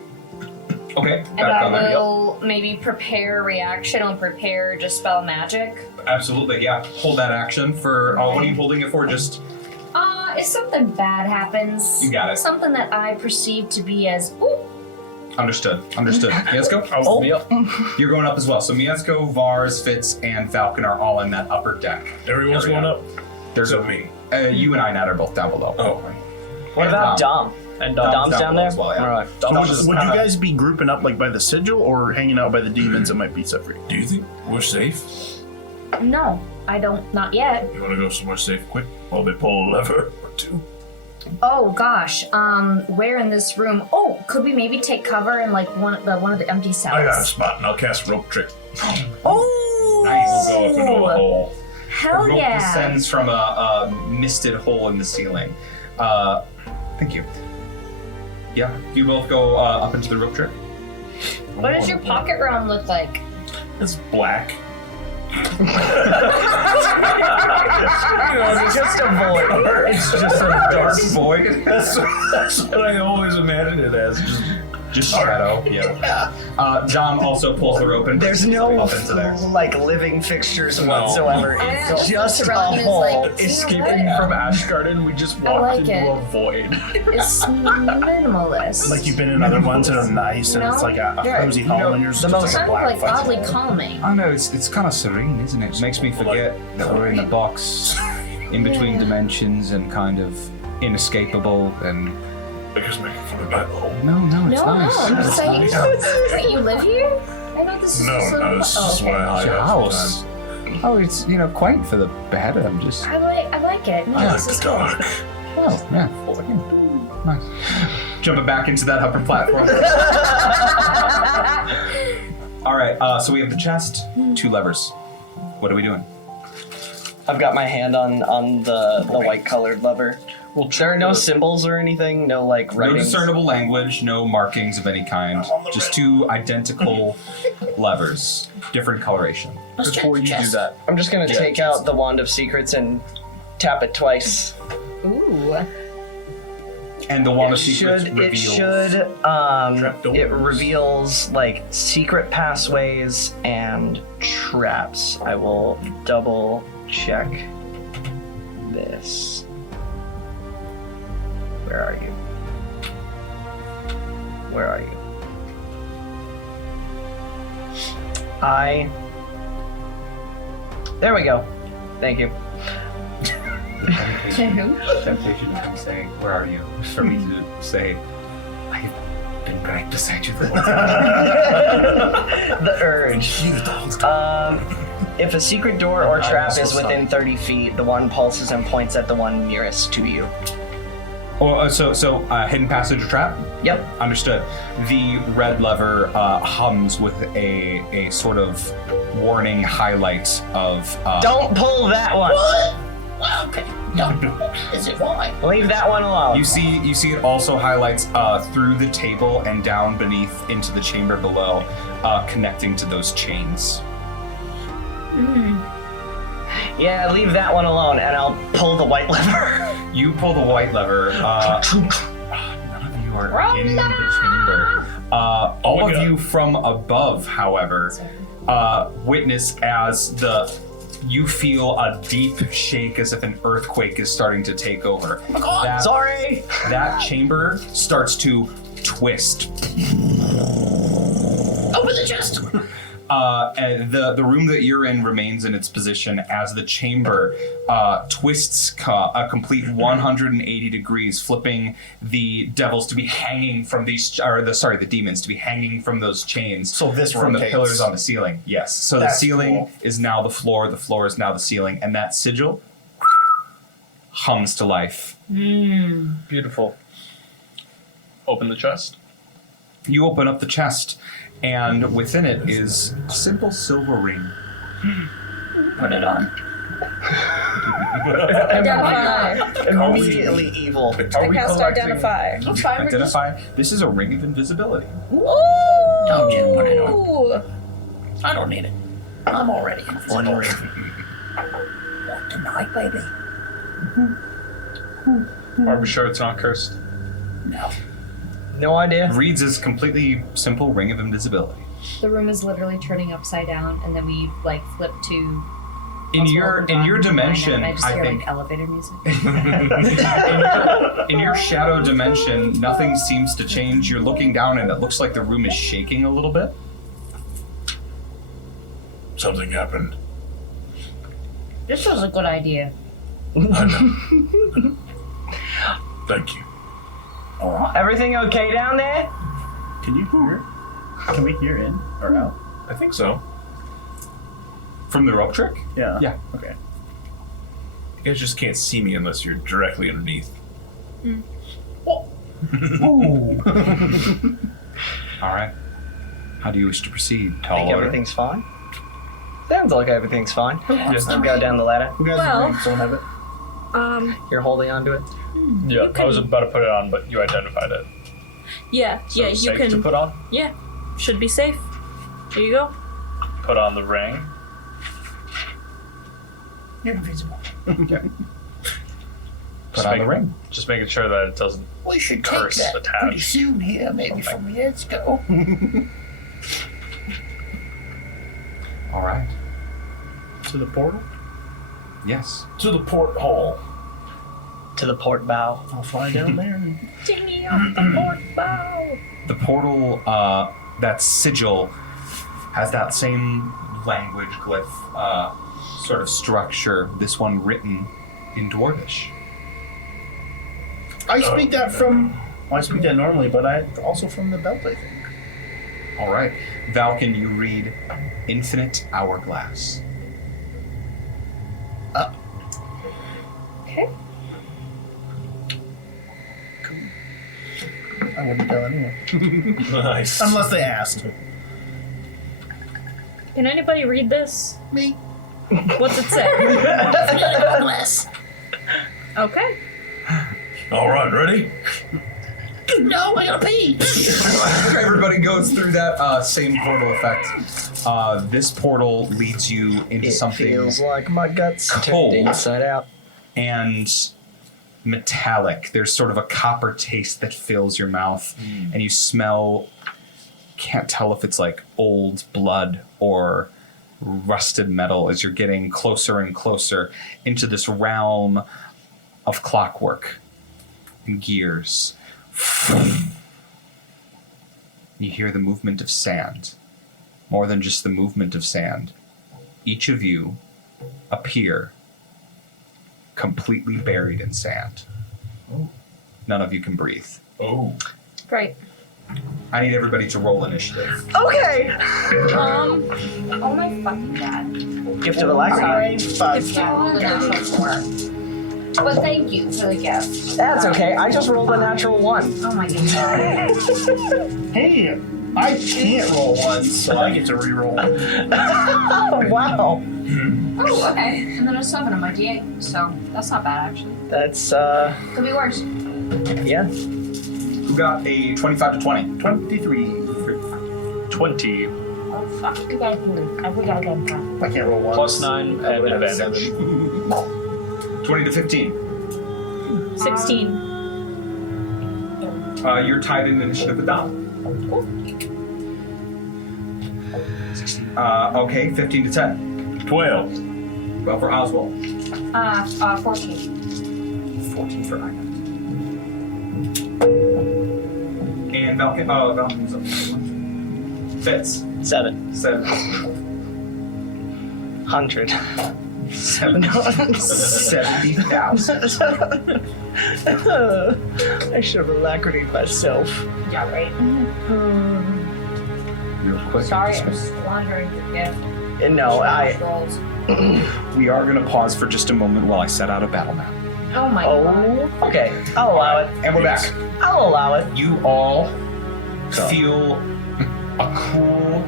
Okay. And I will maybe prepare a reaction. I'll prepare just spell magic. Absolutely, yeah. Hold that action for. What are you holding it for? Just. If something bad happens, You got it. something that I perceive to be as ooh, Understood. Mieszko? Oh, yep. You're going up as well. So Mieszko, Vars, Fitz, and Valkin are all in that upper deck. Everyone's area. going up? There's Except me. You and Aynat are both down below. Oh. What about Dom? And Dom's down there? as well, yeah. All right. So would you guys be grouping up like by the sigil or hanging out by the demons that might be separate? Do you think we're safe? No, I don't. Not yet. You want to go somewhere safe quick while they pull a lever or two? Oh gosh. Where in this room? Oh, could we maybe take cover in like one of the empty cells? I got a spot, and I'll cast rope trick. Oh, Nice. We'll go up into a hole. Hell A rope yeah! descends from a misted hole in the ceiling. Thank you. Yeah, you both go up into the rope trick. What does your pocket realm look like? It's black. It's just a void. It's just a dark void. That's what I always imagined it as. Just shadow. Yeah. John also pulls the rope and There's no up into there. like living fixtures No. whatsoever. Yeah. It's just a Surrounded is hole. like- Escaping from Ashgarden, we just I walked like into it. a void. It's minimalist. Like you've been in other ones that are nice and it's like a cozy home and yours is the just most- like a kind of black like fuzzy oddly hole. calming. I know, it's kind of serene, isn't it? It makes me forget that we're in a box in between dimensions and kind of inescapable and... Because making fun of that hole. No, it's No, nice. I'm just saying. Wait, you live here? I thought this is No, just no, this is where I It's hide your out house. sometimes. Oh, it's, quaint for the better. I'm just... I like it. No, I like this the is cool. dark. Oh, yeah. Nice. Jumping back into that upper platform. All right, so we have the chest, 2 levers. What are we doing? I've got my hand on the white colored lever. Well, There are no symbols or anything, no like No writings. discernible language, no markings of any kind. Just 2 identical levers, different coloration. before you do that, I'm just gonna take out the Wand of Secrets and tap it twice. Ooh. And the Wand of Secrets It reveals. Trapdoors. it reveals like secret pathways and traps. I will double check this. Where are you? Where are you? There we go. Thank you. Temptation to come say, "Where are you?" For me to say, "I've been right beside you the whole time." The urge. If a secret door or trap is within 30 feet, the one pulses and points at the one nearest to you. Oh, so hidden passage or trap? Yep. Understood. The red lever hums with a sort of warning highlight of. Don't pull that one. Well, okay. No. Is it why? Leave that one alone. You see it also highlights through the table and down beneath into the chamber below, connecting to those chains. Yeah, leave that one alone, and I'll pull the white lever. You pull the white lever. None of you are in the chamber. All of you from above, however, witness as you feel a deep shake as if an earthquake is starting to take over. Sorry. That chamber starts to twist. Open the chest. And the room that you're in remains in its position as the chamber twists a complete 180 degrees, flipping the devils to be hanging from the demons to be hanging from those chains. So this from the rotates. pillars on the ceiling. Yes. So That's the ceiling cool. is now the floor is now the ceiling, and that sigil hums to life. beautiful. Open the chest. You open up the chest, and within it is a simple silver ring. Put it on. Identify. Immediately evil. Are I we cast collecting? Identify. Identify. This is a ring of invisibility. Don't you put it on. I don't need it. I'm already invisible. One ring. Want tonight, baby? Are we sure it's not cursed? No. No idea. Reads as completely simple ring of invisibility. The room is literally turning upside down, and then we like flip to. In Ozwald your and in John your and dimension, I just I hear think like elevator music. in your shadow dimension, nothing seems to change. You're looking down, and it looks like the room is shaking a little bit. Something happened. This was a good idea. I know. Thank you. Everything okay down there? Can you hear? Can we hear in or out? I think so. From the rope trick? Yeah. Yeah. Okay. You guys just can't see me unless you're directly underneath. Ooh. All right. How do you wish to proceed, I tall think order? everything's fine. Sounds like everything's fine. I'll go down the ladder. Who guys Well- don't have it? You're holding onto it. Yeah, You I was can- about to put it on, but you identified it. Yeah, So yeah, you safe can. to put on. Yeah, should be safe. Here you go. Put on the ring. You're invisible. Put on the ring. Just making sure that it doesn't. We should take Curse that attached. pretty soon here, maybe from Mieszko. All right. To the portal? Yes. To the porthole. To the port bow. I'll fly down there. Dingy off the port bow. The portal, that sigil, has that same language glyph sort of structure. This one written in Dwarvish. I speak that from. Well, I speak that normally, but I also from the belt, I think. All right. Valkin, you read Infinite Hourglass. Okay. I wouldn't tell anyone. Nice. Unless they asked. Can anybody read this? Me? What's it say? Glass. Okay. All right, ready? No, I gotta pee. Everybody goes through that same portal effect. This portal leads you into It something feels like my guts cold. turned inside out. and metallic. There's sort of a copper taste that fills your mouth, and you smell, can't tell if it's like old blood or rusted metal as you're getting closer and closer into this realm of clockwork and gears. You hear the movement of sand. More than just the movement of sand. Each of you appear completely buried in sand. None of you can breathe. Oh. Right. I need everybody to roll initiative. Okay. Oh my fucking god. Gift of alacrity. Yeah, I rolled a natural 4. Well, thank you for the gift. That's okay. I just rolled a natural 1. Oh my god. Hey, I can't roll one, so I get to reroll. Oh, wow. Oh, okay. And then a 7 on my D8, so that's not bad actually. That's, Could be worse. yeah. Who got a 25 to 20? 23. 20 Oh fuck. We gotta I can't roll one. plus 9 and advantage. 20 to 15. 16. You're tied in initiative with Dom. Cool. 16. Okay, 15 to 10. 12. Well, for Ozwald. 14. 14 for Aynat. And Valkin. Oh, Valkin's up. Fitz. 7. 7. 100. 70,000. I should have alacrity myself. Yeah, right. Real quick. Sorry, I'm squandering the gift. No, Rolls. We are going to pause for just a moment while I set out a battle map. Oh my god. Oh, okay. I'll allow it. And we're back. I'll allow it. You all feel a cool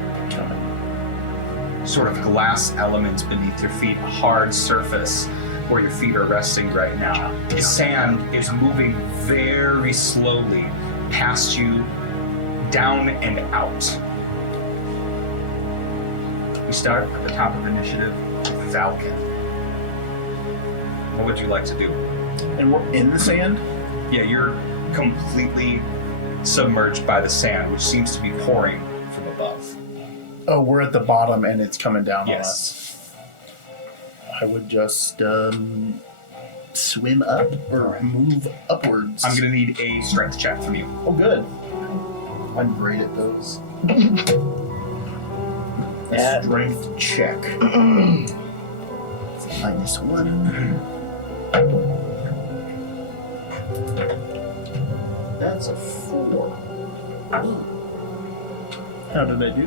sort of glass element beneath your feet, a hard surface where your feet are resting right now. The sand is moving very slowly past you, down and out. We start at the top of initiative with Valkin. What would you like to do? And we're in the sand? Yeah, you're completely submerged by the sand, which seems to be pouring from above. Oh, we're at the bottom and it's coming down Yes. on us. I would just swim up or move upwards. I'm gonna need a strength check from you. Oh, good. I'm great at those. Yeah. Strength check. -1. That's a 4. How did I do?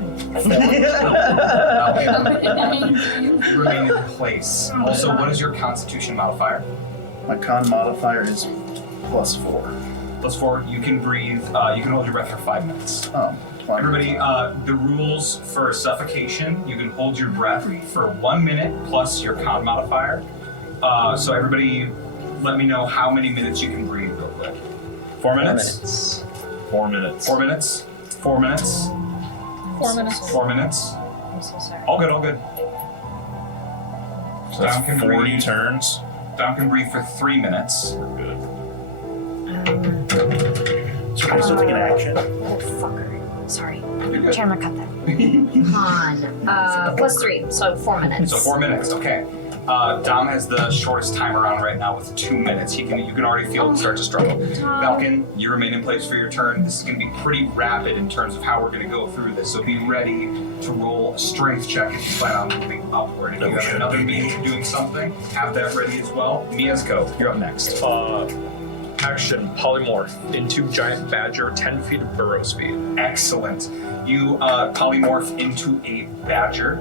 Remain in place. Also, what is your Constitution modifier? My con modifier is +4. +4. You can breathe. You can hold your breath for 5 minutes. Oh, fine. Everybody, the rules for suffocation: you can hold your breath for 1 minute plus your con modifier. So everybody, let me know how many minutes you can breathe real quick. 4 minutes. 4 minutes. 4 minutes. 4 minutes. 4 minutes. 4 minutes. I'm so sorry. All good. All good. So that's Dom can 40 breathe. turns. Dom can breathe for 3 minutes. Good. So can I still take an action? Oh, fucker. Sorry. You're good. Camera, cut that. Con. +3, so 4 minutes. So 4 minutes. Okay. Dom has the shortest timer on right now with 2 minutes. You can already feel him start to struggle. Valkin, you remain in place for your turn. This is going to be pretty rapid in terms of how we're going to go through this. So be ready to roll a strength check if you plan on moving upward. If you have another means of doing something, have that ready as well. Mieszko, you're up next. Action, polymorph into giant badger, 10 feet of burrow speed. Excellent. You polymorph into a badger.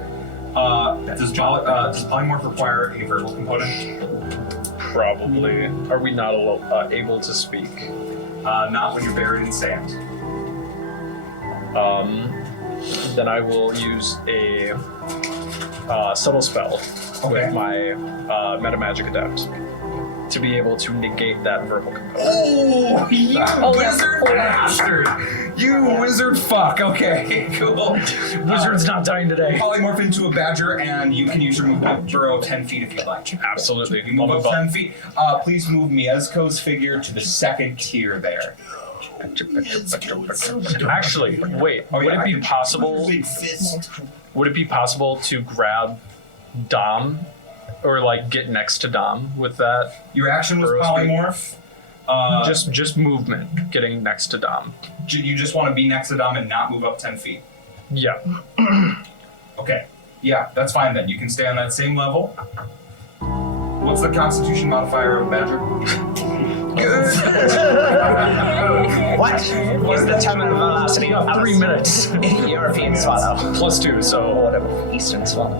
Does polymorph require a verbal component? Probably. Are we not able to speak? Not when you're buried in sand. Then I will use a subtle spell with my metamagic adept to be able to negate that verbal component. Oh, you wizard bastard! You wizard fuck. Okay, cool. Wizard's not dying today. Polymorph into a badger, and you can use your movement burrow 10 feet if you'd like. Absolutely. You move up 10 feet. Please move Mieszko's figure to the second tier there. Actually, wait. Would it be possible? Big fist. Would it be possible to grab Dom, or like get next to Dom with that? Your action was Burrow polymorph. Just movement, getting next to Dom. You just want to be next to Dom and not move up 10 feet. Yeah. Okay. Yeah, that's fine then. You can stay on that same level. What's the Constitution modifier of Badger? What? What's the terminal velocity of 3 minutes. European swallow? +2, so Or whatever. Eastern swallow.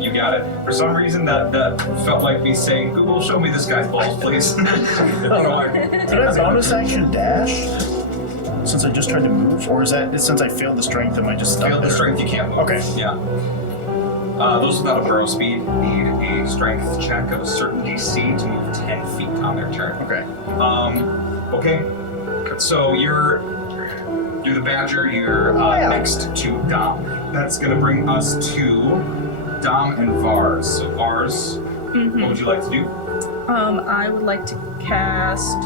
You got it. For some reason, that felt like me saying, Google, show me this guy's balls, please. I don't know why. Did I bonus action dash? Since I just tried to move? Or is that since I failed the strength, am I just stuck Failed the there? strength, you can't move. Okay. Yeah. Those without a burrow speed need a strength check of a certain DC to move 10 feet on their turn. Okay. Okay. So you're the badger, you're next to Dom. That's gonna bring us to Dom and Vars. So Vars, what would you like to do? I would like to cast.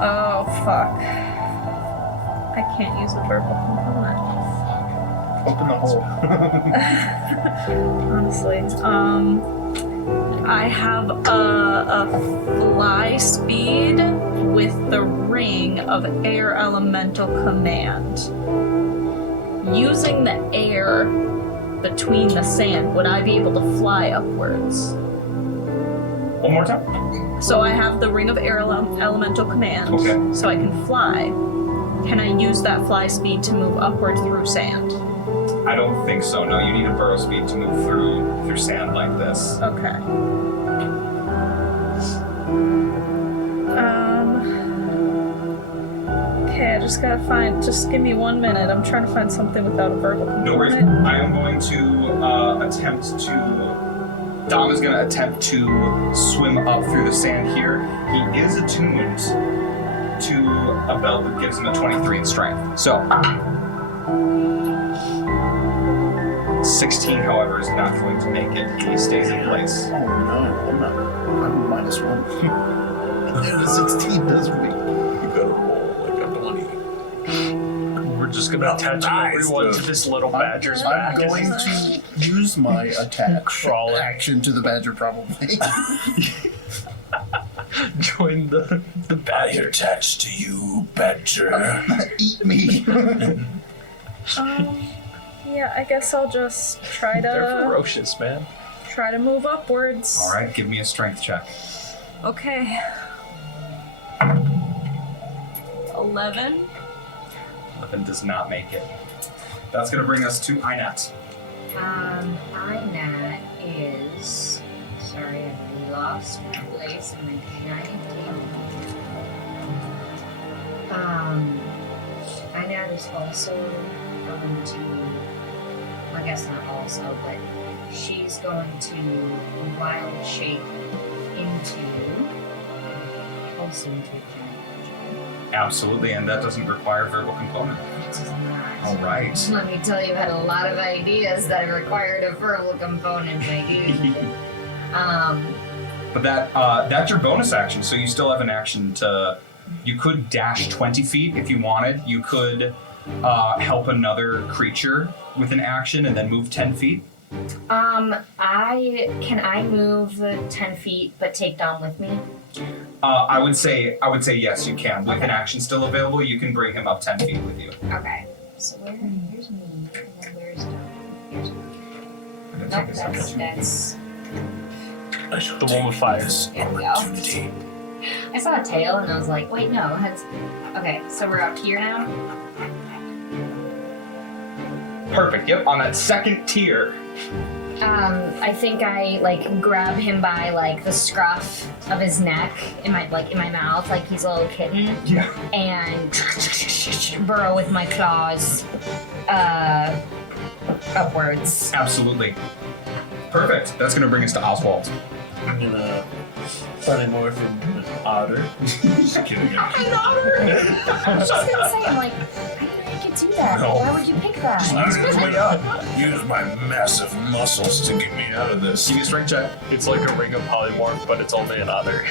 Oh fuck! I can't use a verbal component. Open the hole. Honestly, I have a fly speed with the ring of air elemental command. Using the air between the sand, would I be able to fly upwards? One more time. So I have the ring of air elemental command, Okay. so I can fly. Can I use that fly speed to move upward through sand? I don't think so. No, you need a burrow speed to move through sand like this. Okay. Okay, I just gotta find. Just give me 1 minute. I'm trying to find something without a verbal component. No worries. I am going to attempt to. Dom is going to attempt to swim up through the sand here. He is attuned to a belt that gives him a 23 in strength. So, 16, however, is not going to make it. He stays in place. Oh no, I'm not. I'm -1. The 16 does me. You gotta roll like a 20. we're just gonna attach everyone to this little badger's back. I'm going to use my attack Crawl it. action to the badger, probably. Join the badger. Attached to you, badger. Eat me. Yeah, I guess I'll just try They're to ferocious, man. move upwards. All right, give me a strength check. Okay. 11. 11 does not make it. That's going to bring us to Aynat. Aynat is. Sorry, I lost my place in my giant table. Aynat is also going to. I guess not also, but she's going to wild shape also into a giant. Absolutely, and that doesn't require verbal component. It does not. All right. Let me tell you, I had a lot of ideas that required a verbal component, my dude. But that's your bonus action, so you still have an action to. You could dash 20 feet if you wanted. You could help another creature with an action and then move 10 feet. Can I move 10 feet but take Dom with me? I would say yes, you can. With an action still available, you can bring him up 10 feet with you. Okay. So here's me, and then where's Dom? Here's me. And then Nope, take a second. that's The one with fire. there we go. I saw a tail and I was like, wait, no, that's okay, so we're up here now? Perfect. Yep, on that second tier. I think I grab him by the scruff of his neck in my mouth like he's a little kitten. Yeah. And burrow with my claws upwards. Absolutely. Perfect. That's gonna bring us to Ozwald. I'm gonna polymorph into an otter. Just kidding. An otter? I was just gonna say, I'm like, I didn't know you could do that. No. Why would you pick that? Use my massive muscles to get me out of this. Give me a strength check. It's like a ring of polymorph, but it's only an otter.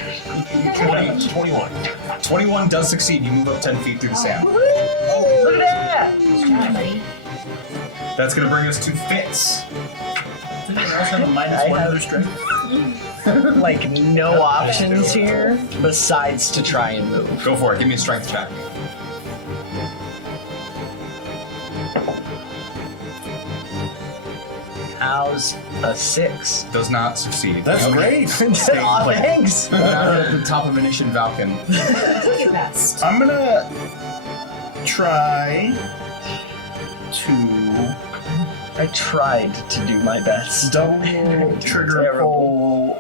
21. 21 does succeed. You move up 10 feet through the sand. Look at that! Good job, buddy. That's gonna bring us to Fitz. Didn't you also have a minus one other strength? No options here besides to try and move. Go for it. Give me a strength check. How's a 6? Does not succeed. That's great. Aw, thanks. Now at the top of initiative, Valkin. Look at best. I'm gonna try to I tried to do my best. double trigger Terrible. pull,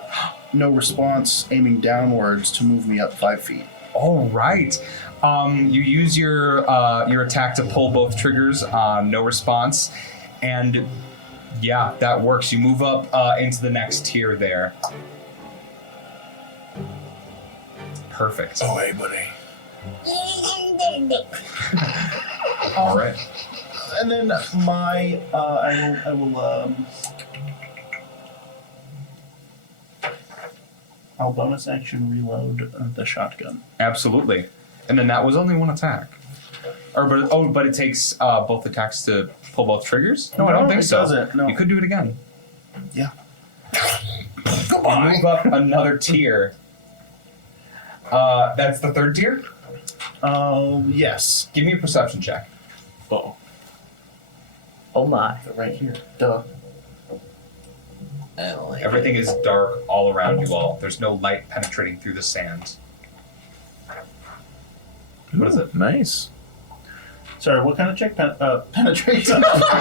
no response, aiming downwards to move me up 5 feet. All right. You use your attack to pull both triggers on no response, and yeah, that works. You move up into the next tier there. Perfect. Oh, hey, buddy. All right. And then my I'll bonus action reload the shotgun. Absolutely. And then that was only one attack. But it takes both attacks to pull both triggers? No, I don't think it so. doesn't, no. You could do it again. Yeah. You move up another tier. That's the third tier? Oh, yes. Give me a perception check. Oh. Oh my. They're right here. Duh. Everything is dark all around you all. There's no light penetrating through the sand. What is it? Nice. Sorry, what kind of check? Penetration. I thought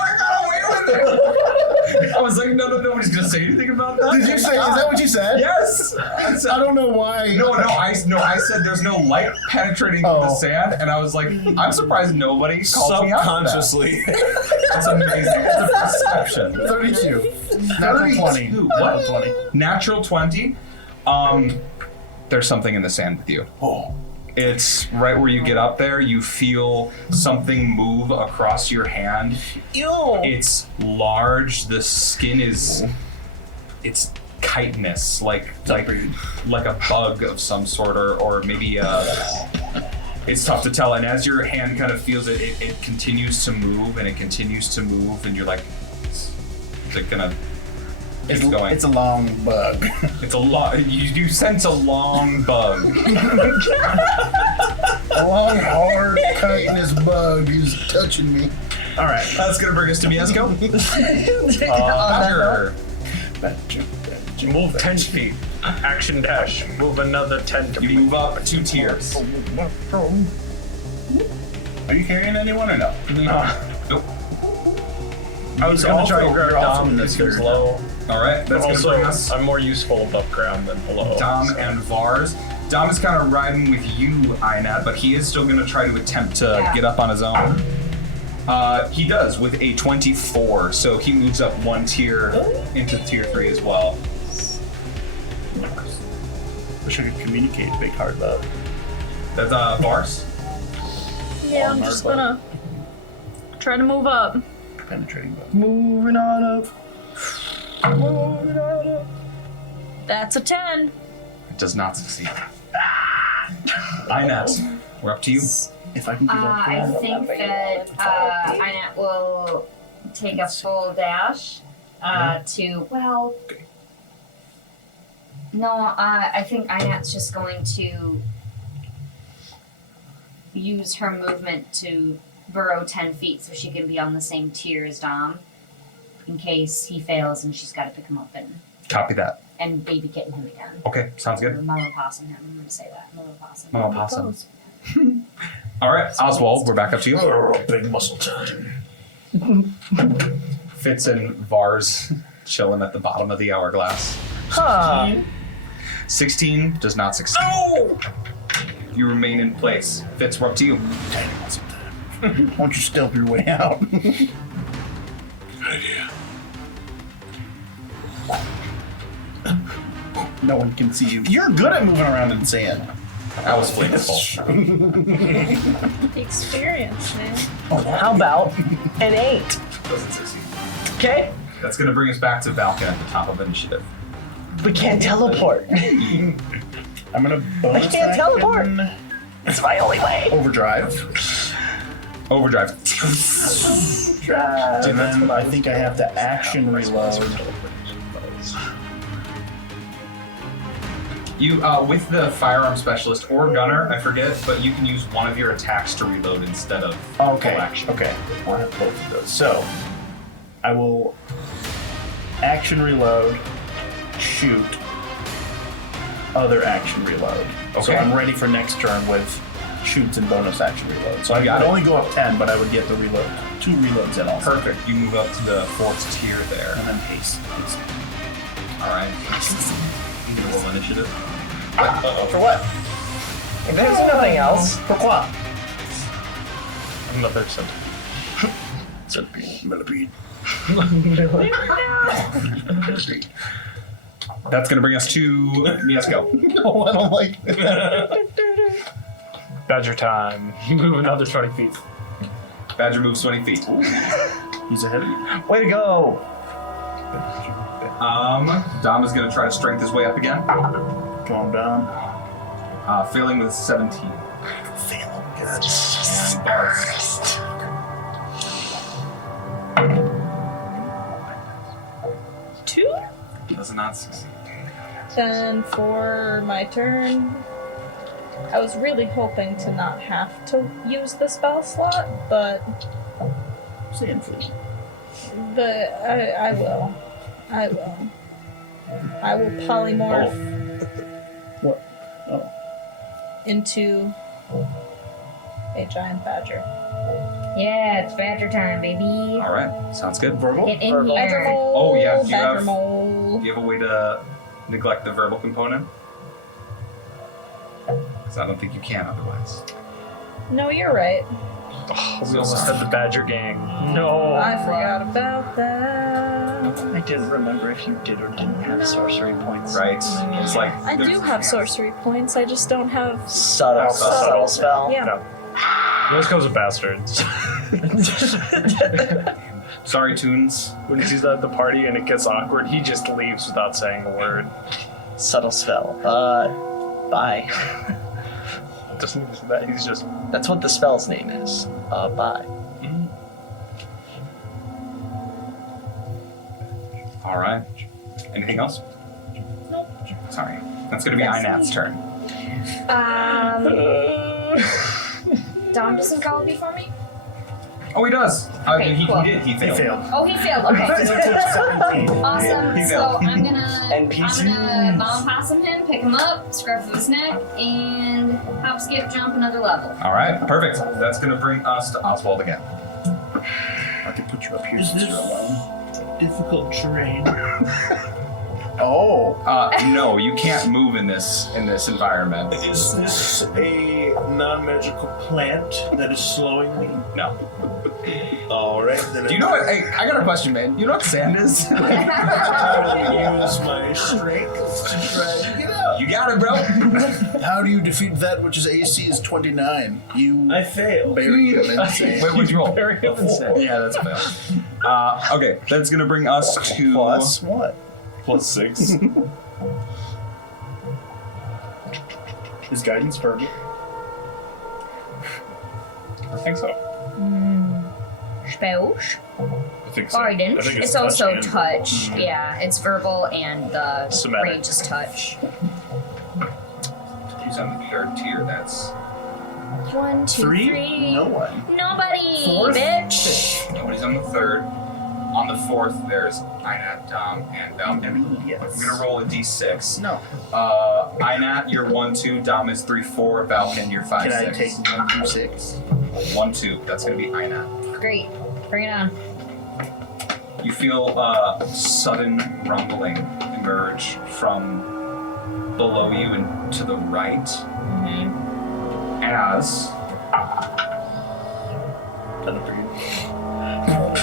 I got away with it! I was like, no, nobody's gonna say anything about that. Did you say? Is that what you said? Yes! I don't know why. No, I said there's no light penetrating through the sand, and I was like, I'm surprised nobody called me out for that. Subconsciously. That's amazing. It's a perception. 32. Natural 20. What? 20. Natural 20. There's something in the sand with you. Oh. It's right where you get up there, you feel something move across your hand. Ew. It's large, the skin is it's chitinous, like a bug of some sort, or maybe it's tough to tell. And as your hand kind of feels it, it continues to move and it continues to move, and you're like, is it gonna keep going? It's a long bug. It's a long. You sense a long bug. A long, hard, chitinous bug is touching me. All right, that's gonna bring us to Mieszko. Badger. You move 10 feet Action dash. Move another 10 to You feet. move up 2 tiers. Are you carrying anyone or no? Nope. I was gonna try and grab you're also Dom in because this he was area. low. All right, that's going to Also, bring us I'm more useful above ground than below. Dom so. and Vars. Dom is kind of riding with you, Aynat, but he is still going to try to attempt to get up on his own. He does with a 24, so he moves up 1 tier into tier 3 as well. Wish I could communicate big hard love. That's Vars. Yeah, I'm just gonna try to move up. Penetrating button. Moving on up. That's a 10. It does not succeed. Aynat, we're up to you. If I can do that. I think that Aynat will take a full dash to, well... No, I think Aynat's just going to use her movement to burrow 10 feet so she can be on the same tier as Dom in case he fails and she's got to pick him up Copy that. and baby kitten him again. Okay, sounds Or good. Mama possum him. I'm going to say that. Mama possum. Mama possum. All right, Ozwald, we're back up to you. Big muscle time. Fitz and Vars chilling at the bottom of the hourglass. Huh. 16 does not succeed. No! You remain in place. Fitz, we're up to you. Why don't you stealth your way out? Good idea. No one can see you. You're good at moving around in sand. That was flavorful. Experience, man. How about an 8? Doesn't succeed. Okay. That's going to bring us back to Valkin at the top of initiative. We can't teleport. I'm gonna bonus I can't action teleport. It's my only way. Overdrive. Overdrive. And then I think I have to action reload. You, with the firearm specialist or gunner, I forget, but you can use one of your attacks to reload instead of Okay. full action. Okay. I'll have both of those. So I will action reload, shoot, other action reload. So Okay. I'm ready for next turn with shoots and bonus action reload. So I Got would it. only go up 10, but I would get the reload. 2 reloads in all. Perfect. You move up to the 4th tier there. And then haste. All right. You can roll initiative. For what? If there's nothing else. Pourquoi? Another cent. Millipede. That's going to bring us to Mieszko. No, I don't like that. Badger time. Move another 20 feet. Badger moves 20 feet. He's ahead of you. Way to go. Dom is going to try to strength his way up again. Calm down. Failing with 17. Feeling good. And Bars. Two? Does not succeed. Then for my turn, I was really hoping to not have to use the spell slot, but Sand flea. I will. I will polymorph What? Oh. into a giant badger. Yeah, it's badger time, baby. All right. Sounds good. Verbal? Get in Badger here. mole. Oh, yeah, do you Badger have- mole. Do you have a way to neglect the verbal component? Because I don't think you can otherwise. No, you're right. Oh, we almost had the Badger gang. No. I forgot about that. I didn't remember if you did or didn't have sorcery points. Right? It's like I do have sorcery points. I just don't have. Subtle spell. Yeah. No. Mieszko's a bastard. Sorry, Toons. When he's at the party and it gets awkward, he just leaves without saying a word. Subtle spell. Bye. Doesn't even say that. He's just. That's what the spell's name is. Bye. All right. Anything else? Nope. Sorry. That's going to be Aynat's turn. Dom doesn't call before me? Oh, he does. Okay, he cool. did. He He failed. failed. Oh, he failed. Okay. 17. Awesome. He So failed. I'm gonna NPCs. bomb possum him, pick him up, scruff of his neck, and hop, skip, jump another level. All right, perfect. That's going to bring us to Ozwald again. I can put you up here Is since this you're alone. difficult terrain? Oh. No, you can't move in this environment. Is this a non-magical plant that is slowing me? No. All right, then. Do you know what? Hey, I got a question, man. You know what sand is? I will use my strength to try to get out. You got it, bro. How do you defeat that which is AC is 29? You I failed. bury him in sand. Wait, what'd you roll? Very insane. Yeah, that's a fail. Okay, that's gonna bring us to Plus what? Plus 6. Is guidance verbal? I think so. Spells. I think so. Brayden. I think It's touch also and- touch. Yeah, it's verbal and the Somatic. range is touch. Who's on the third tier? That's 1, 2, 3? 3. No one. Nobody, Fourth? bitch. nobody's on the third. On the fourth, there's Aynat, and Valkin. Yes. I'm gonna roll a d6. No. Aynat, you're 1, 2. Dom is 3, 4. Valkin, you're 5, Can I 6. take 1 through 6? 1, 2. That's gonna be Aynat. Great. Bring it on. You feel a sudden rumbling emerge from below you and to the right as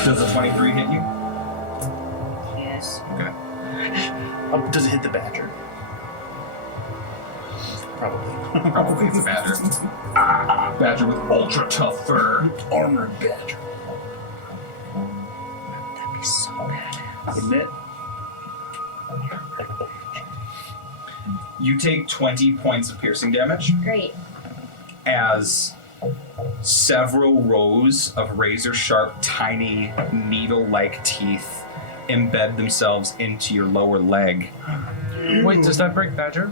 does the 23 hit you? Yes. Okay. Does it hit the badger? Probably. Probably it's a badger. Badger with ultra tough fur. Armored badger. That'd be so bad. Wouldn't it? You take 20 points of piercing damage Great. as several rows of razor-sharp, tiny, needle-like teeth embed themselves into your lower leg. Wait, does that break Badger?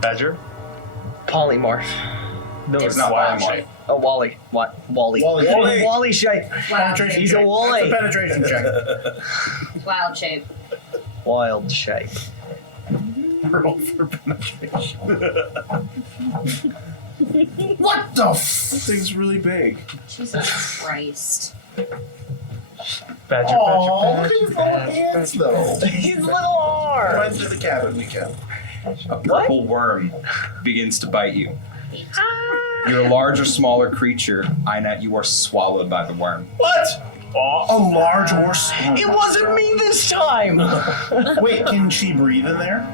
Badger? Polymorph. No, it's It's not wild Wally. shape. Oh, Wally. What? Wally. Wally. Wally shape. Penetration He's check. a Wally. That's a penetration check. Wild shape. Wild shape. Roll for penetration. What the That thing's really big. Jesus Christ. Badger, Oh, Badger, look at his little hands, though. His little arm. Run through the cabin, we can. A purple worm begins to bite you. You're a large or smaller creature. Aynat, you are swallowed by the worm. What? A large horse. It wasn't me this time. Wait, can she breathe in there?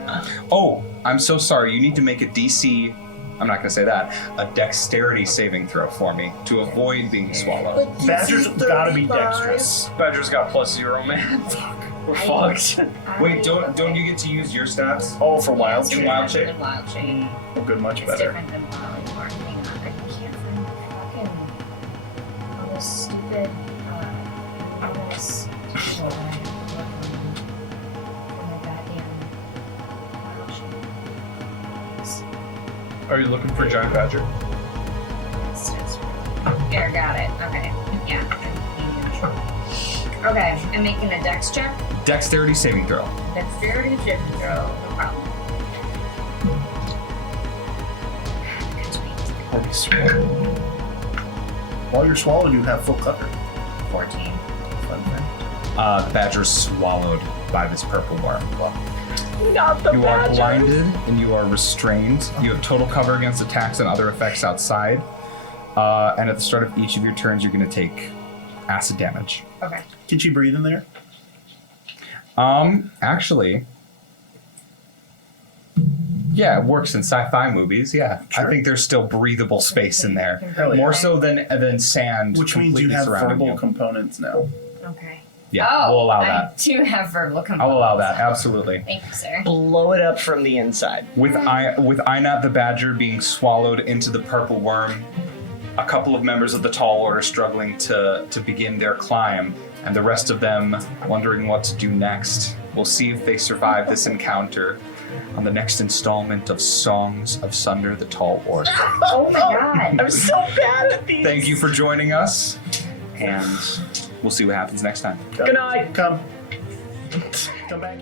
Oh, I'm so sorry. You need to make a DC, I'm not going to say that, a dexterity saving throw for me to avoid being swallowed. Badger's gotta be dexterous. Badger's got +0, man. We're fucked. Wait, don't you get to use your stats? Oh, for wild In shape. wild shape? Than wild shape. Oh, good, much It's better. different than wild shape. Hang on, I can't find fucking all this stupid, all this. Oh my goddamn wild shape. Are you looking for Giant Badger? There, got it. Okay. Yeah. Okay, I'm making a dex check. Dexterity saving throw. Dexterity saving throw. No problem. While you're swallowed, you have full cover. 14. Fun fact. The badger's swallowed by this purple worm. Not the You are badger. blinded and you are restrained. You have total cover against attacks and other effects outside. And at the start of each of your turns, you're going to take acid damage. Okay. Can she breathe in there? Actually, yeah, it works in sci-fi movies. Yeah, Sure. I think there's still breathable space in there, Hell yeah. more so than sand. Which means you completely have surrounding verbal you. components now. Okay. Yeah, Oh, we'll allow I that. do have verbal components. I'll allow that. Absolutely. Thank you, sir. Blow it up from the inside. With Aynat the badger being swallowed into the purple worm, a couple of members of the Tall Order struggling to begin their climb, and the rest of them wondering what to do next. We'll see if they survive this encounter. on the next installment of Songs of Sunder the Tall Orc. Oh my god. I'm so bad at these. Thank you for joining us, and we'll see what happens next time. Good night. Come back.